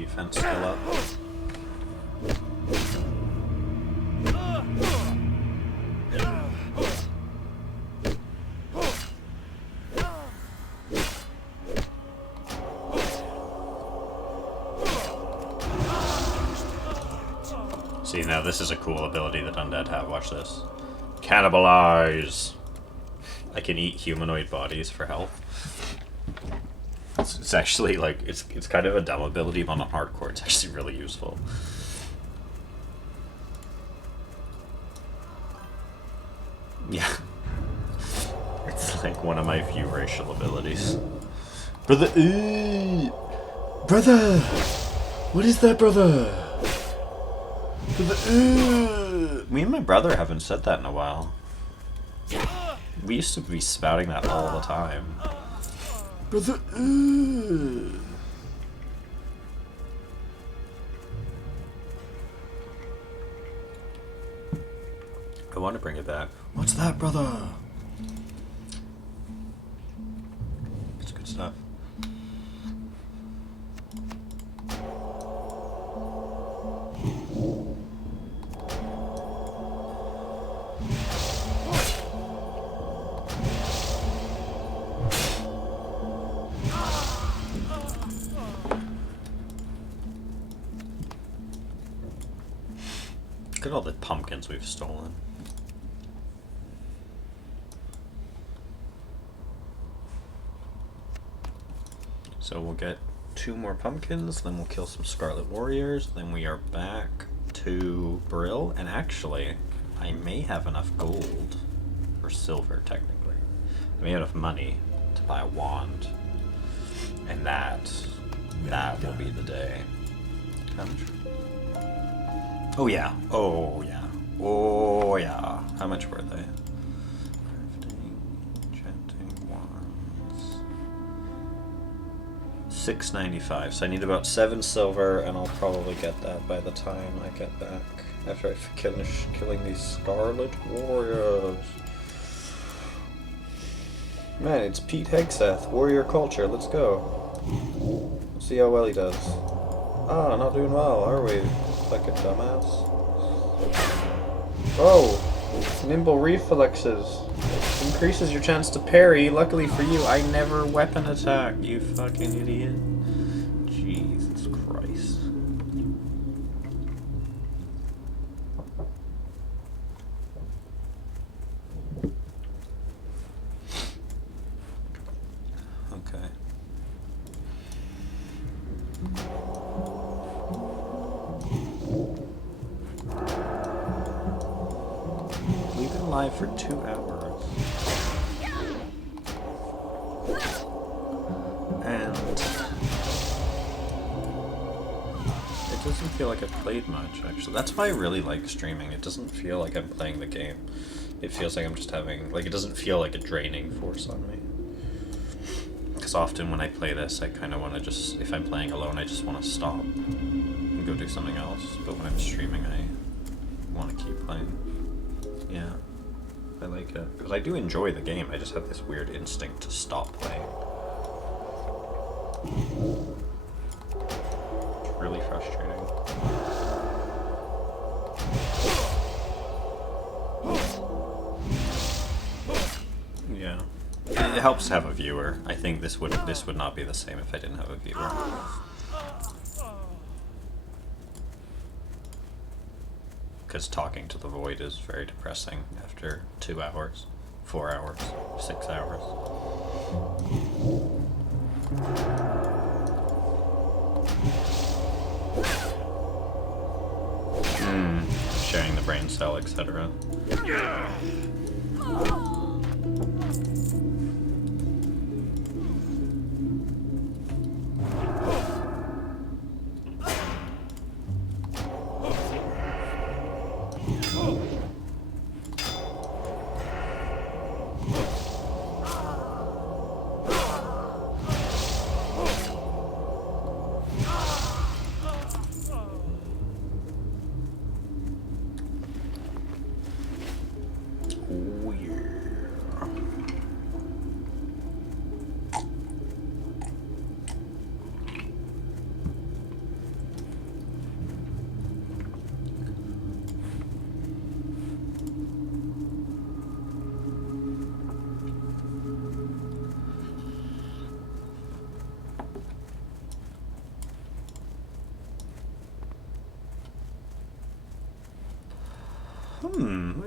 defense skill up. See, now this is a cool ability that undead have. Watch this. Cannibalize! I can eat humanoid bodies for health. It's actually, like, it's kind of a dumb ability, but on hardcore it's actually really useful. Yeah. It's like one of my few racial abilities. Brother! Brother! What is that, brother? Me and my brother haven't said that in a while. We used to be spouting that all the time. Brother. I want to bring it back. What's that, brother? It's good stuff. Look at all the pumpkins we've stolen. So we'll get 2 more pumpkins, then we'll kill some Scarlet Warriors, then we are back to Brill, and actually, I may have enough gold, or silver technically. I may have enough money to buy a wand, and that will be the day. How much? Oh yeah, oh yeah, oh yeah. How much were they? Crafting, enchanting wands. 695. So I need about 7 silver, and I'll probably get that by the time I get back. After I finish killing these Scarlet Warriors. Man, it's Pete Hegseth, Warrior Culture. Let's go. See how well he does. Ah, not doing well, are we? Like a dumbass. Oh! Nimble reflexes. Increases your chance to parry. Luckily for you, I never weapon attack, you fucking idiot. Jesus Christ. Okay. We've been live for 2 hours. And it doesn't feel like I've played much, actually. That's why I really like streaming. It doesn't feel like I'm playing the game. It feels like I'm just having, like, it doesn't feel like a draining force on me. Because often when I play this, I kind of want to just, if I'm playing alone, I just want to stop and go do something else. But when I'm streaming, I want to keep playing. Yeah, I like it. Because I do enjoy the game, I just have this weird instinct to stop playing. It's really frustrating. Yeah. It helps to have a viewer. I think this would not be the same if I didn't have a viewer. Because talking to the void is very depressing after 2 hours, 4 hours, 6 hours. Sharing the brain cell, etc.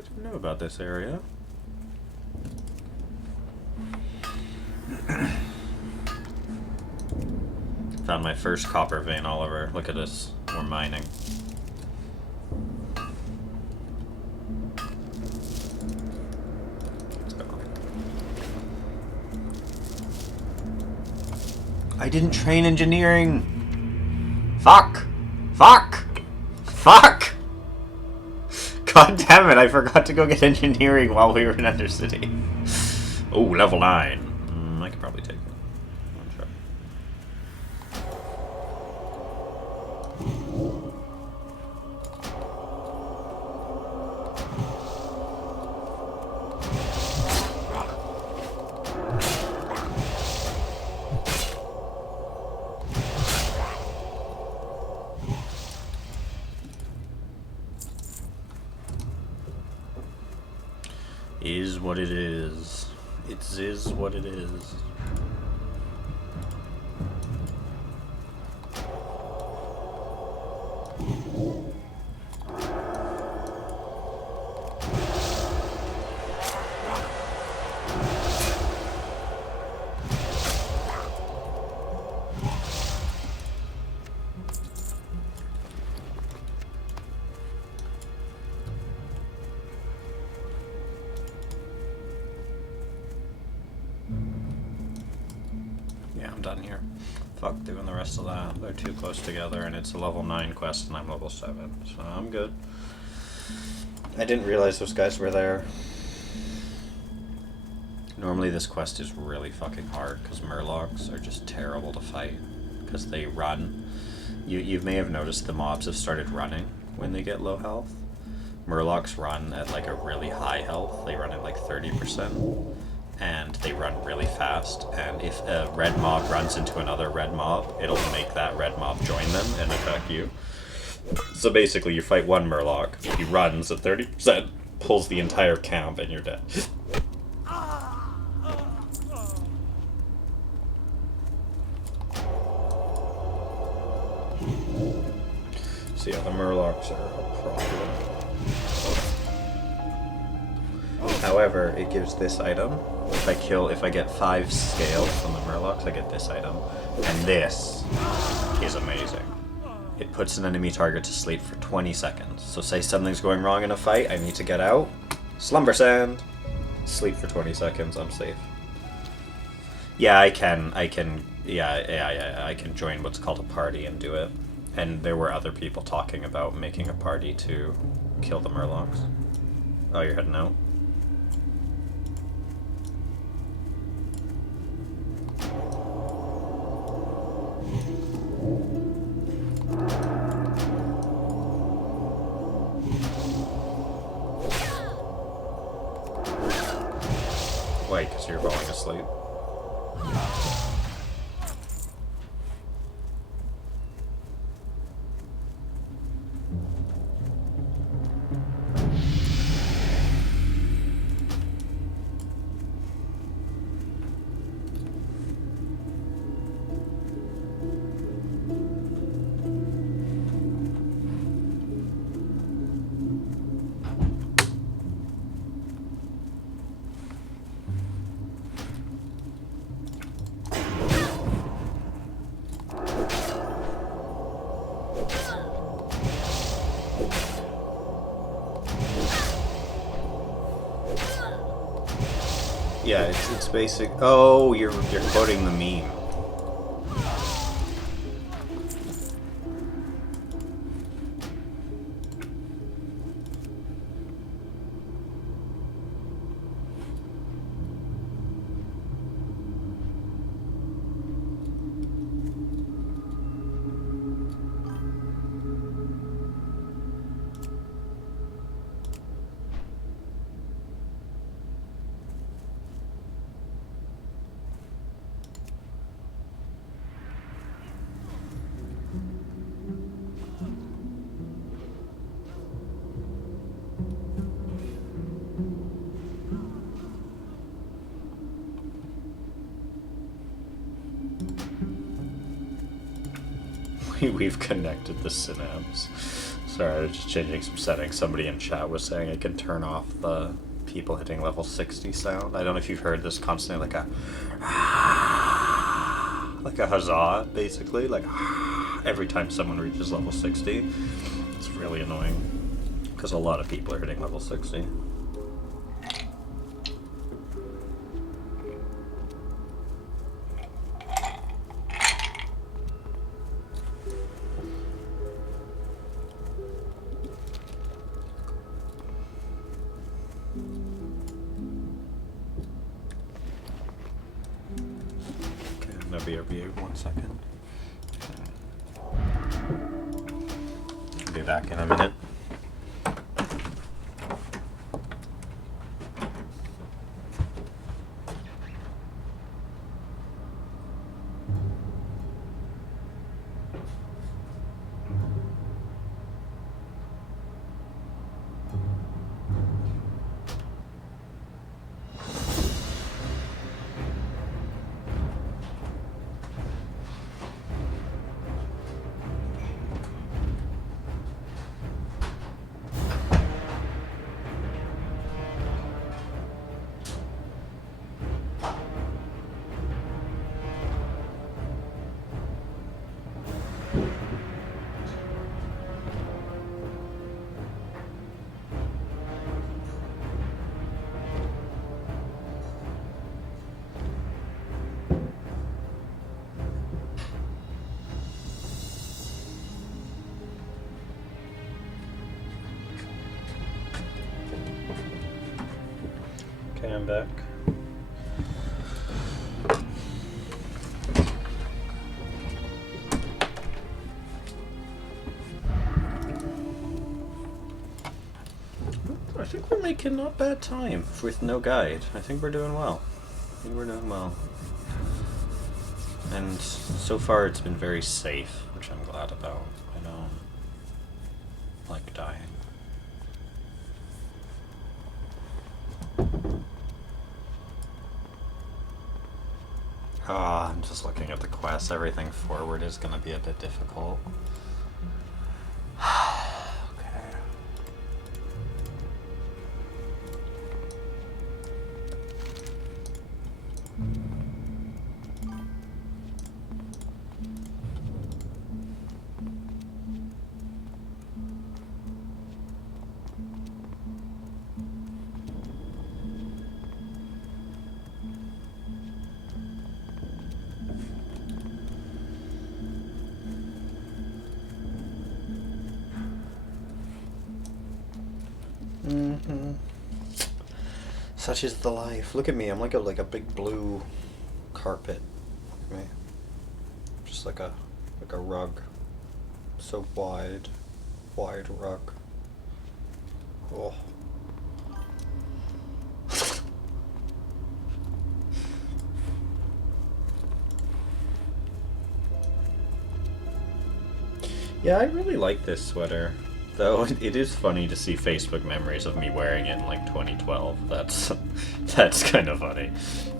didn't know about this area. Found my first copper vein, Oliver. Look at this. We're mining. Let's go. I didn't train engineering! Fuck! Fuck! Fuck! God damn it, I forgot to go get engineering while we were in Undercity. Oh, level 9. I could probably take it. I'll try. Is what it is. It is what it is. Done here. Fuck doing the rest of that. They're too close together and it's a level 9 quest and I'm level 7. So I'm good. I didn't realize those guys were there. Normally this quest is really fucking hard because Murlocs are just terrible to fight. Because they run. You may have noticed the mobs have started running when they get low health. Murlocs run at like a really high health. They run at like 30%. And they run really fast, and if a red mob runs into another red mob, it'll make that red mob join them and attack you. So basically, you fight one Murloc, he runs at 30%, pulls the entire camp, and you're dead. So yeah, the Murlocs are a problem. However, it gives this item. If I get 5 scale from the Murlocs, I get this item. And this is amazing. It puts an enemy target to sleep for 20 seconds. So say something's going wrong in a fight, I need to get out. Slumber Sand. Sleep for 20 seconds, I'm safe. Yeah, I can join what's called a party and do it. And there were other people talking about making a party to kill the Murlocs. Oh, you're heading out? Wait, because you're falling asleep. Yeah, it's basic. Oh, you're quoting the meme. We've connected the synapse. Sorry, I was just changing some settings. Somebody in chat was saying I can turn off the people hitting level 60 sound. I don't know if you've heard this constantly, like a huzzah, basically, like every time someone reaches level 60. It's really annoying because a lot of people are hitting level 60. BRB 1 second. Be back in a minute. Okay, I'm back. I think we're making not bad time with no guide. I think we're doing well. I think we're doing well. And so far it's been very safe, which I'm glad about. I don't like dying. I'm just looking at the quests. Everything forward is going to be a bit difficult. Okay. Such is the life. Look at me. I'm like a big blue carpet. Look at me. Just like a rug. So wide rug. Oh. Yeah, I really like this sweater. Though it is funny to see Facebook memories of me wearing it in like 2012. That's kind of funny.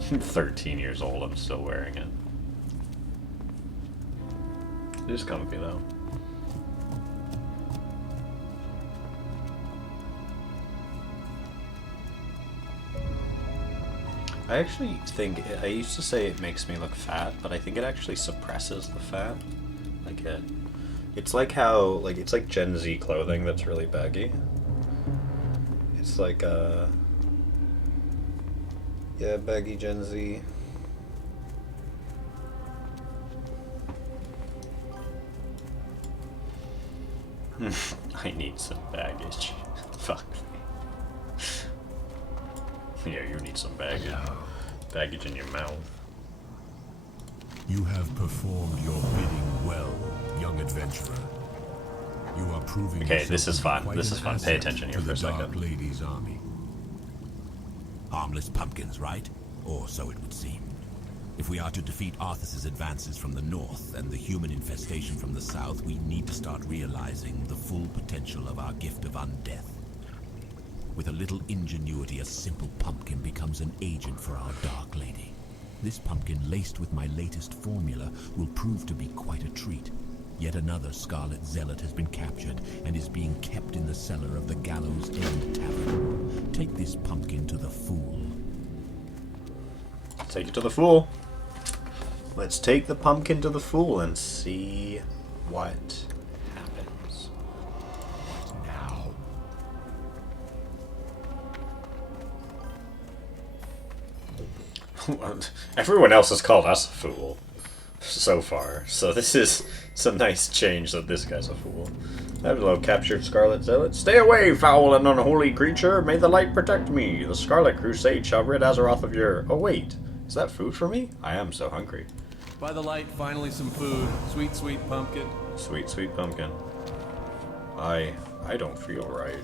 13 years old, I'm still wearing it. It is comfy though. I actually think, I used to say it makes me look fat, but I think it actually suppresses the fat. Like it's like how, it's like Gen Z clothing that's really baggy. It's like, yeah, baggy Gen Z. I need some baggage. Fuck me. Yeah, you need some baggage. Baggage in your mouth. You have performed your bidding well, young adventurer. You are proving Okay, yourself this is to be fun. quite This an is fun. Pay asset attention here to for a the Dark second. Lady's army. Harmless pumpkins, right? Or so it would seem. If we are to defeat Arthas's advances from the north and the human infestation from the south, we need to start realizing the full potential of our gift of undeath. With a little ingenuity, a simple pumpkin becomes an agent for our Dark Lady. This pumpkin, laced with my latest formula, will prove to be quite a treat. Yet Yet another Scarlet Zealot has been captured and is being kept in the cellar of the Gallows End Tavern. Take this pumpkin to the Fool. Take it to the Fool. Let's take the pumpkin to the Fool and see what happens. What now? Everyone else has called us a fool so far, so this is some nice change that this guy's a fool. Hello, captured Scarlet Zealot. Stay away, foul and unholy creature! May the light protect me! The Scarlet Crusade shall rid Azeroth of your... Oh wait, is that food for me? I am so hungry. By the light, finally some food. Sweet, sweet pumpkin. Sweet, sweet pumpkin. I don't feel right.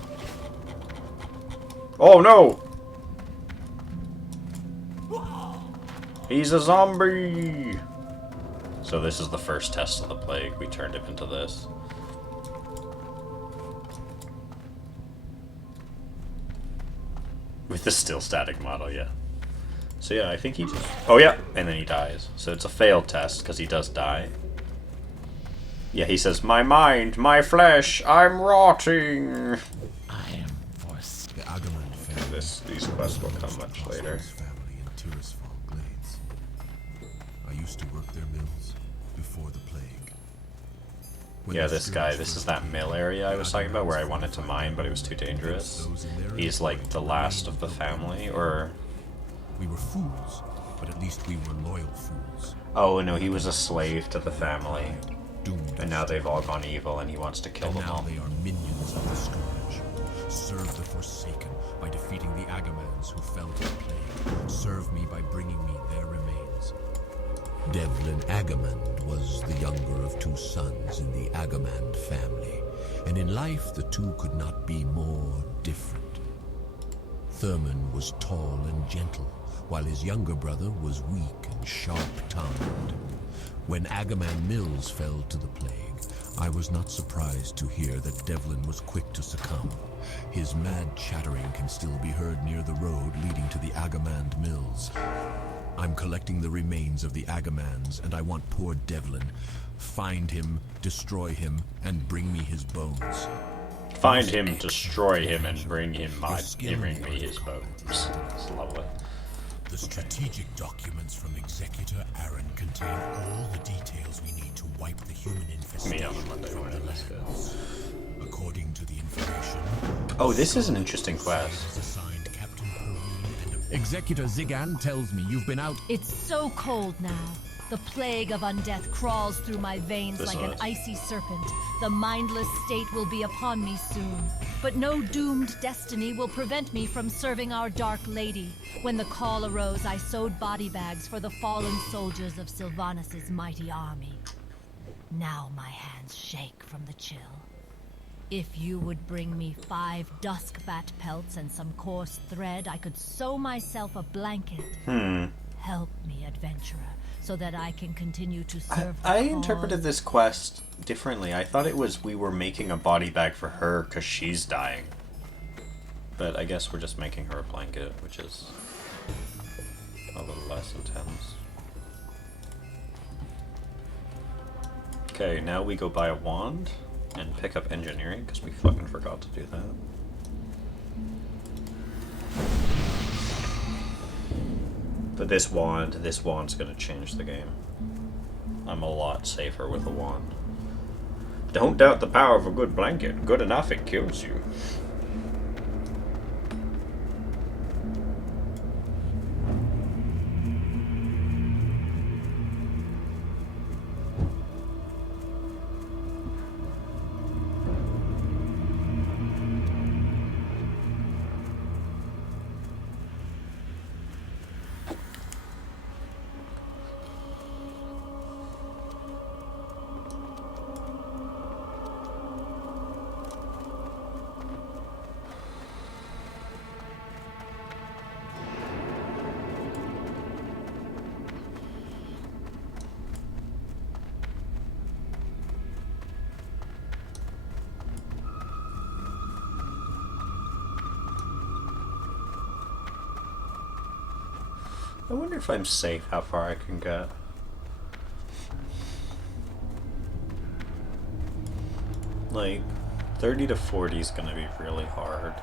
Oh no! He's a zombie! So this is the first test of the plague. We turned him into this. With the still static model, yeah. So yeah, I think he just... Oh yeah, and then he dies. So it's a failed test, because he does die. Yeah, he says, my mind, my flesh, I'm rotting! I am forced. The Agamand family. These quests will come much later. Family in Tirisfal Glades. I used to work their mills before the plague. When Yeah, the this guy, scourge this is first that came, mill area I was talking about where I Agamand's wanted to mine, but it was too dangerous. those in their He's like the employ last of the family, or... We were fools, but at least we were loyal fools. Oh no, he was a slave to the family. Doomed And now they've all gone evil and he wants to kill and them now all. they are minions of the Scourge. Serve the Forsaken by defeating the Agamans who fell to the plague. Serve me by bringing me their remains. Devlin Agamand was the younger of two sons in the Agamand family, and in life the two could not be more different. Thurman was tall and gentle, while his younger brother was weak and sharp-tongued. When Agamand Mills fell to the plague, I was not surprised to hear that Devlin was quick to succumb. His mad chattering can still be heard near the road leading to the Agamand Mills. I'm collecting the remains of the Agamans, and I want poor Devlin. Find him, destroy him, and bring me his bones. Find him, destroy him, and bring me his bones. It's lovely. The strategic documents from Executor Aaron contain all the details we need to wipe the human infestation on Monday from morning, the that's land. According to the information... Oh, this is an interesting quest. Is assigned Captain Perrine and Executor Zigan tells me you've been out... It's so cold now. The plague of undeath crawls through my veins This like an was. icy serpent. The mindless state will be upon me soon. But no doomed destiny will prevent me from serving our Dark Lady. When the call arose, I sewed body bags for the fallen soldiers of Sylvanas' mighty army. Now my hands shake from the chill. If you would bring me 5 duskbat pelts and some coarse thread, I could sew myself a blanket. Help me, adventurer, so that I can continue to serve the I cause. interpreted this quest differently. I thought it was we were making a body bag for her because she's dying. But I guess we're just making her a blanket, which is a little less intense. Okay, now we go buy a wand and pick up engineering because we fucking forgot to do that. But this wand's gonna change the game. I'm a lot safer with a wand. Don't doubt the power of a good blanket. Good enough, it kills you. I wonder if I'm safe, how far I can get. Like, 30 to 40 is gonna be really hard.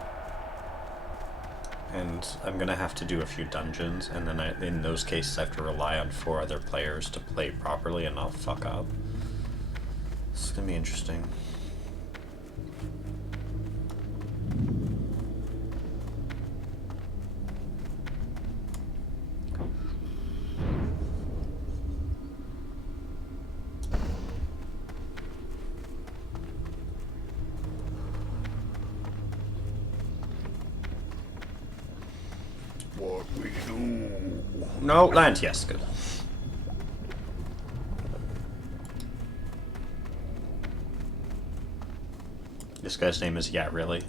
And I'm gonna have to do a few dungeons, and then in those cases I have to rely on 4 other players to play properly and not fuck up. It's gonna be interesting. What we do? No, land, yes, good. This guy's name is Yeah, Really.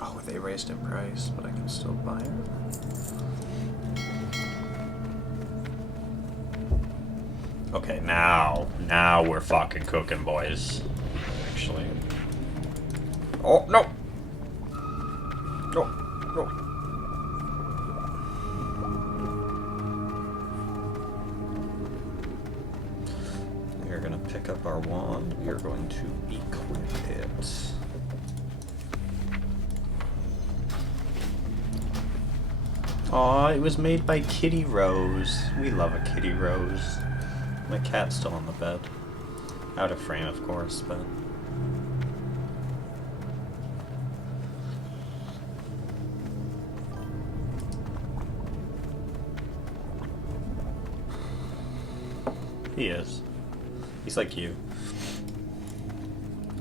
Oh, they raised in price, but I can still buy it. Okay, now we're fucking cooking, boys. Actually. Oh, no! No, no. We are gonna pick up our wand. We are going to equip it. Aw, it was made by Kitty Rose. We love a Kitty Rose. My cat's still on the bed. Out of frame, of course, but... He is. He's like you.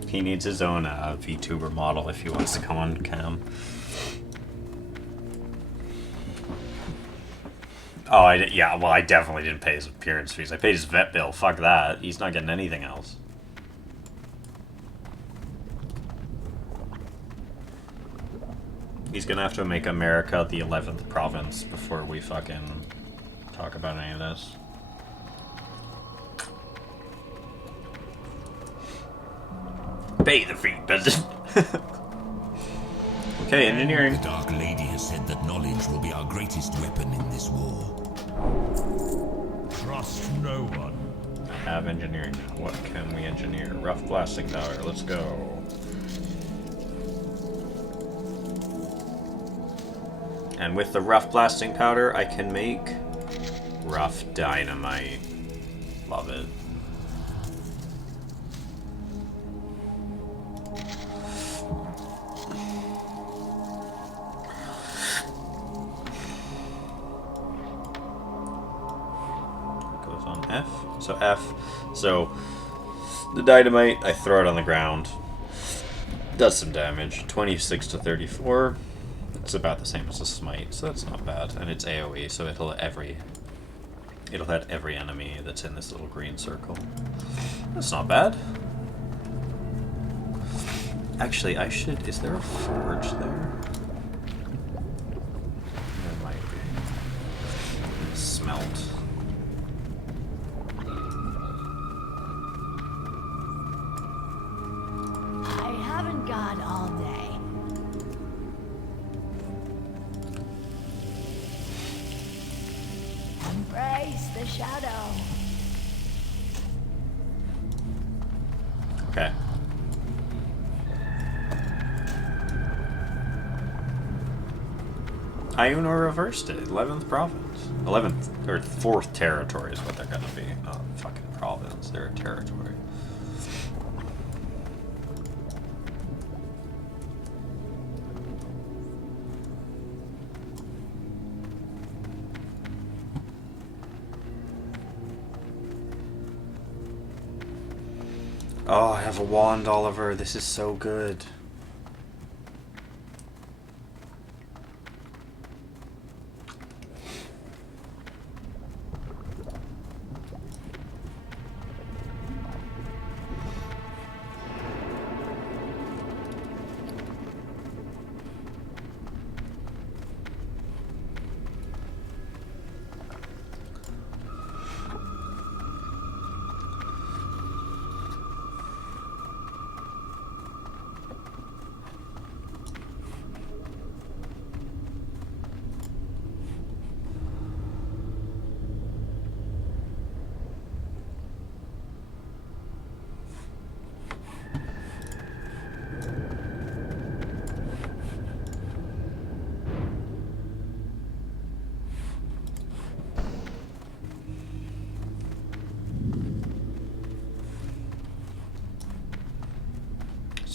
He needs his own VTuber model if he wants to come on cam. Oh, yeah, well, I definitely didn't pay his appearance fees. I paid his vet bill. Fuck that. He's not getting anything else. He's gonna have to make America the 11th province before we fucking talk about any of this. Pay the fee, does it? Okay, engineering. The Dark Lady has said that knowledge will be our greatest weapon in this war. Trust no one. I have engineering now. What can we engineer? Rough blasting powder. Let's go. And with the rough blasting powder, I can make rough dynamite. Love it. F. So F. So the dynamite, I throw it on the ground. Does some damage. 26 to 34. It's about the same as a smite, so that's not bad. And it's AoE, so it'll hit every enemy that's in this little green circle. That's not bad. Actually, I should... Is there a forge there? There might be. Smelt. God all day. Embrace the shadow. Okay. Iuno reversed it. 11th province. 11th or 4th territory is what they're gonna be. Not fucking province. They're a territory. Oh, I have a wand, Oliver. This is so good.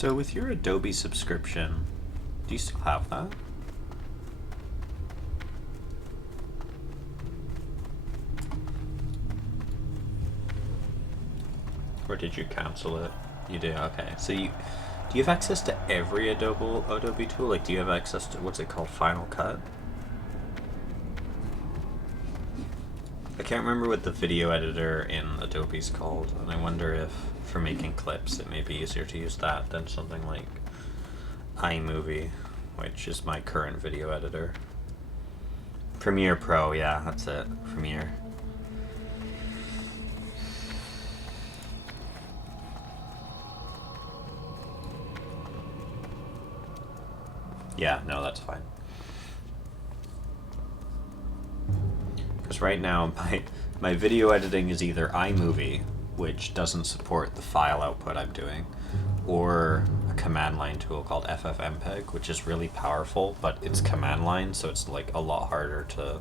So with your Adobe subscription, do you still have that? Or did you cancel it? You do, okay. So do you have access to every Adobe tool? Like, do you have access to, what's it called, Final Cut? I can't remember what the video editor in Adobe's called, and I wonder if, for making clips, it may be easier to use that than something like iMovie, which is my current video editor. Premiere Pro, yeah, that's it. Premiere. Yeah, no, that's fine. Because right now, my video editing is either iMovie, which doesn't support the file output I'm doing, or a command line tool called FFmpeg, which is really powerful, but it's command line, so it's like a lot harder to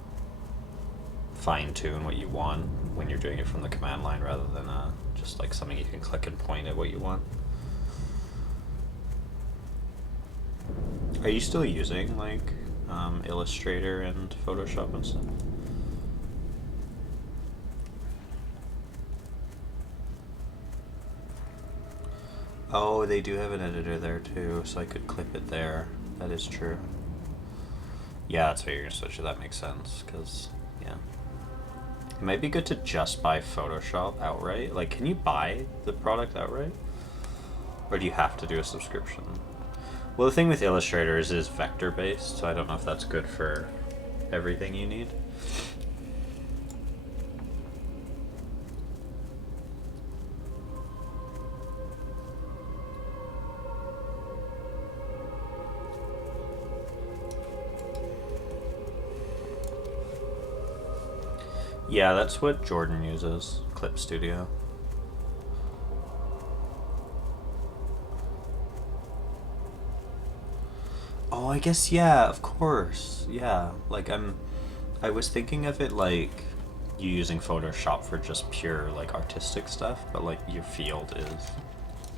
fine-tune what you want when you're doing it from the command line rather than just like something you can click and point at what you want. Are you still using like Illustrator and Photoshop and stuff? Oh, they do have an editor there too, so I could clip it there. That is true. Yeah, that's why you're gonna switch it. That makes sense, because, yeah. It might be good to just buy Photoshop outright. Like, can you buy the product outright? Or do you have to do a subscription? Well, the thing with Illustrator is it is vector-based, so I don't know if that's good for everything you need. Yeah, that's what Jordan uses, Clip Studio. Oh, I guess, yeah, of course. Yeah, like I was thinking of it like you using Photoshop for just pure like artistic stuff, but like your field is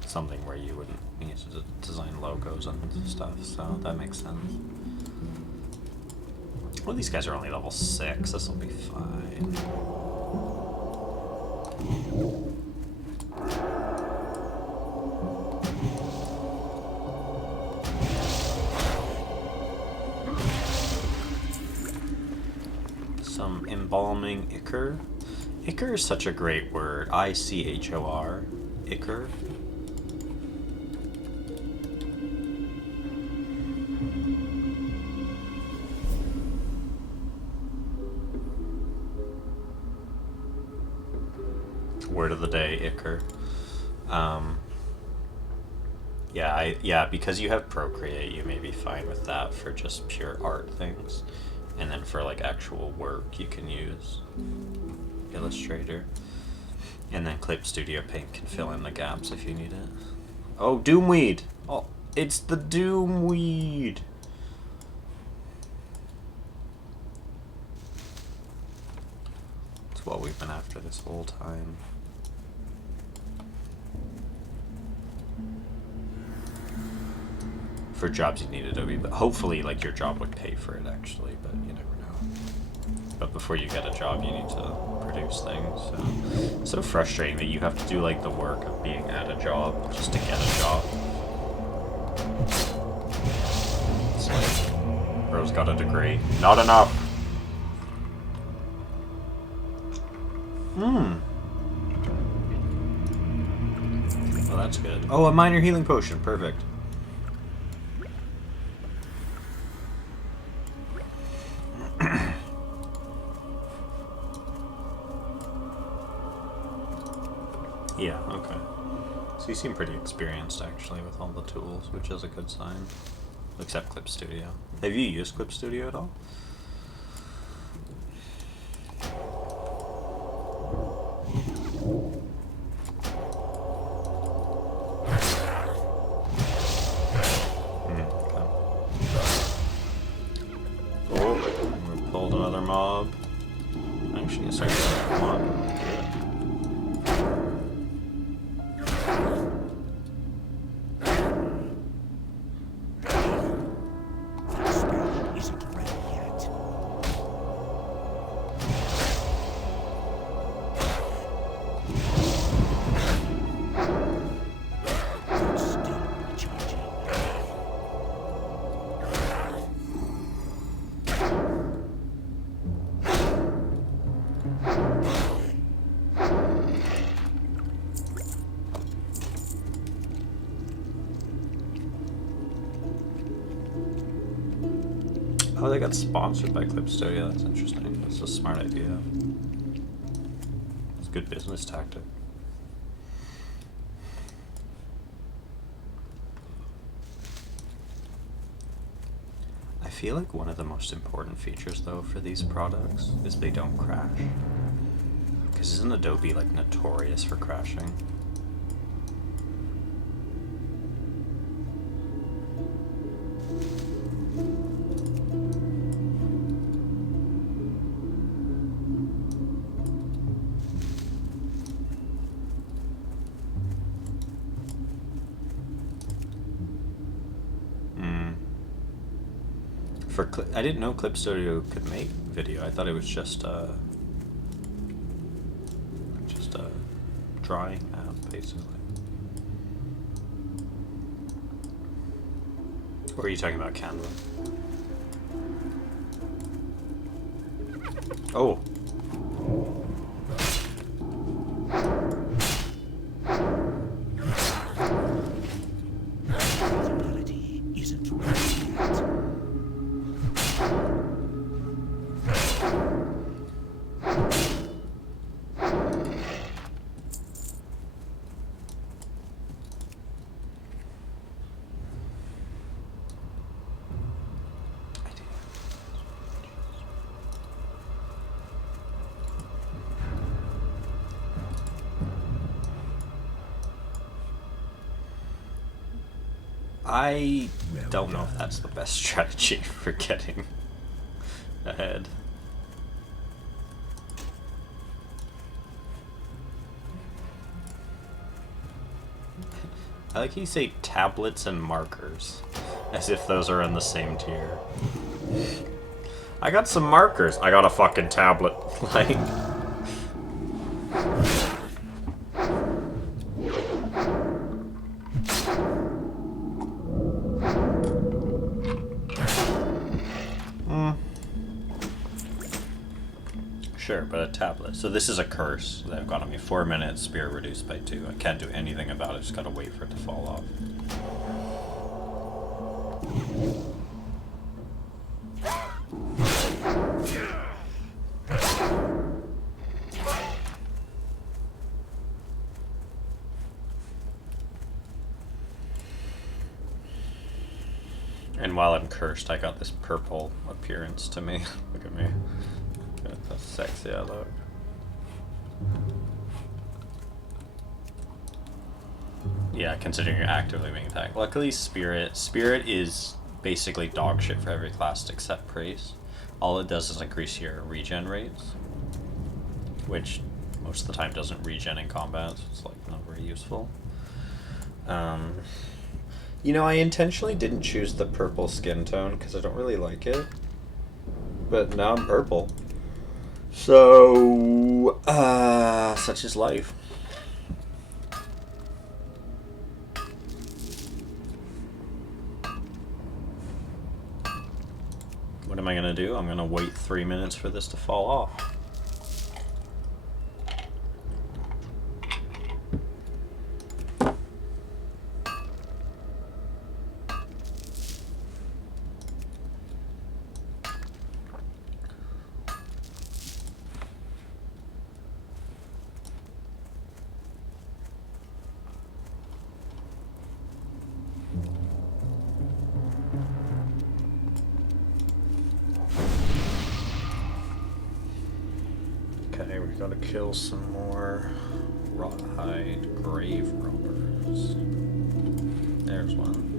something where you wouldn't need to design logos and stuff, so that makes sense. Well, these guys are only level 6, this will be fine. Some embalming ichor. Ichor is such a great word. I-C-H-O-R. Ichor. Word of the day, ichor. Yeah, because you have Procreate, you may be fine with that for just pure art things. And then for like actual work, you can use Illustrator. And then Clip Studio Paint can fill in the gaps if you need it. Oh, Doomweed! Oh, it's the Doomweed! It's what we've been after this whole time. For jobs you need Adobe, but hopefully like your job would pay for it actually, but you never know. But before you get a job you need to produce things. So it's so frustrating that you have to do like the work of being at a job just to get a job. It's like, bro's got a degree. Not enough! Well, that's good. Oh, a minor healing potion, perfect. Yeah, okay. So you seem pretty experienced, actually, with all the tools, which is a good sign. Except Clip Studio. Have you used Clip Studio at all? Oh, we pulled another mob. Actually, a second mob. Oh, they got sponsored by Clip Studio. That's interesting. That's a smart idea. It's a good business tactic. I feel like one of the most important features, though, for these products is they don't crash. Because isn't Adobe, like, notorious for crashing? I didn't know Clip Studio could make video. I thought it was just a drawing app, basically. Or are you talking about Canva? Oh. Possibility isn't right yet. I don't know if that's the best strategy for getting ahead. I like how you say tablets and markers, as if those are in the same tier. I got some markers. I got a fucking tablet. Like... Sure, but a tablet. So this is a curse that I've got on me. 4 minutes, spirit reduced by 2. I can't do anything about it, just gotta wait for it to fall off. And while I'm cursed, I got this purple appearance to me. Look at me. That's how sexy I look. Yeah, considering you're actively being attacked. Luckily, Spirit is basically dog shit for every class except Praise. All it does is increase your regen rates, which most of the time doesn't regen in combat, so it's like not very useful. You know, I intentionally didn't choose the purple skin tone because I don't really like it, but now I'm purple. So, such is life. What am I gonna do? I'm gonna wait 3 minutes for this to fall off. Okay, we gotta kill some more rawhide grave robbers. There's one.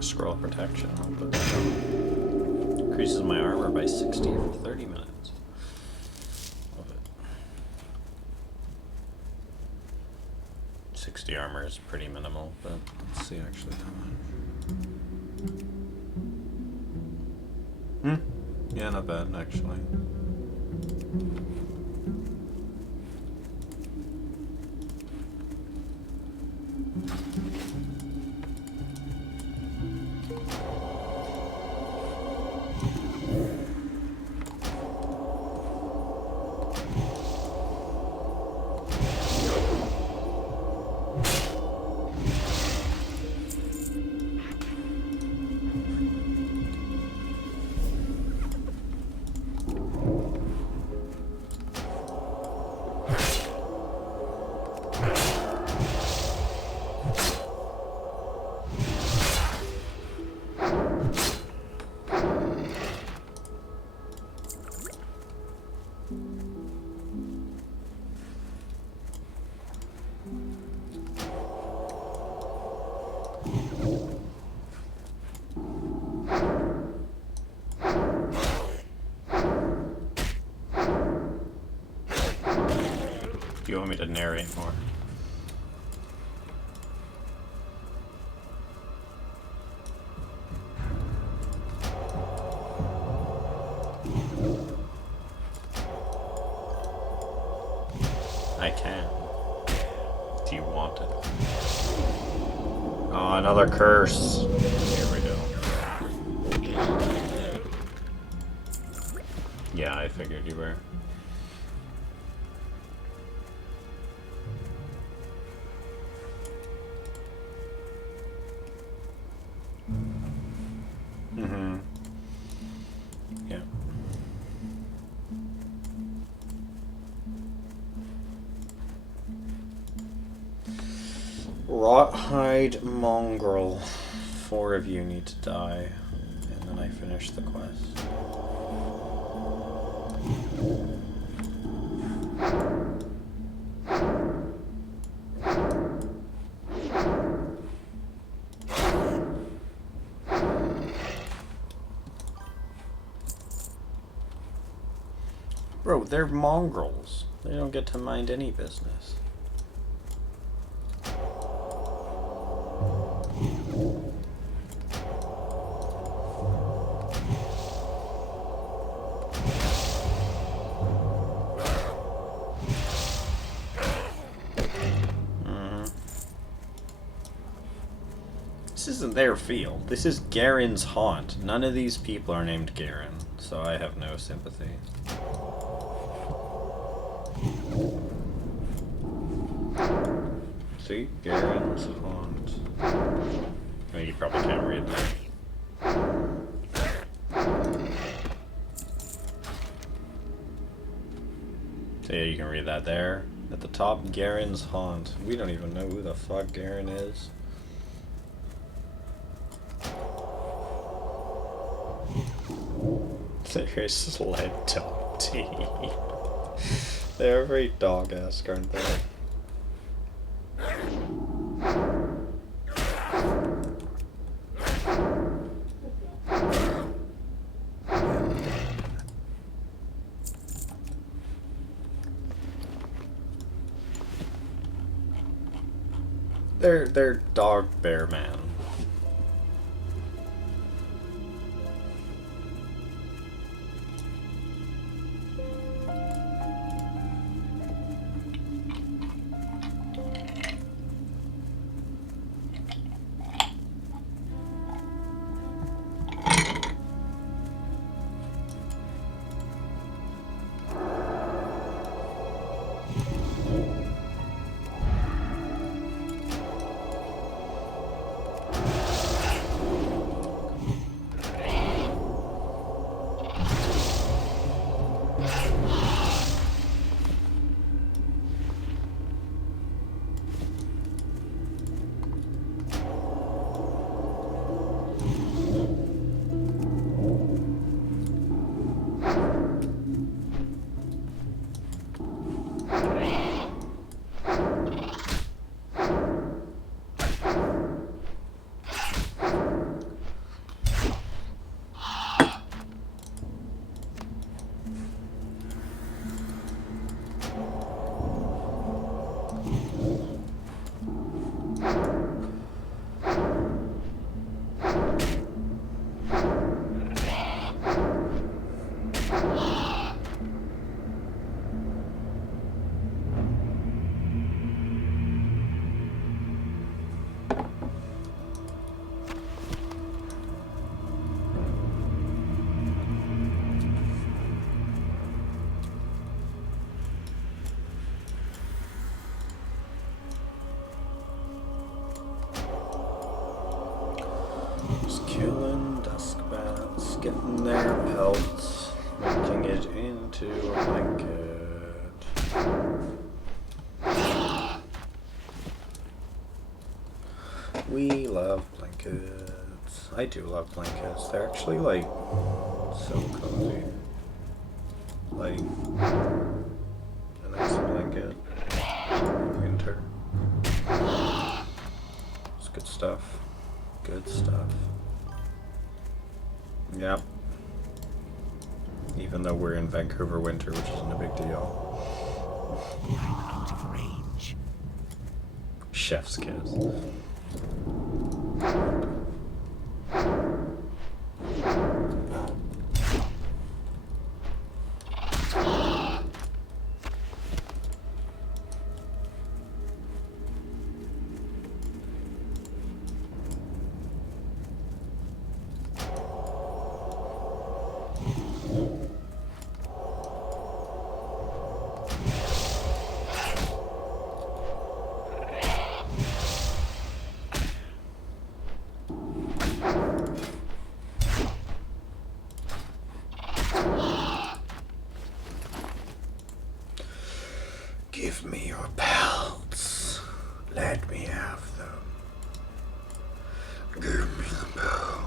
Scroll protection. I'll put that on. Increases my armor by 60 for 30 minutes. 60 armor is pretty minimal, but let's see actually how much. Yeah, not bad actually. Do you want me to narrate more? I can. Do you want it? Oh, another curse. Here we go. Yeah, I figured you were. Yeah. Rothide Mongrel. 4 of you need to die, and then I finish the quest. Bro, they're mongrels. They don't get to mind any business. This isn't their field. This is Garen's haunt. None of these people are named Garen, so I have no sympathy. See? Garen's haunt. Oh, you probably can't read that. So yeah, you can read that there. At the top, Garen's haunt. We don't even know who the fuck Garen is. They're a sled dog team. They're very dog-esque, aren't they? They're dog bear man. getting their pelts, making it into a blanket. We love blankets. I do love blankets. They're actually like so cozy. Like a nice blanket. Winter. It's good stuff. Good stuff. Yep. Even though we're in Vancouver winter, which isn't a big deal. I'm out of range. Chef's kiss. Give me your pelts. Let me have them. Give me the pelts.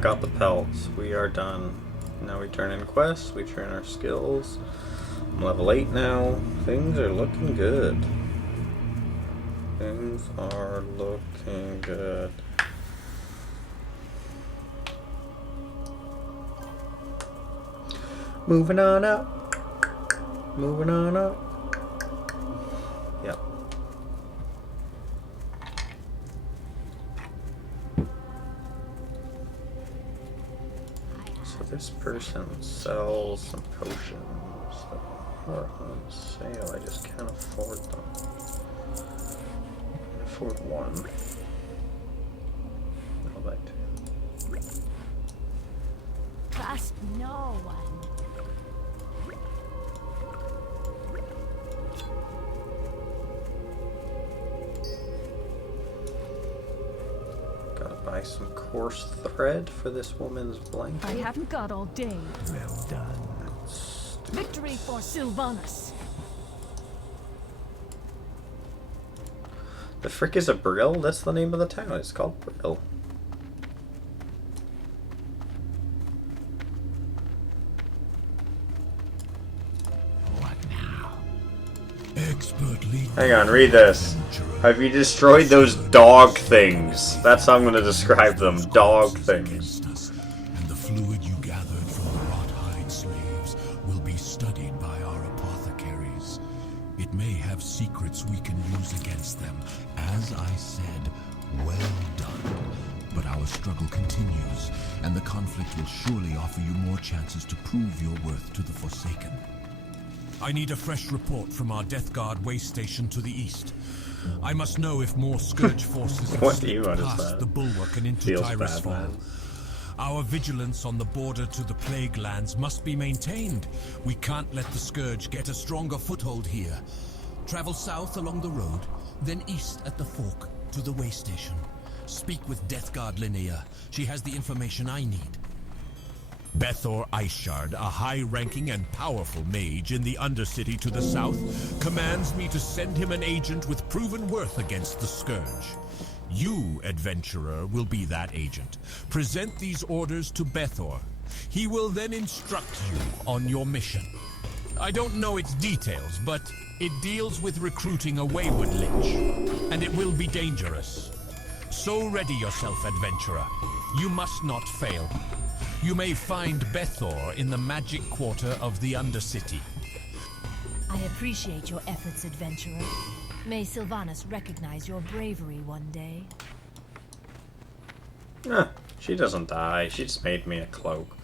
Got the pelts. We are done. Now we turn in quests, we turn our skills. I'm level 8 now. Things are looking good. Things are looking good. Moving on up. Moving on up. Yep. So this person sells some potions that are on sale. I just can't afford them. I can afford one. I'll buy two. Trust no one. Gotta buy some coarse thread for this woman's blanket. I haven't got all day. Well done. Victory for Sylvanas. The frick is a Brill? That's the name of the town. It's called Brill. What now? Expertly. Hang on, read this. Have you destroyed those dog things? That's how I'm going to describe them. Dog things. And the fluid you gathered from the wrought-hide slaves will be studied by our apothecaries. It may have secrets we can use against them. As I said, well done. But our struggle continues, and the conflict will surely offer you more chances to prove your worth to the Forsaken. I need a fresh report from our Death Guard way station to the east. I must know if more Scourge forces have What do you slipped understand? past the bulwark and into Feels Tyrus bad, Fall. man. Our vigilance on the border to the Plague Lands must be maintained. We can't let the Scourge get a stronger foothold here. Travel south along the road, then east at the fork to the way station. Speak with Death Guard Linnea. She has the information I need. Bethor Iceshard, a high-ranking and powerful mage in the Undercity to the south, commands me to send him an agent with proven worth against the Scourge. You, adventurer, will be that agent. Present these orders to Bethor. He will then instruct you on your mission. I don't know its details, but it deals with recruiting a wayward lich, and it will be dangerous. So ready yourself, adventurer. You must not fail. You may find Bethor in the magic quarter of the Undercity. I appreciate your efforts, adventurer. May Sylvanas recognize your bravery one day. She doesn't die. She just made me a cloak.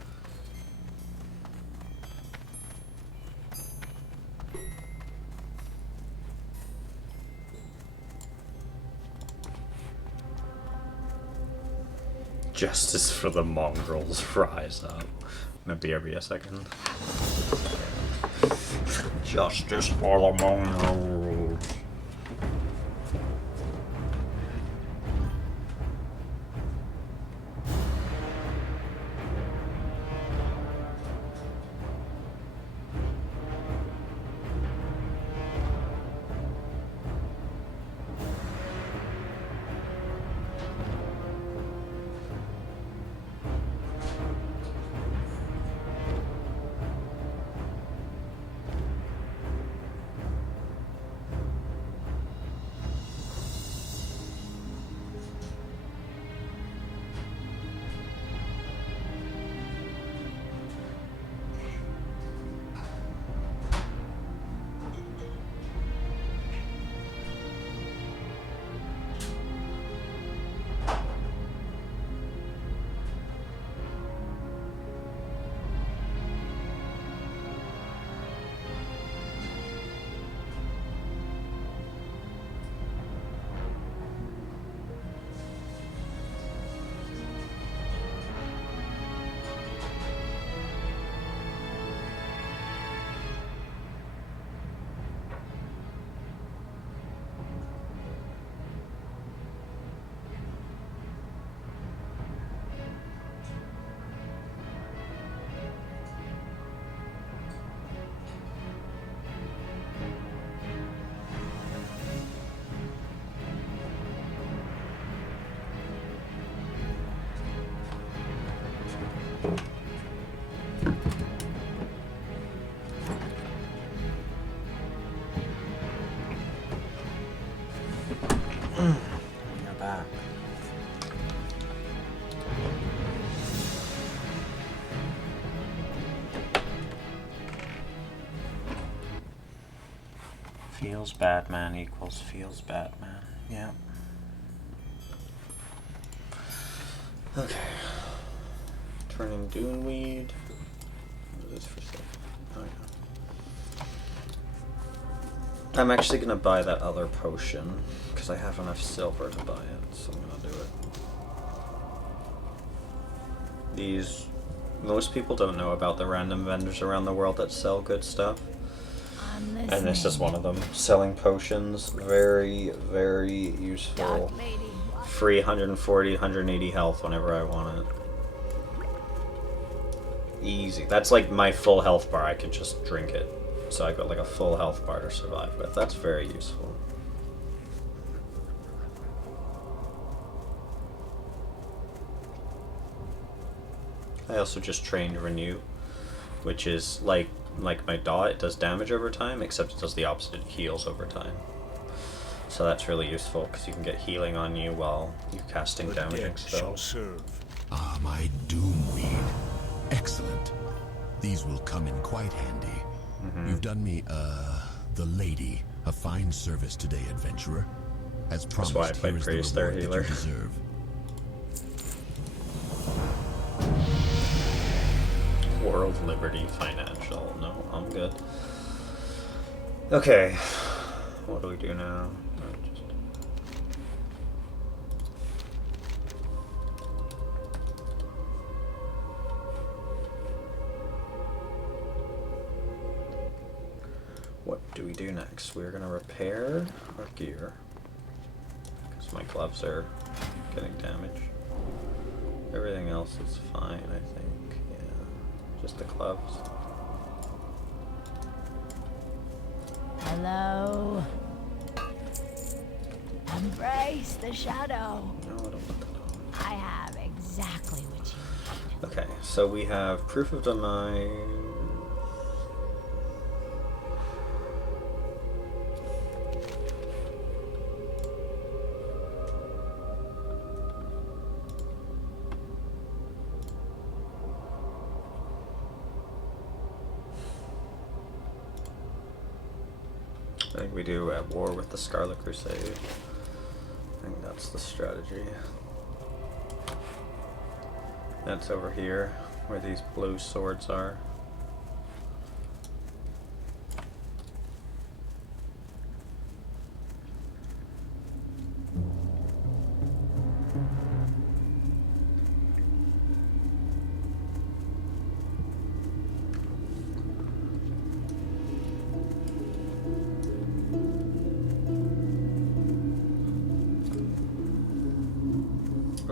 Justice for the mongrels, rise up. I'm gonna BRB a second. Justice for the mongrels. You're back. Feels Batman equals feels Batman. Yeah. Okay. Turning Duneweed. What is this for sale? Oh, yeah. I'm actually gonna buy that other potion because I have enough silver to buy it, so I'm gonna do it. Most people don't know about the random vendors around the world that sell good stuff. And this is one of them. Selling potions, very, very useful. Free 140, 180 health whenever I want it. Easy. That's like my full health bar. I could just drink it. So I got like a full health bar to survive with. That's very useful. I also just trained Renew, which is like my dot. It does damage over time, except it does the opposite. It heals over time. So that's really useful because you can get healing on you while you're casting damaging spells. Ah, my Doomweed. Excellent. These will come in quite handy. You've done me, the lady, a fine service today, adventurer. As promised, That's why I played Priest there, healer. that you deserve. World Liberty Financial. No, I'm good. Okay, what do we do now? What do we do next? We're gonna repair our gear because my gloves are getting damaged. Everything else is fine, I think. Yeah, just the gloves. Hello. Embrace the shadow. No, I don't want that on. I have exactly what you need. Okay, so we have proof of demise. I think we do at war with the Scarlet Crusade. I think that's the strategy. That's over here, where these blue swords are.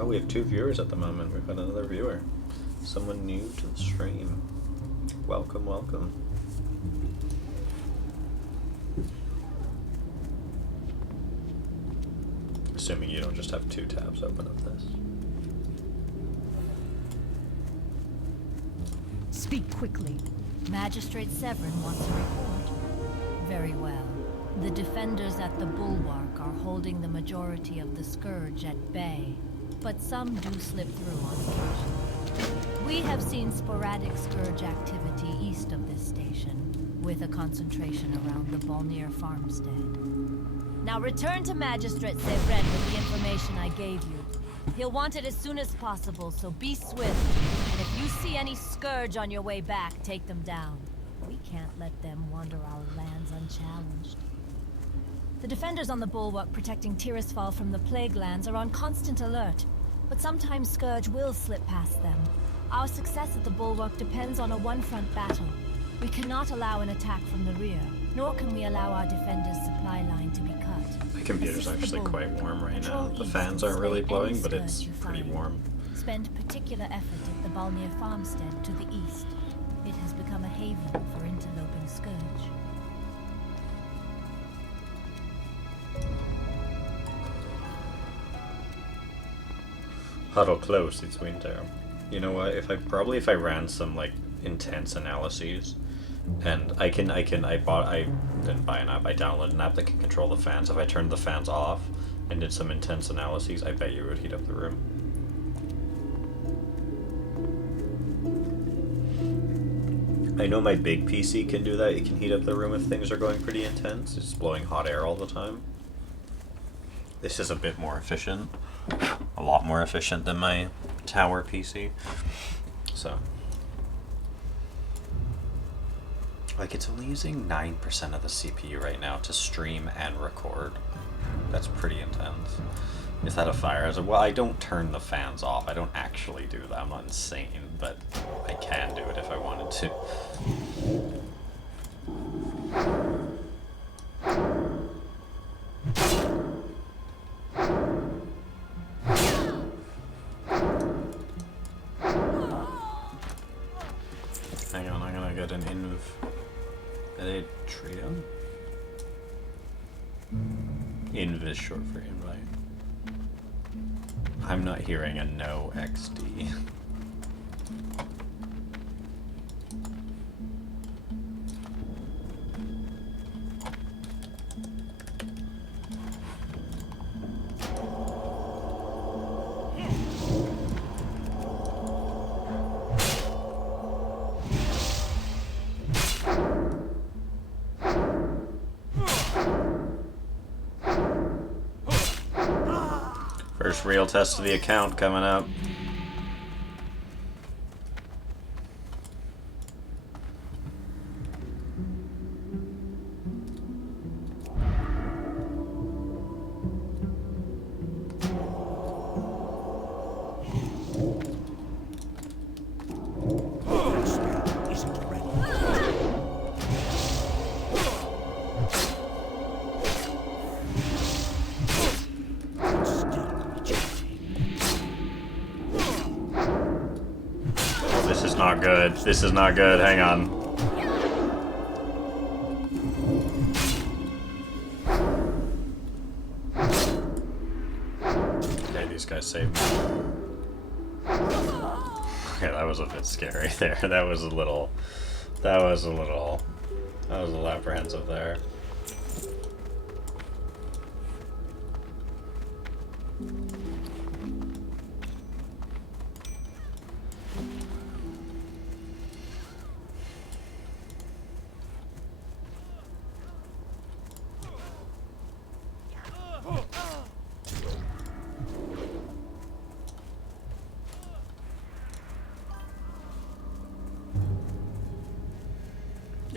Oh, we have 2 viewers at the moment. We've got another viewer. Someone new to the stream. Welcome, welcome. Assuming you don't just have 2 tabs open of this. Speak quickly. Magistrate Severin wants a report. Very well. The defenders at the Bulwark are holding the majority of the Scourge at bay, but some do slip through on occasion. We have seen sporadic Scourge activity east of this station, with a concentration around the Balnier farmstead. Now return to Magistrate Severin with the information I gave you. He'll want it as soon as possible, so be swift. And if you see any Scourge on your way back, take them down. We can't let them wander our lands unchallenged. The defenders on the Bulwark protecting Tirisfal from the Plague Lands are on constant alert, but sometimes Scourge will slip past them. Our success at the Bulwark depends on a one-front battle. We cannot allow an attack from the rear, nor can we allow our defenders' supply line to be cut. My computer's actually quite warm right now. The fans aren't really blowing, but it's pretty warm. Spend particular effort at the Balnier farmstead to the east. It has become a haven for interloping Scourge. Huddle close, it's winter. You know what, if I ran some like intense analyses, and I didn't buy an app, I downloaded an app that can control the fans. If I turned the fans off and did some intense analyses, I bet you it would heat up the room. I know my big PC can do that. It can heat up the room if things are going pretty intense. It's blowing hot air all the time. This is a bit more efficient. A lot more efficient than my tower PC. So. Like, it's only using 9% of the CPU right now to stream and record. That's pretty intense. Is that a fire hazard? Well, I don't turn the fans off. I don't actually do that. I'm not insane, but I can do it if I wanted to. Hang on, I'm gonna get an a trio? Inv is short for invite. I'm not hearing a no XD. First real test of the account coming up. not good. This is not good. Hang on. Okay, these guys saved me. Okay, that was a bit scary there. That was a little apprehensive there.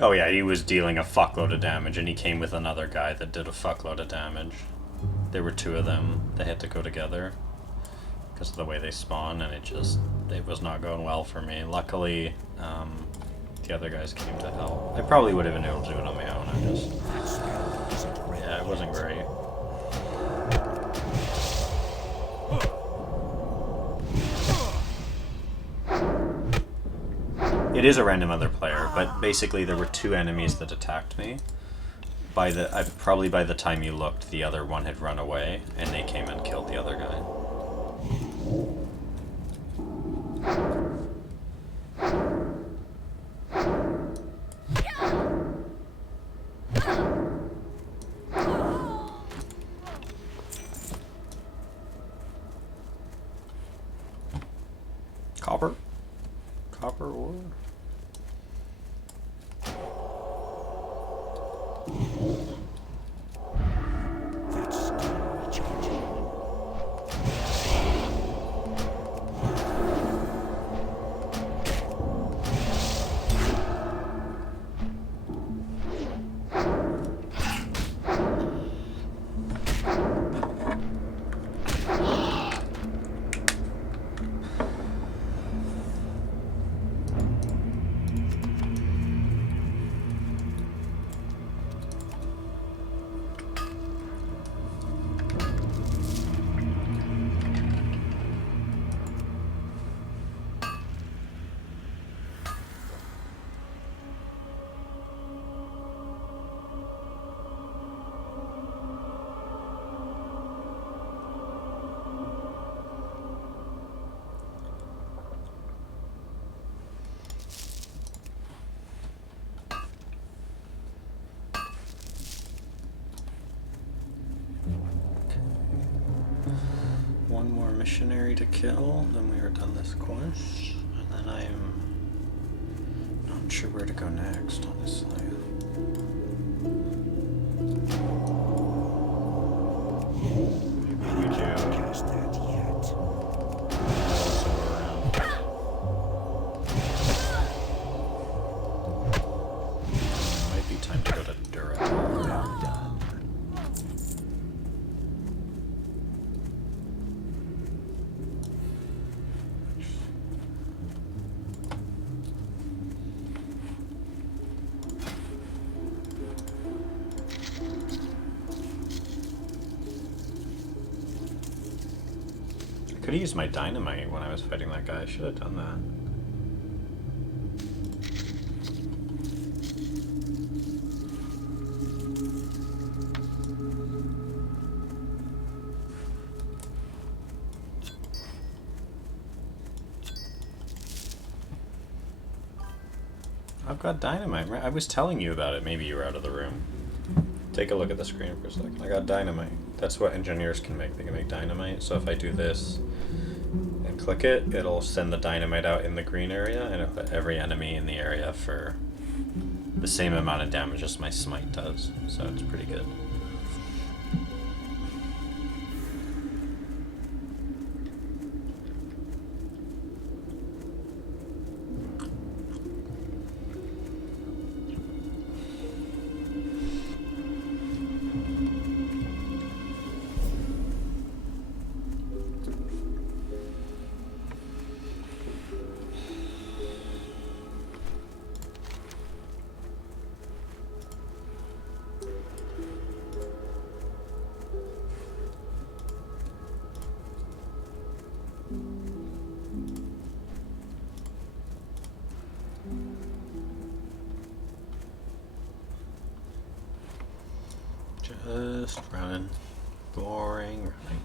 Oh yeah, he was dealing a fuckload of damage, and he came with another guy that did a fuckload of damage. There were two of them. They had to go together because of the way they spawn, and it was not going well for me. Luckily, the other guys came to help. I probably would have been able to do it on my own. Yeah, it wasn't great. It is a random other player, but basically there were two enemies that attacked me. Probably by the time you looked, the other one had run away, and they came and killed the other guy. Copper? Copper ore? One more missionary to kill, then we are done this quest, and then I am not sure where to go next, honestly. Maybe we do cast that yet. Somewhere around. Might be time to go to Dura. Well done. I could have used my dynamite when I was fighting that guy. I should have done that. I've got dynamite. I was telling you about it. Maybe you were out of the room. Take a look at the screen for a second. I got dynamite. That's what engineers can make. They can make dynamite. So if I do this and click it, it'll send the dynamite out in the green area, and it'll hit every enemy in the area for the same amount of damage as my smite does. So it's pretty good. Just running. Boring running.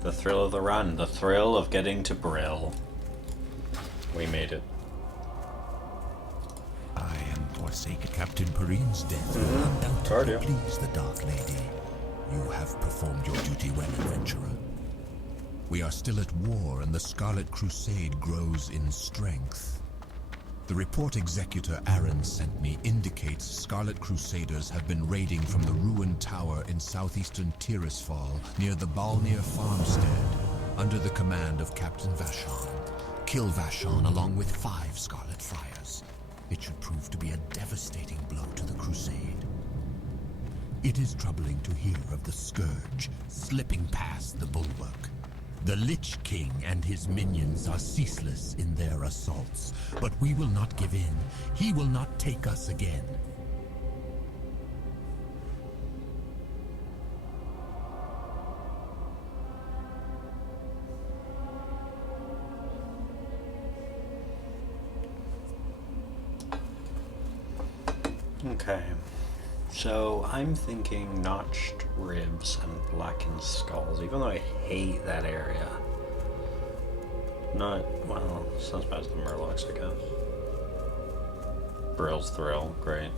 The thrill of the run, the thrill of getting to Brill. We made it. I am forsaken. Captain Perrine's death will undoubtedly please the Dark Lady. You have performed your duty well, adventurer. We are still at war, and the Scarlet Crusade grows in strength. The report Executor Aaron sent me indicates Scarlet Crusaders have been raiding from the ruined tower in southeastern Tirisfal near the Balnir farmstead, under the command of Captain Vashon. Kill Vashon along with 5 Scarlet Friars. It should prove to be a devastating blow to the Crusade. It is troubling to hear of the Scourge slipping past the bulwark. The Lich King and his minions are ceaseless in their assaults, but we will not give in. He will not take us again. Okay, so I'm thinking notched ribs and blackened skulls, even though I hate that area. Not, well, it's not as bad as the Murlocs, I guess. Brill's Thrill, great.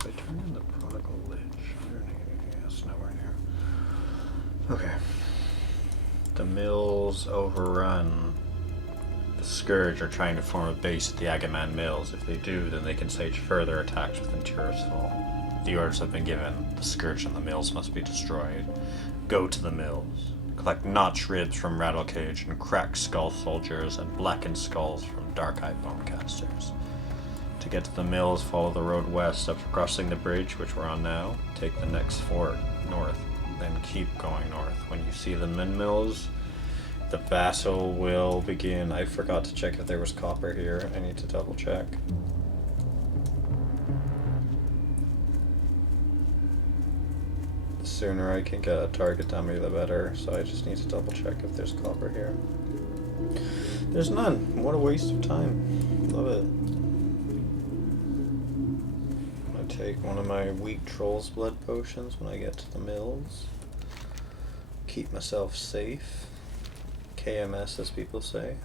If I turn in the Prodigal Lich, yes, nowhere near. Okay. The Mills overrun. The Scourge are trying to form a base at the Agaman Mills. If they do, then they can stage further attacks within Tirisfal. The orders have been given. The Scourge and the Mills must be destroyed. Go to the Mills. Collect notched ribs from Rattlecage and cracked skull soldiers and blackened skulls from dark-eyed bonecasters. To get to the Mills, follow the road west after crossing the bridge, which we're on now. Take the next fort north, then keep going north. When you see the Min Mills, the battle will begin. I forgot to check if there was copper here. I need to double check. The sooner I can get a target dummy, the better. So I just need to double check if there's copper here. There's none. What a waste of time. Love it. I'm gonna take one of my weak Troll's Blood potions when I get to the Mills. Keep myself safe. KMS, as people say.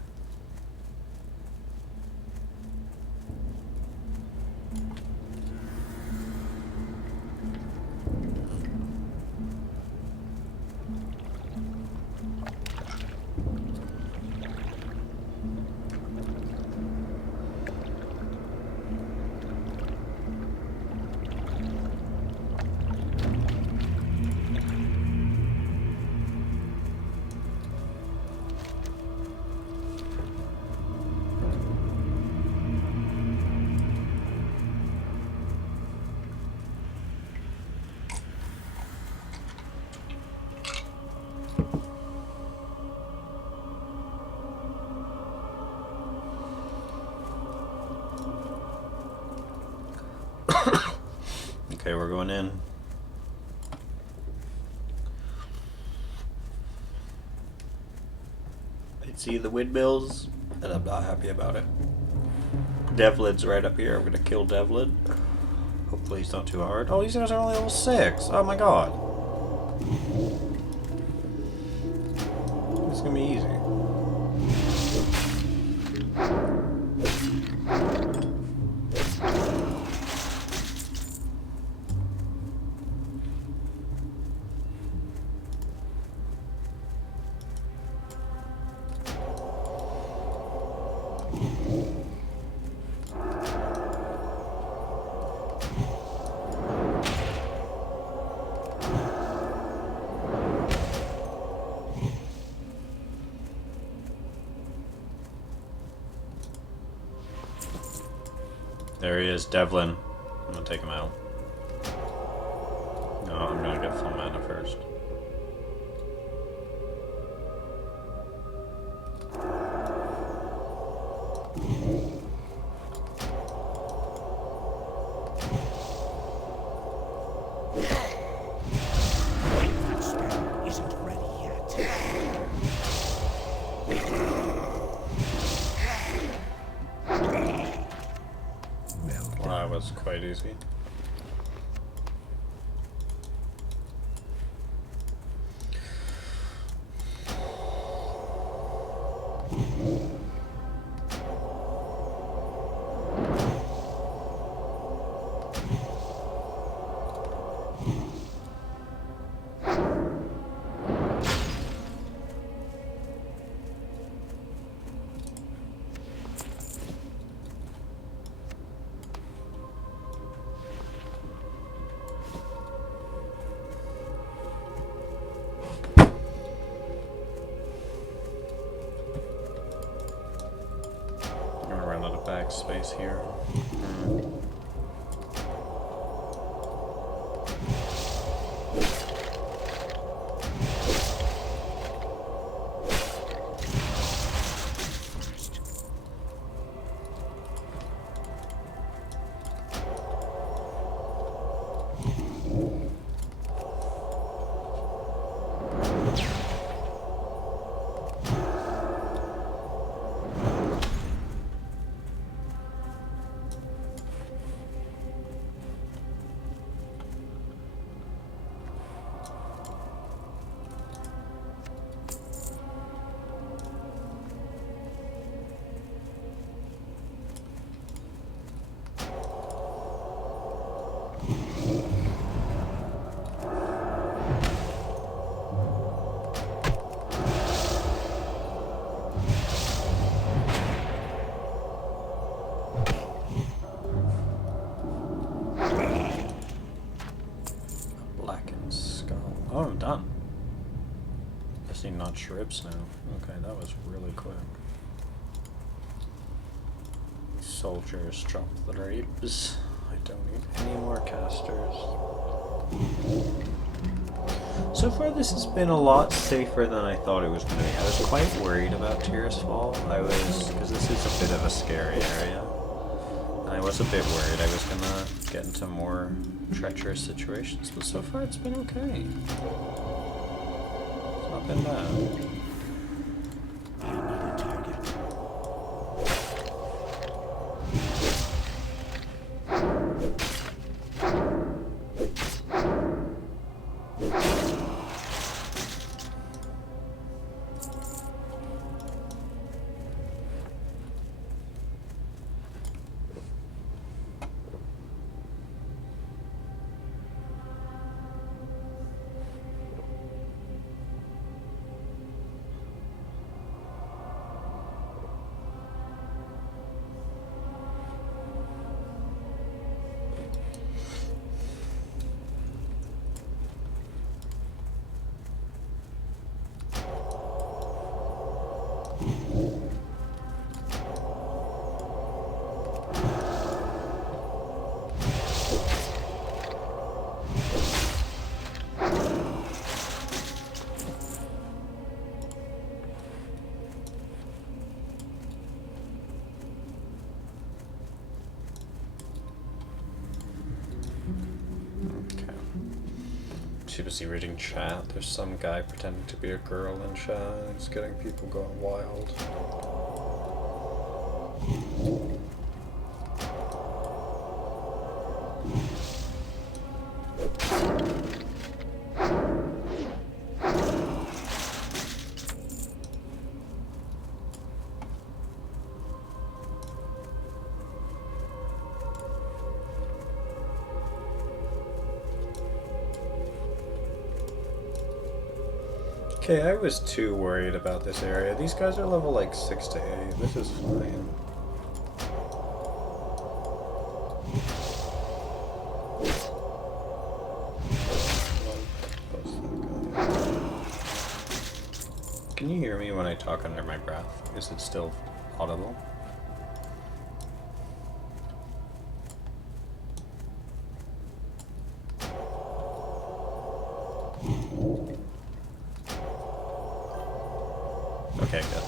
Okay, we're going in. I see the windmills, and I'm not happy about it. Devlin's right up here. I'm gonna kill Devlin. Hopefully he's not too hard. Oh, these guys are only level 6. Oh my god. This is gonna be easy. There he is, Devlin. I'm gonna take him out. No, I'm gonna get full mana first. was quite easy. Space here. Oh, I'm done. Just need notched ribs now. Okay, that was really quick. Soldiers drop the ribs. I don't need any more casters. So far this has been a lot safer than I thought it was going to be. I was quite worried about Tears Fall. Because this is a bit of a scary area. And I was a bit worried I was going to get into more treacherous situations, but so far it's been okay. It's not been bad. Too busy reading chat. There's some guy pretending to be a girl in chat. It's getting people going wild. Okay, I was too worried about this area. These guys are level like 6 to 8. This is fine. Can you hear me when I talk under my breath? Is it still audible? Okay, good.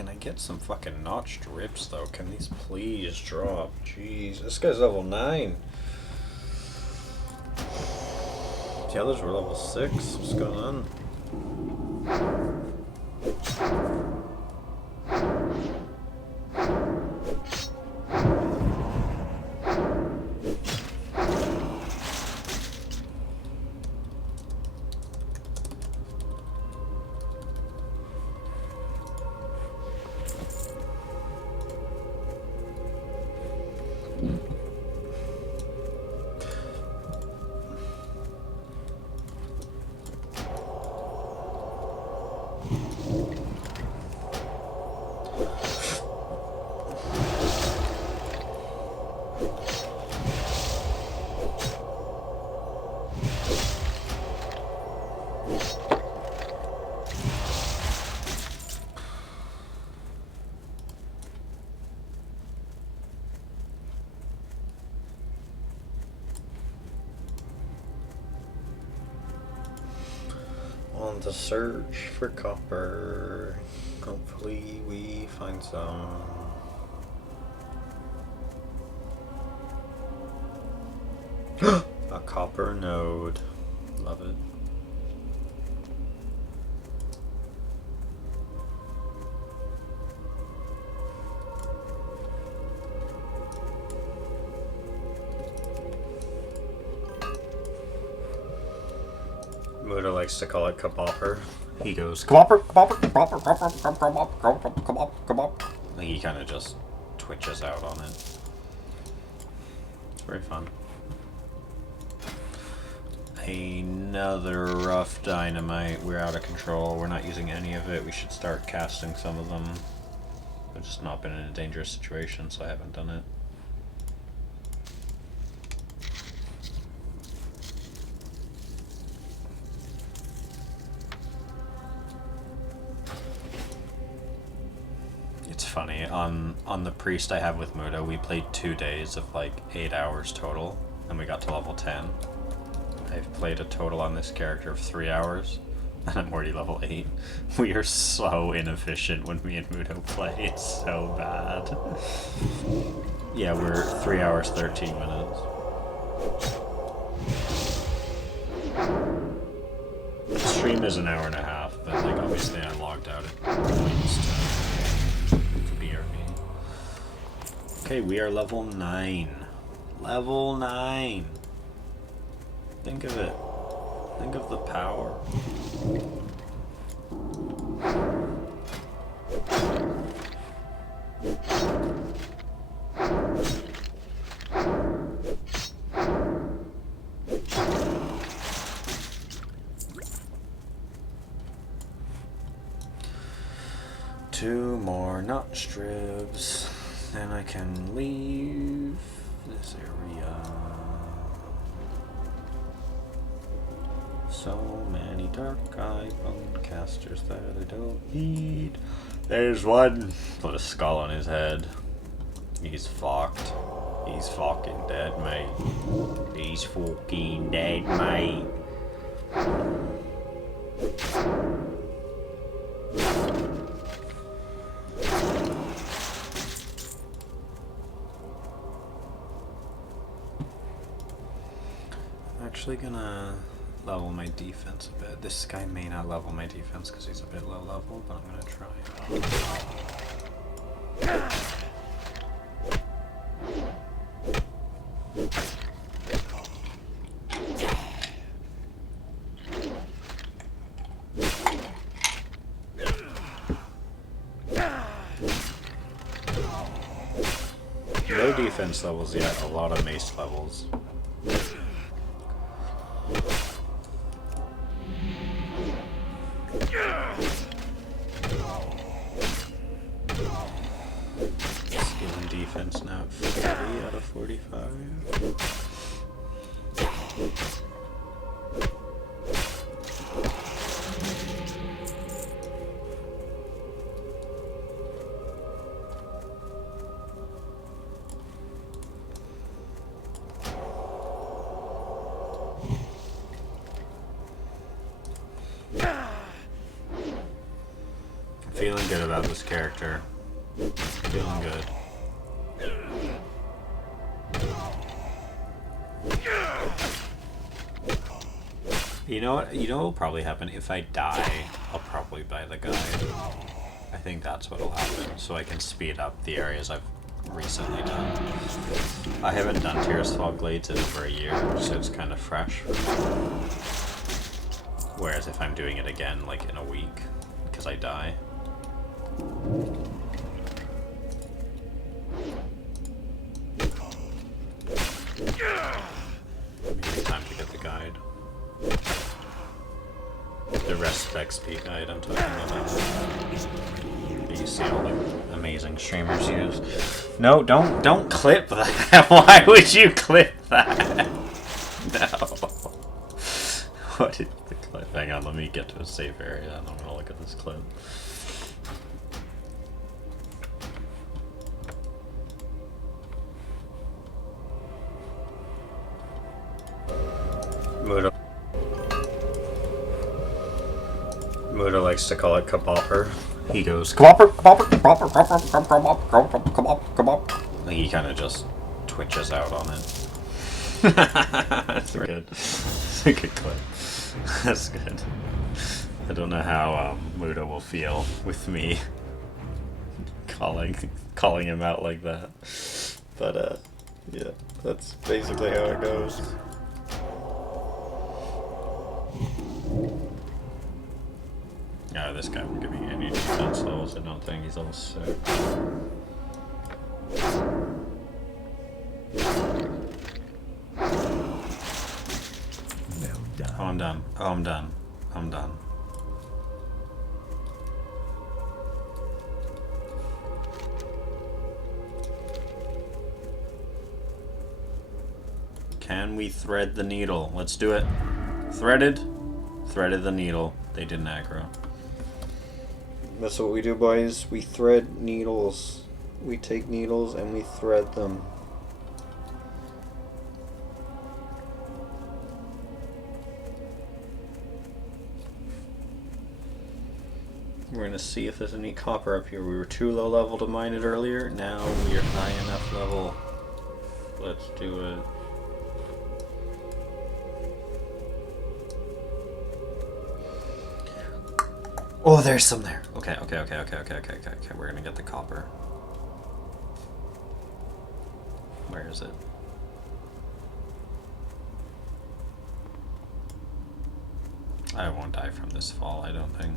Can I get some fucking notched ribs though? Can these please drop? Jeez, this guy's level 9. The others were level 6. What's going on? On the search for copper. Hopefully we find some. A copper node. Love it. Muda likes to call it kabopper. He goes, kabopper, kabopper, kabopper, kabopper, kabopper, kabopper, kabopper, kabopper. And he kind of just twitches out on it. It's very fun. Another rough dynamite. We're out of control. We're not using any of it. We should start casting some of them. I've just not been in a dangerous situation, so I haven't done it. It's funny, on the priest I have with Muda, we played 2 days of like 8 hours total, and we got to level 10. I've played a total on this character of 3 hours, and I'm already level 8. We are so inefficient when me and Muda play, it's so bad. Yeah, we're 3 hours, 13 minutes. The stream is an hour and a half, but like obviously I logged out at points to BRB. Okay, we are level 9. Level 9! Think of it. Think of the power. Two more notch strips, then I can leave this area. So many dark eye bonecasters that I don't need. There's one. Put a skull on his head. He's fucked. He's fucking dead, mate. He's fucking dead, mate. I'm actually gonna level my defense a bit. This guy may not level my defense because he's a bit low level, but I'm gonna try. No defense levels yet, a lot of mace levels. Skill and defense now at 40 out of 45. feeling good about this character. Feeling good. You know what? You know what will probably happen? If I die, I'll probably buy the guide. I think that's what'll happen, so I can speed up the areas I've recently done. I haven't done Tirisfal Glades in over a year, so it's kind of fresh. Whereas if I'm doing it again, like in a week, because I die. Maybe time to get the guide. The rest XP guide I'm talking about. That you see all the amazing streamers use. No, don't clip that. Why would you clip that? No. What is the clip? Hang on, let me get to a safe area and I'm gonna look at this clip. Muda likes to call it kabopper. He goes, kabopper, kabopper, kabopper, kabopper, kabopper, kabopper, kabopper, kabopper. He kind of just twitches out on it. That's good. That's a good clip. That's good. I don't know how Muda will feel with me calling him out like that. But yeah, that's basically how it goes. Yeah, this guy won't give me any defense levels, I don't think. He's all sick. Well done. Oh, I'm done. Oh, I'm done. I'm done. Can we thread the needle? Let's do it. Threaded the needle. They didn't aggro. That's what we do, boys. We thread needles. We take needles and we thread them. We're gonna see if there's any copper up here. We were too low level to mine it earlier. Now we are high enough level. Let's do it. Oh, there's some there. Okay. We're gonna get the copper. Where is it? I won't die from this fall, I don't think.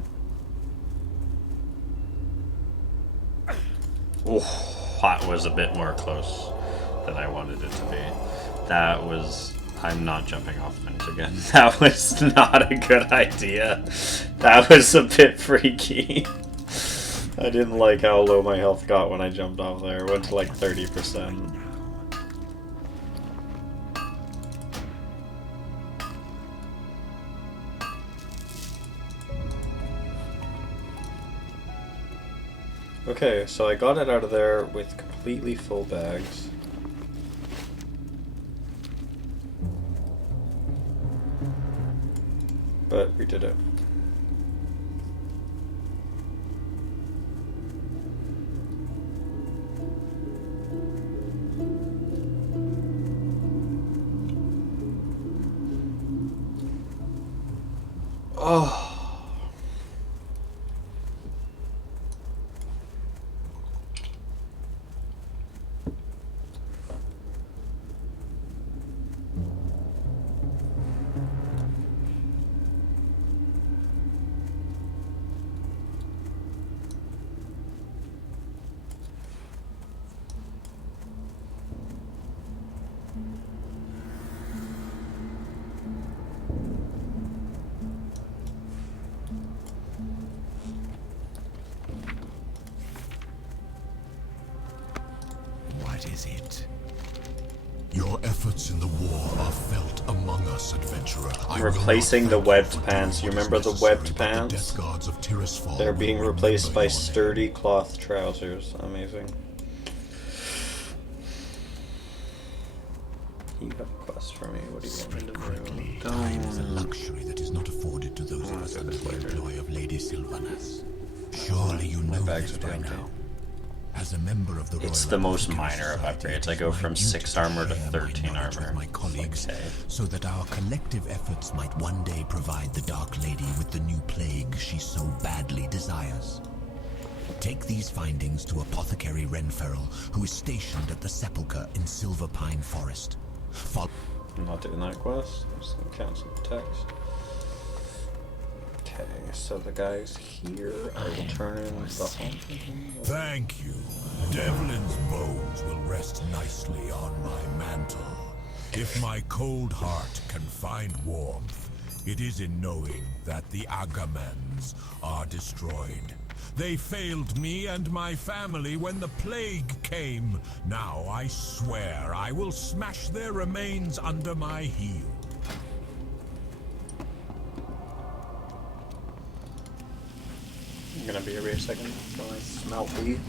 Oh, that was a bit more close than I wanted it to be. That was... I'm not jumping off things again. That was not a good idea. That was a bit freaky. I didn't like how low my health got when I jumped off there. It went to like 30%. Okay, so I got it out of there with completely full bags. But we did it. Oh. What is it? Your efforts in the war are felt among us, adventurer. Replacing the webbed pants. You remember the webbed pants? They're being replaced by sturdy cloth trousers. Amazing. You have a quest for me. What do you want me to do? Time is a luxury that is not afforded to those of us under the employ of Lady Sylvanas. Surely you know bags this are by empty. now. As a member of the It's Royal the most Apothecary minor of Society, upgrades. it I is go my from duty 6 armor to share my 13 knowledge armor. with my colleagues, Okay. so that our collective efforts might one day provide the Dark Lady with the new plague she so badly desires. Take these findings to Apothecary Renferrel, who is stationed at the Sepulchre in Silver Pine Forest. I'm not doing that quest. I'm just gonna cancel the text. Okay, so the guy's here. I will turn in the home. Thank you. Devlin's bones will rest nicely on my mantle. If my cold heart can find warmth, it is in knowing that the Agamans are destroyed. They failed me and my family when the plague came. Now I swear I will smash their remains under my heel. I'm gonna be here a second while I smell these.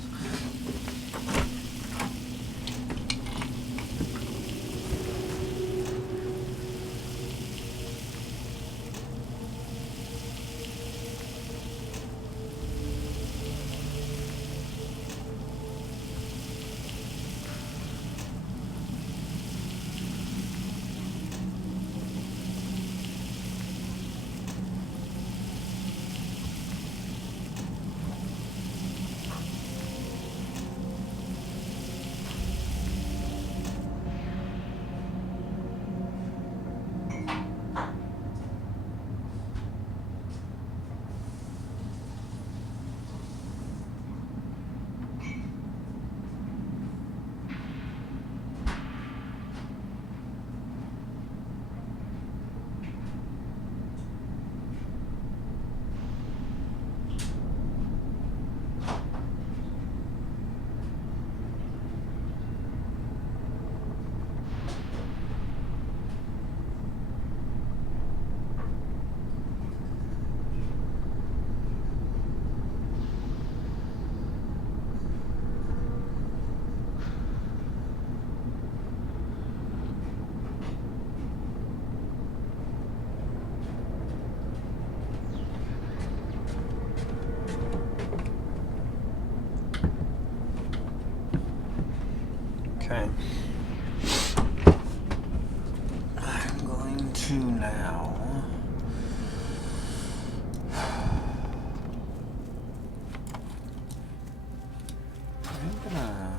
Okay. I'm going to now. I'm gonna.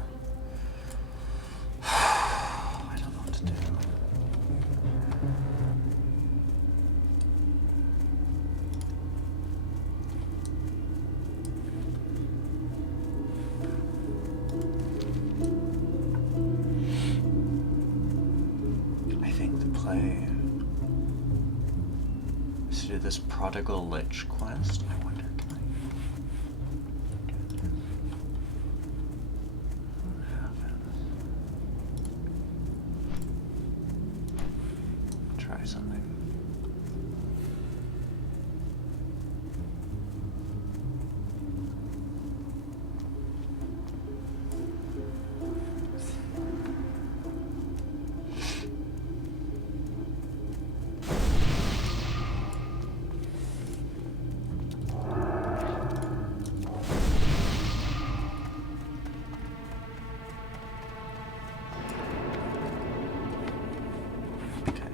I don't know what to do. I think the play is to do this Prodigal Lich quest. I wonder, can I? What happens? Try something.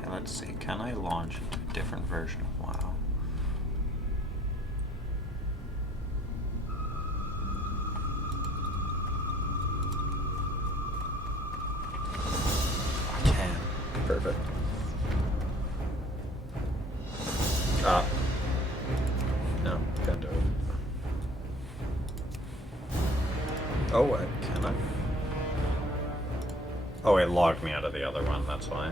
Let's see, can I launch into a different version of WoW? I can. Perfect. No, can't do it. Oh, wait, can I? Oh, it logged me out of the other one, that's why.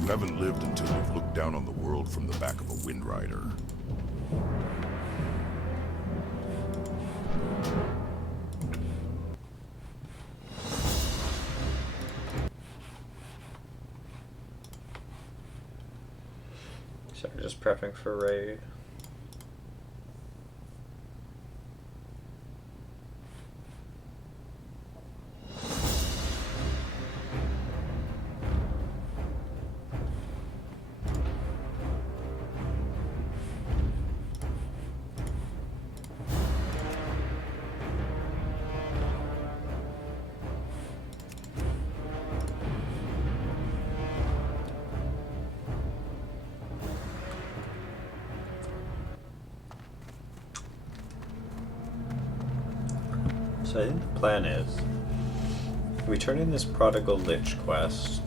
You haven't lived until you've looked down on the world from the back of a Wind Rider. So we're just prepping for raid. So I think the plan is we turn in this Prodigal Lich quest,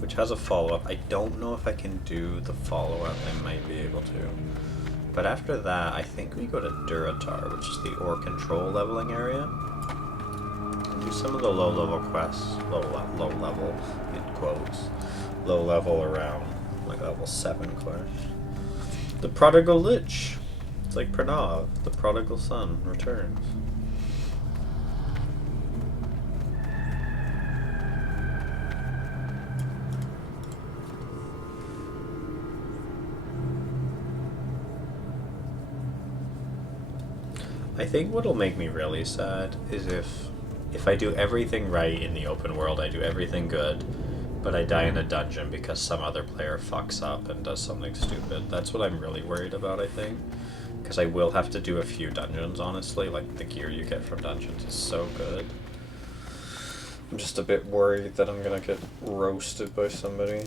which has a follow-up. I don't know if I can do the follow-up. I might be able to. But after that, I think we go to Duratar, which is the ore control leveling area. And do some of the low-level quests. Low-level, in quotes. Low-level around, like, level 7 quest. The Prodigal Lich. It's like Pranav, the prodigal son, returns. I think what'll make me really sad is if I do everything right in the open world, I do everything good, but I die in a dungeon because some other player fucks up and does something stupid. That's what I'm really worried about, I think. Because I will have to do a few dungeons, honestly. Like, the gear you get from dungeons is so good. I'm just a bit worried that I'm gonna get roasted by somebody.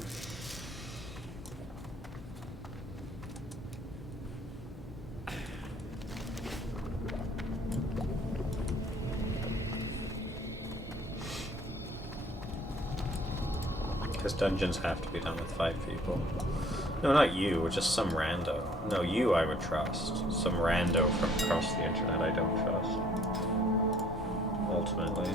Because dungeons have to be done with 5 people. No, not you, just some rando. No, you I would trust. Some rando from across the internet I don't trust. Ultimately.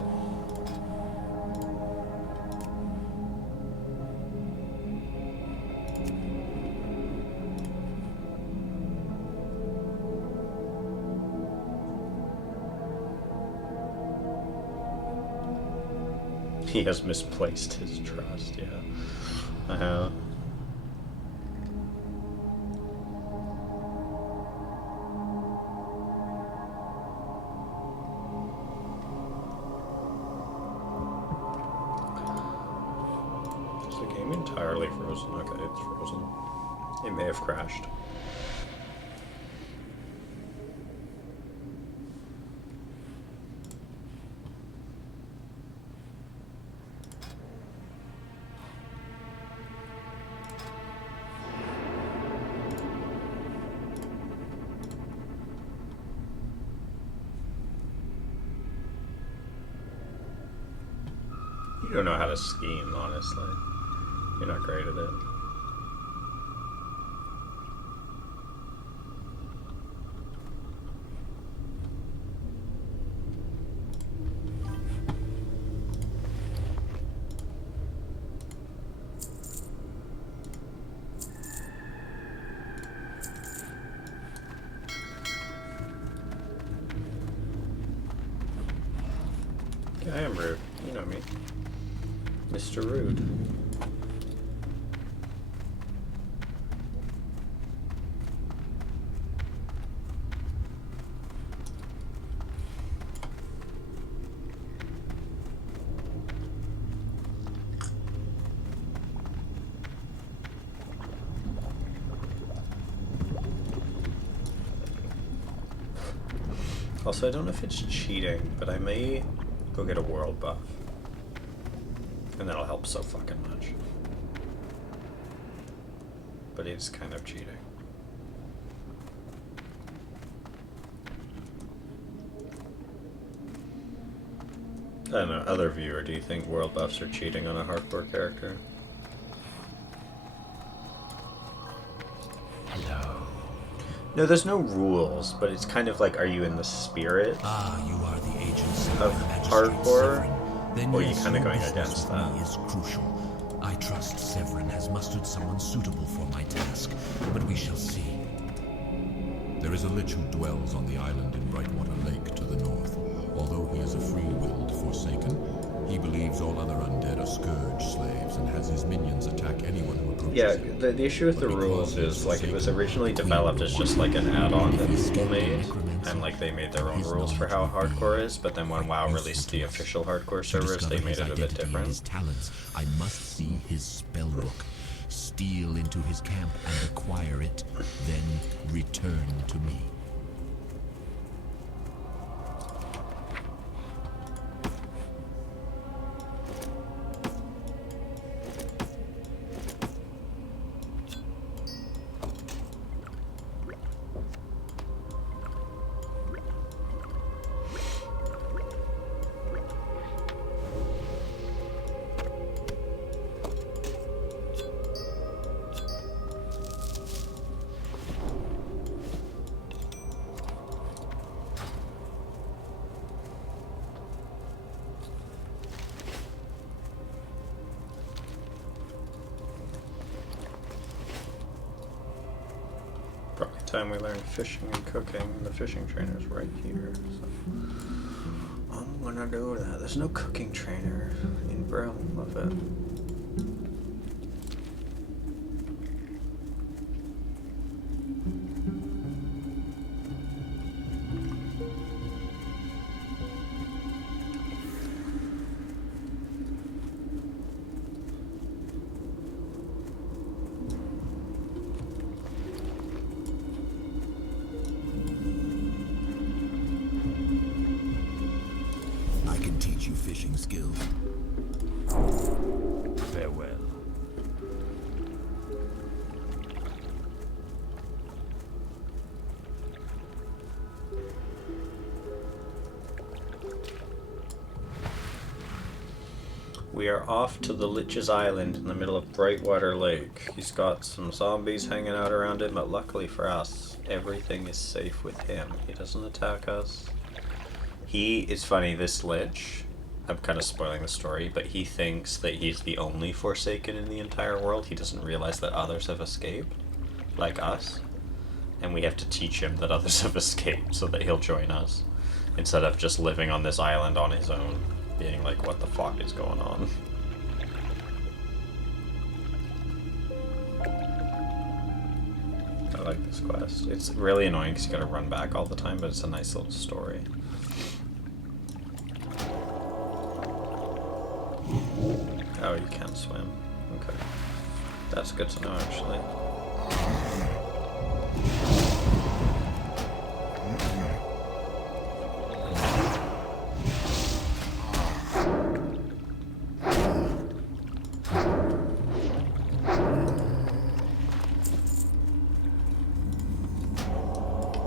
He has misplaced his trust, yeah. Is the game entirely frozen? Okay, it's frozen. It may have crashed. You don't know how to scheme, honestly. You're not great at it. Yeah, I am rude. You know me. Mr. Rude. Also, I don't know if it's cheating, but I may go get a world buff. And that'll help so fucking much. But it's kind of cheating. I don't know, other viewer, do you think world buffs are cheating on a hardcore character? Hello. No, there's no rules, but it's kind of like, are you in the spirit Ah, you are the agents of hardcore? Then Or are you yes, kind of your going business against with that? me is crucial. I trust Severin has mustered someone suitable for my task, but we shall see. There is a lich who dwells on the island in Brightwater Lake to the north. Although he is a free-willed Forsaken, he believes all other undead are scourge slaves and has his minions attack anyone who approaches Yeah, the issue with the rules is, like, it was originally developed as just, like, an add-on that people made, and, like, they made their own rules for how hardcore is, but then when WoW released the official hardcore servers, they made it a bit different. His talents, I must see his spellbook, steal into his camp and acquire it, then return to me. Probably time we learn fishing and cooking. The fishing trainer's right here, so I'm gonna do that. There's no cooking trainer in Brill of it. I can teach you fishing skills. Farewell. We are off to the Lich's Island in the middle of Brightwater Lake. He's got some zombies hanging out around him, but luckily for us, everything is safe with him. He doesn't attack us. It's funny, this Lich, I'm kind of spoiling the story, but he thinks that he's the only Forsaken in the entire world. He doesn't realize that others have escaped, like us. And we have to teach him that others have escaped so that he'll join us, instead of just living on this island on his own, being like, what the fuck is going on? I like this quest. It's really annoying because you gotta run back all the time, but it's a nice little story. Oh, you can't swim. Okay. That's good to know, actually.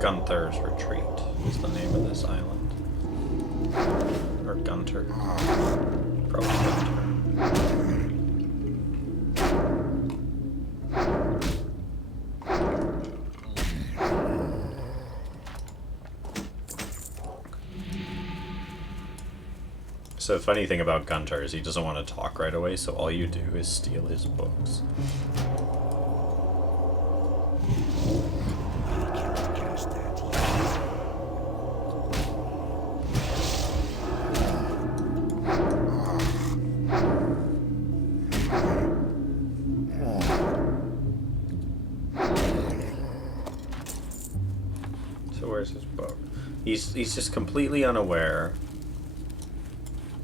Gunther's Retreat is the name of this island. Or Gunter. Probably Gunter. So the funny thing about Gunter is he doesn't want to talk right away, so all you do is steal his books. So where's his book? He's just completely unaware.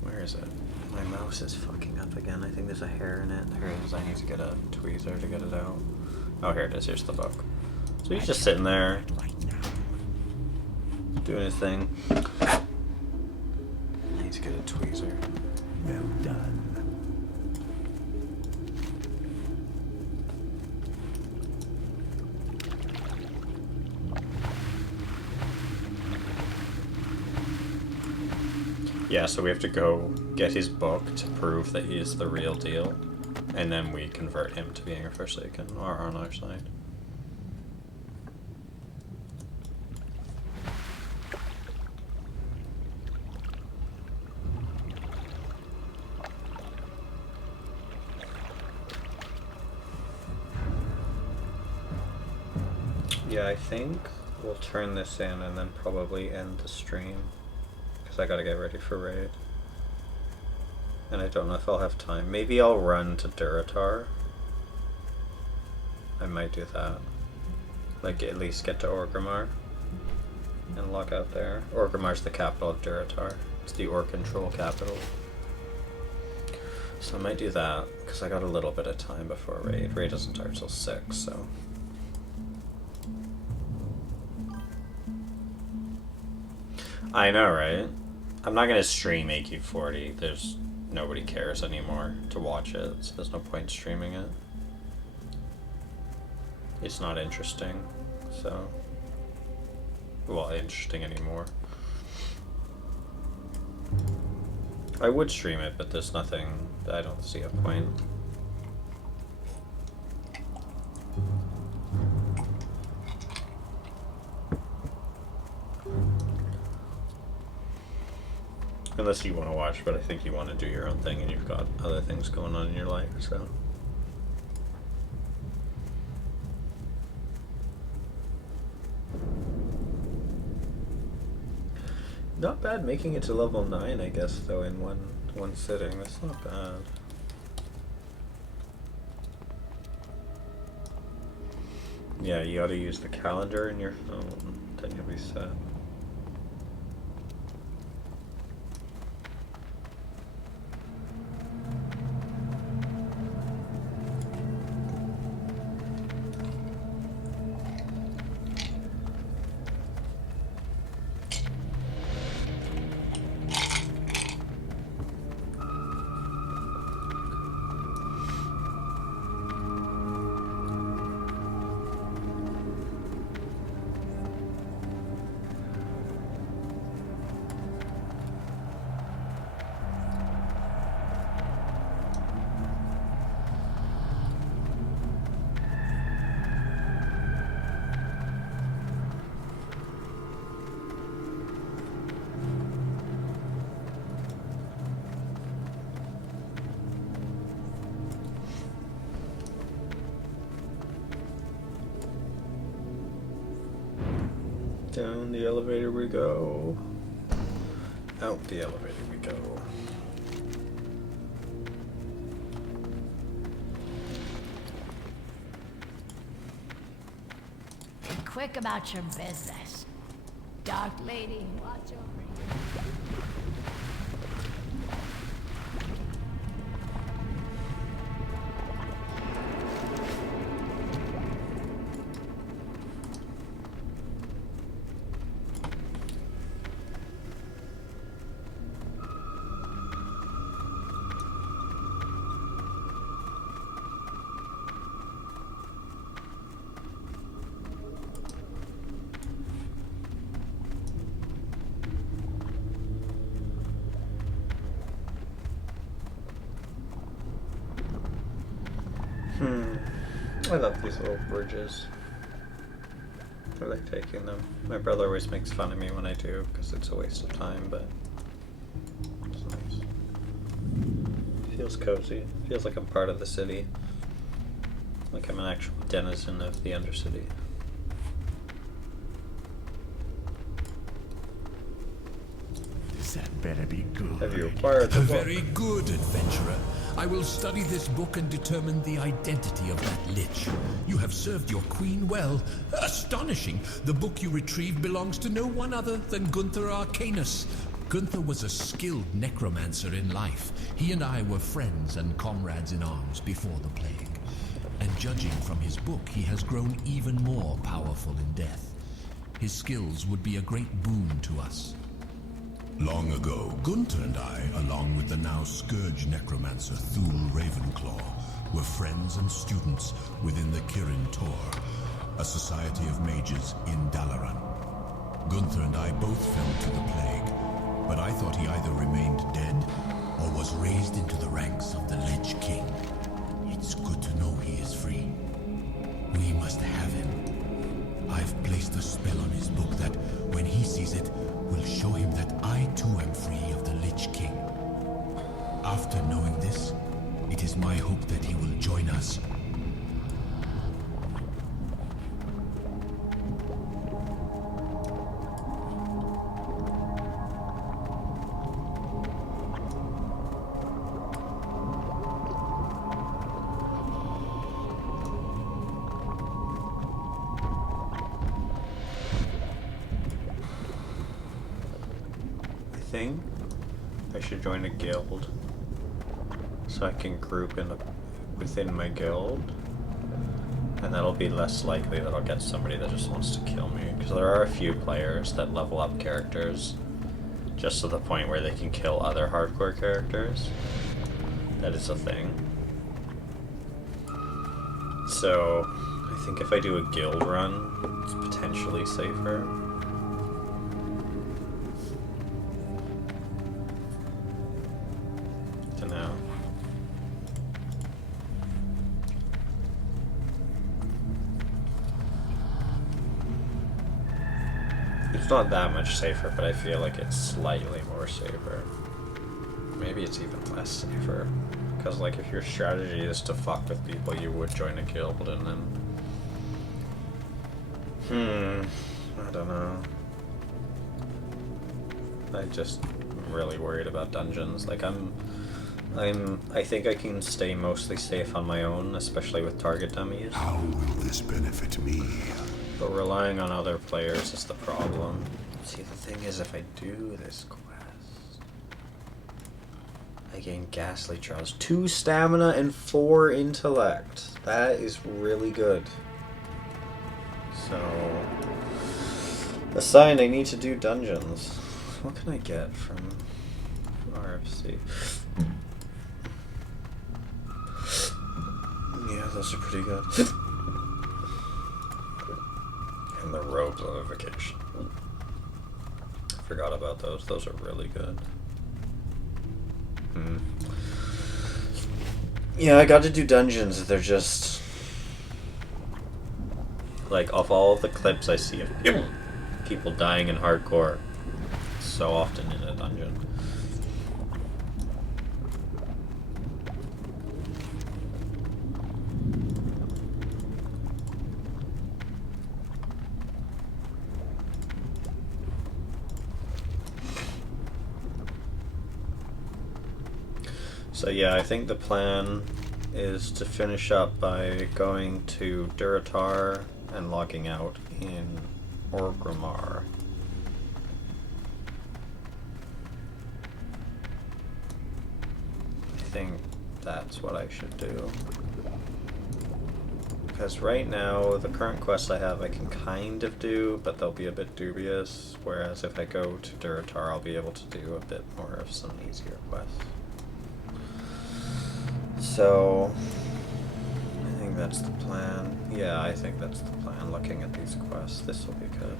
Where is it? My mouse is fucking up again. I think there's a hair in it. There it is. I need to get a tweezer to get it out. Oh, here it is. Here's the book. So he's just sitting there, doing his thing. I need to get a tweezer. Well done. Yeah, so we have to go get his book to prove that he is the real deal, and then we convert him to being a Forsaken, or on our side. Yeah, I think we'll turn this in and then probably end the stream. Because I gotta get ready for raid. And I don't know if I'll have time. Maybe I'll run to Duratar I might do that. Like, at least get to Orgrimmar and log out there. Orgrimmar's the capital of Durotar. It's the Orc control capital. So I might do that, because I got a little bit of time before Raid. Raid doesn't start till 6, so... I know, right? I'm not going to stream AQ40. There's... nobody cares anymore to watch it, so there's no point streaming it. It's not interesting, so... well, interesting anymore. I would stream it, but there's nothing... I don't see a point. Unless you want to watch, but I think you want to do your own thing and you've got other things going on in your life, so... Not bad making it to level 9, I guess, though, in one sitting. That's not bad. Yeah, you ought to use the calendar in your phone, then you'll be set. Down the elevator we go. Out the elevator we go. Be quick about your business. Dark Lady, watch over you. I love these little bridges. I like taking them. My brother always makes fun of me when I do, because it's a waste of time, but it's nice. Feels cozy. Feels like I'm part of the city. Like I'm an actual denizen of the Undercity. That better be good. Have you acquired the book? Very good, adventurer. I will study this book and determine the identity of that lich. You have served your queen well. Astonishing! The book you retrieved belongs to no one other than Gunther Arcanus. Gunther was a skilled necromancer in life. He and I were friends and comrades in arms before the plague. And judging from his book, he has grown even more powerful in death. His skills would be a great boon to us. Long ago, Gunther and I, along with the now Scourge necromancer Thule Ravenclaw, were friends and students within the Kirin Tor, a society of mages in Dalaran. Gunther and I both fell to the plague, but I thought he either remained dead or was raised into the ranks of the Lich King. It's good to know he is free. We must have him. I've placed a spell on his book that, when he sees it, will show him that I too am free of the Lich King. After knowing this, it is my hope that he will join us. think I should join a guild so I can group within my guild, and that'll be less likely that I'll get somebody that just wants to kill me, because there are a few players that level up characters just to the point where they can kill other hardcore characters. That is a thing. So I think if I do a guild run, it's potentially safer. Dunno. It's not that much safer, but I feel like it's slightly more safer. Maybe it's even less safer. Because, like, if your strategy is to fuck with people, you would join a guild and then... I don't know. I just am really worried about dungeons. Like, I think I can stay mostly safe on my own, especially with target dummies. How will this benefit me? But relying on other players is the problem. See, the thing is, if I do this quest, I gain ghastly trials, 2 stamina and 4 intellect. That is really good. So, a sign I need to do dungeons. What can I get from RFC? Yeah, those are pretty good. And the robes on vacation. Forgot about those. Those are really good. Yeah, I got to do dungeons. They're just like, of all of the clips I see of people dying in hardcore, so often in a dungeon. So yeah, I think the plan is to finish up by going to Duratar and logging out in Orgrimmar. I think that's what I should do. Because right now, the current quests I have I can kind of do, but they'll be a bit dubious, whereas if I go to Duratar, I'll be able to do a bit more of some easier quests. So, I think that's the plan. Yeah, I think that's the plan, looking at these quests. This will be good.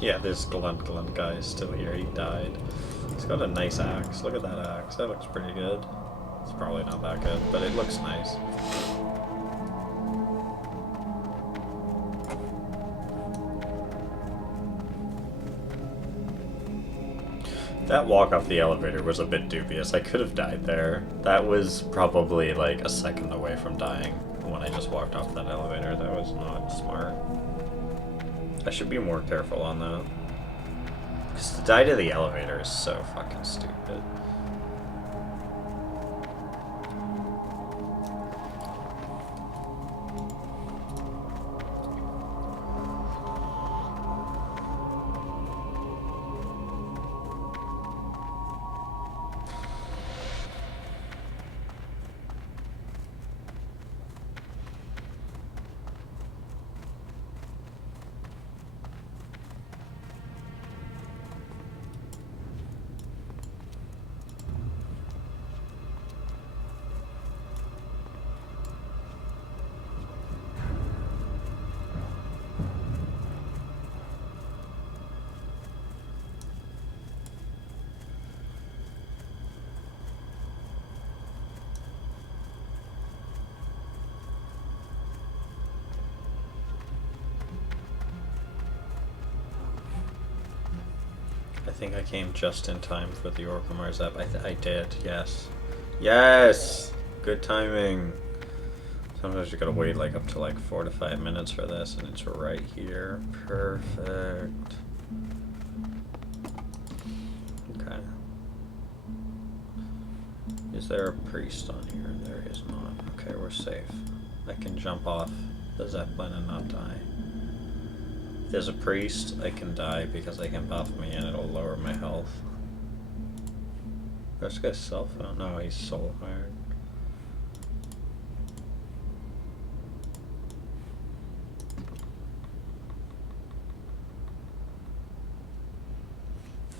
Yeah, this Glunt guy is still here. He died. He's got a nice axe. Look at that axe. That looks pretty good. It's probably not that good, but it looks nice. That walk off the elevator was a bit dubious. I could have died there. That was probably like a second away from dying when I just walked off that elevator. That was not smart. I should be more careful on that. Because to die to the elevator is so fucking stupid. I think I came just in time for the Orgrimmar Zap. I did, yes. Yes! Good timing. Sometimes you gotta wait like up to like 4 to 5 minutes for this, and it's right here. Perfect. Okay. Is there a priest on here? There is not. Okay, we're safe. I can jump off the Zeppelin and not die. If there's a priest, I can die because I can buff me and it'll lower my health. This guy's cell phone. No, he's soul fired.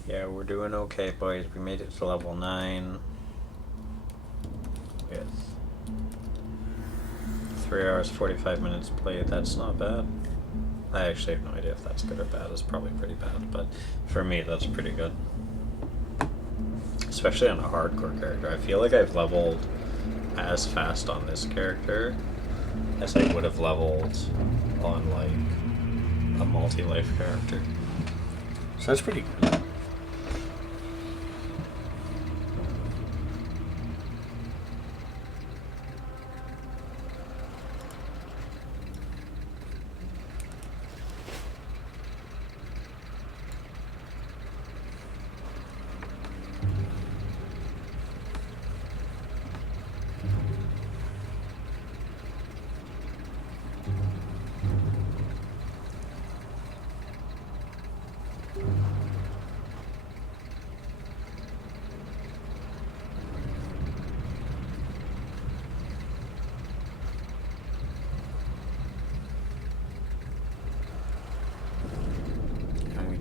Yeah, we're doing okay, boys. We made it to level 9. With 3 hours, 45 minutes played. That's not bad. I actually have no idea if that's good or bad. It's probably pretty bad, but for me, that's pretty good. Especially on a hardcore character. I feel like I've leveled as fast on this character as I would have leveled on, like, a multi-life character. So that's pretty good.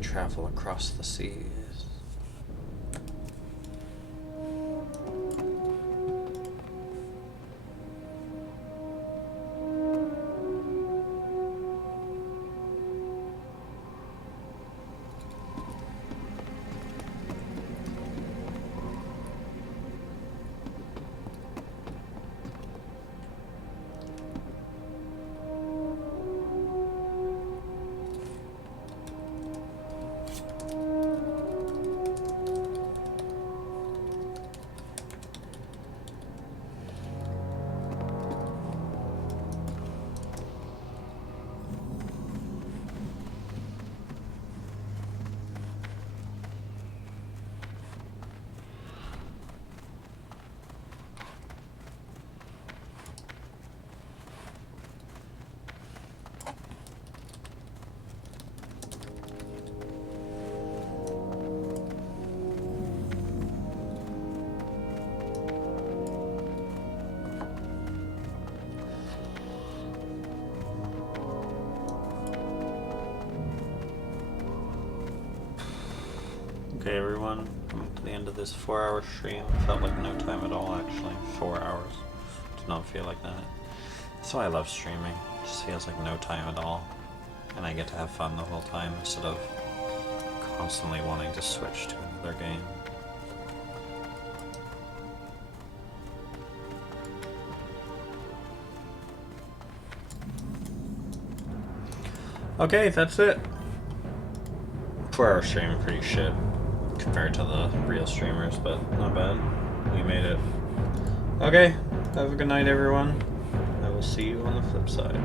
Travel across the seas. Okay, everyone, coming to the end of this 4-hour stream. Felt like no time at all, actually. 4 hours. Did not feel like that. That's why I love streaming. It just feels like no time at all. And I get to have fun the whole time instead of constantly wanting to switch to another game. Okay, that's it. 4-hour stream, pretty shit compared to the real streamers, but not bad. We made it. Okay, have a good night, everyone. I will see you on the flip side.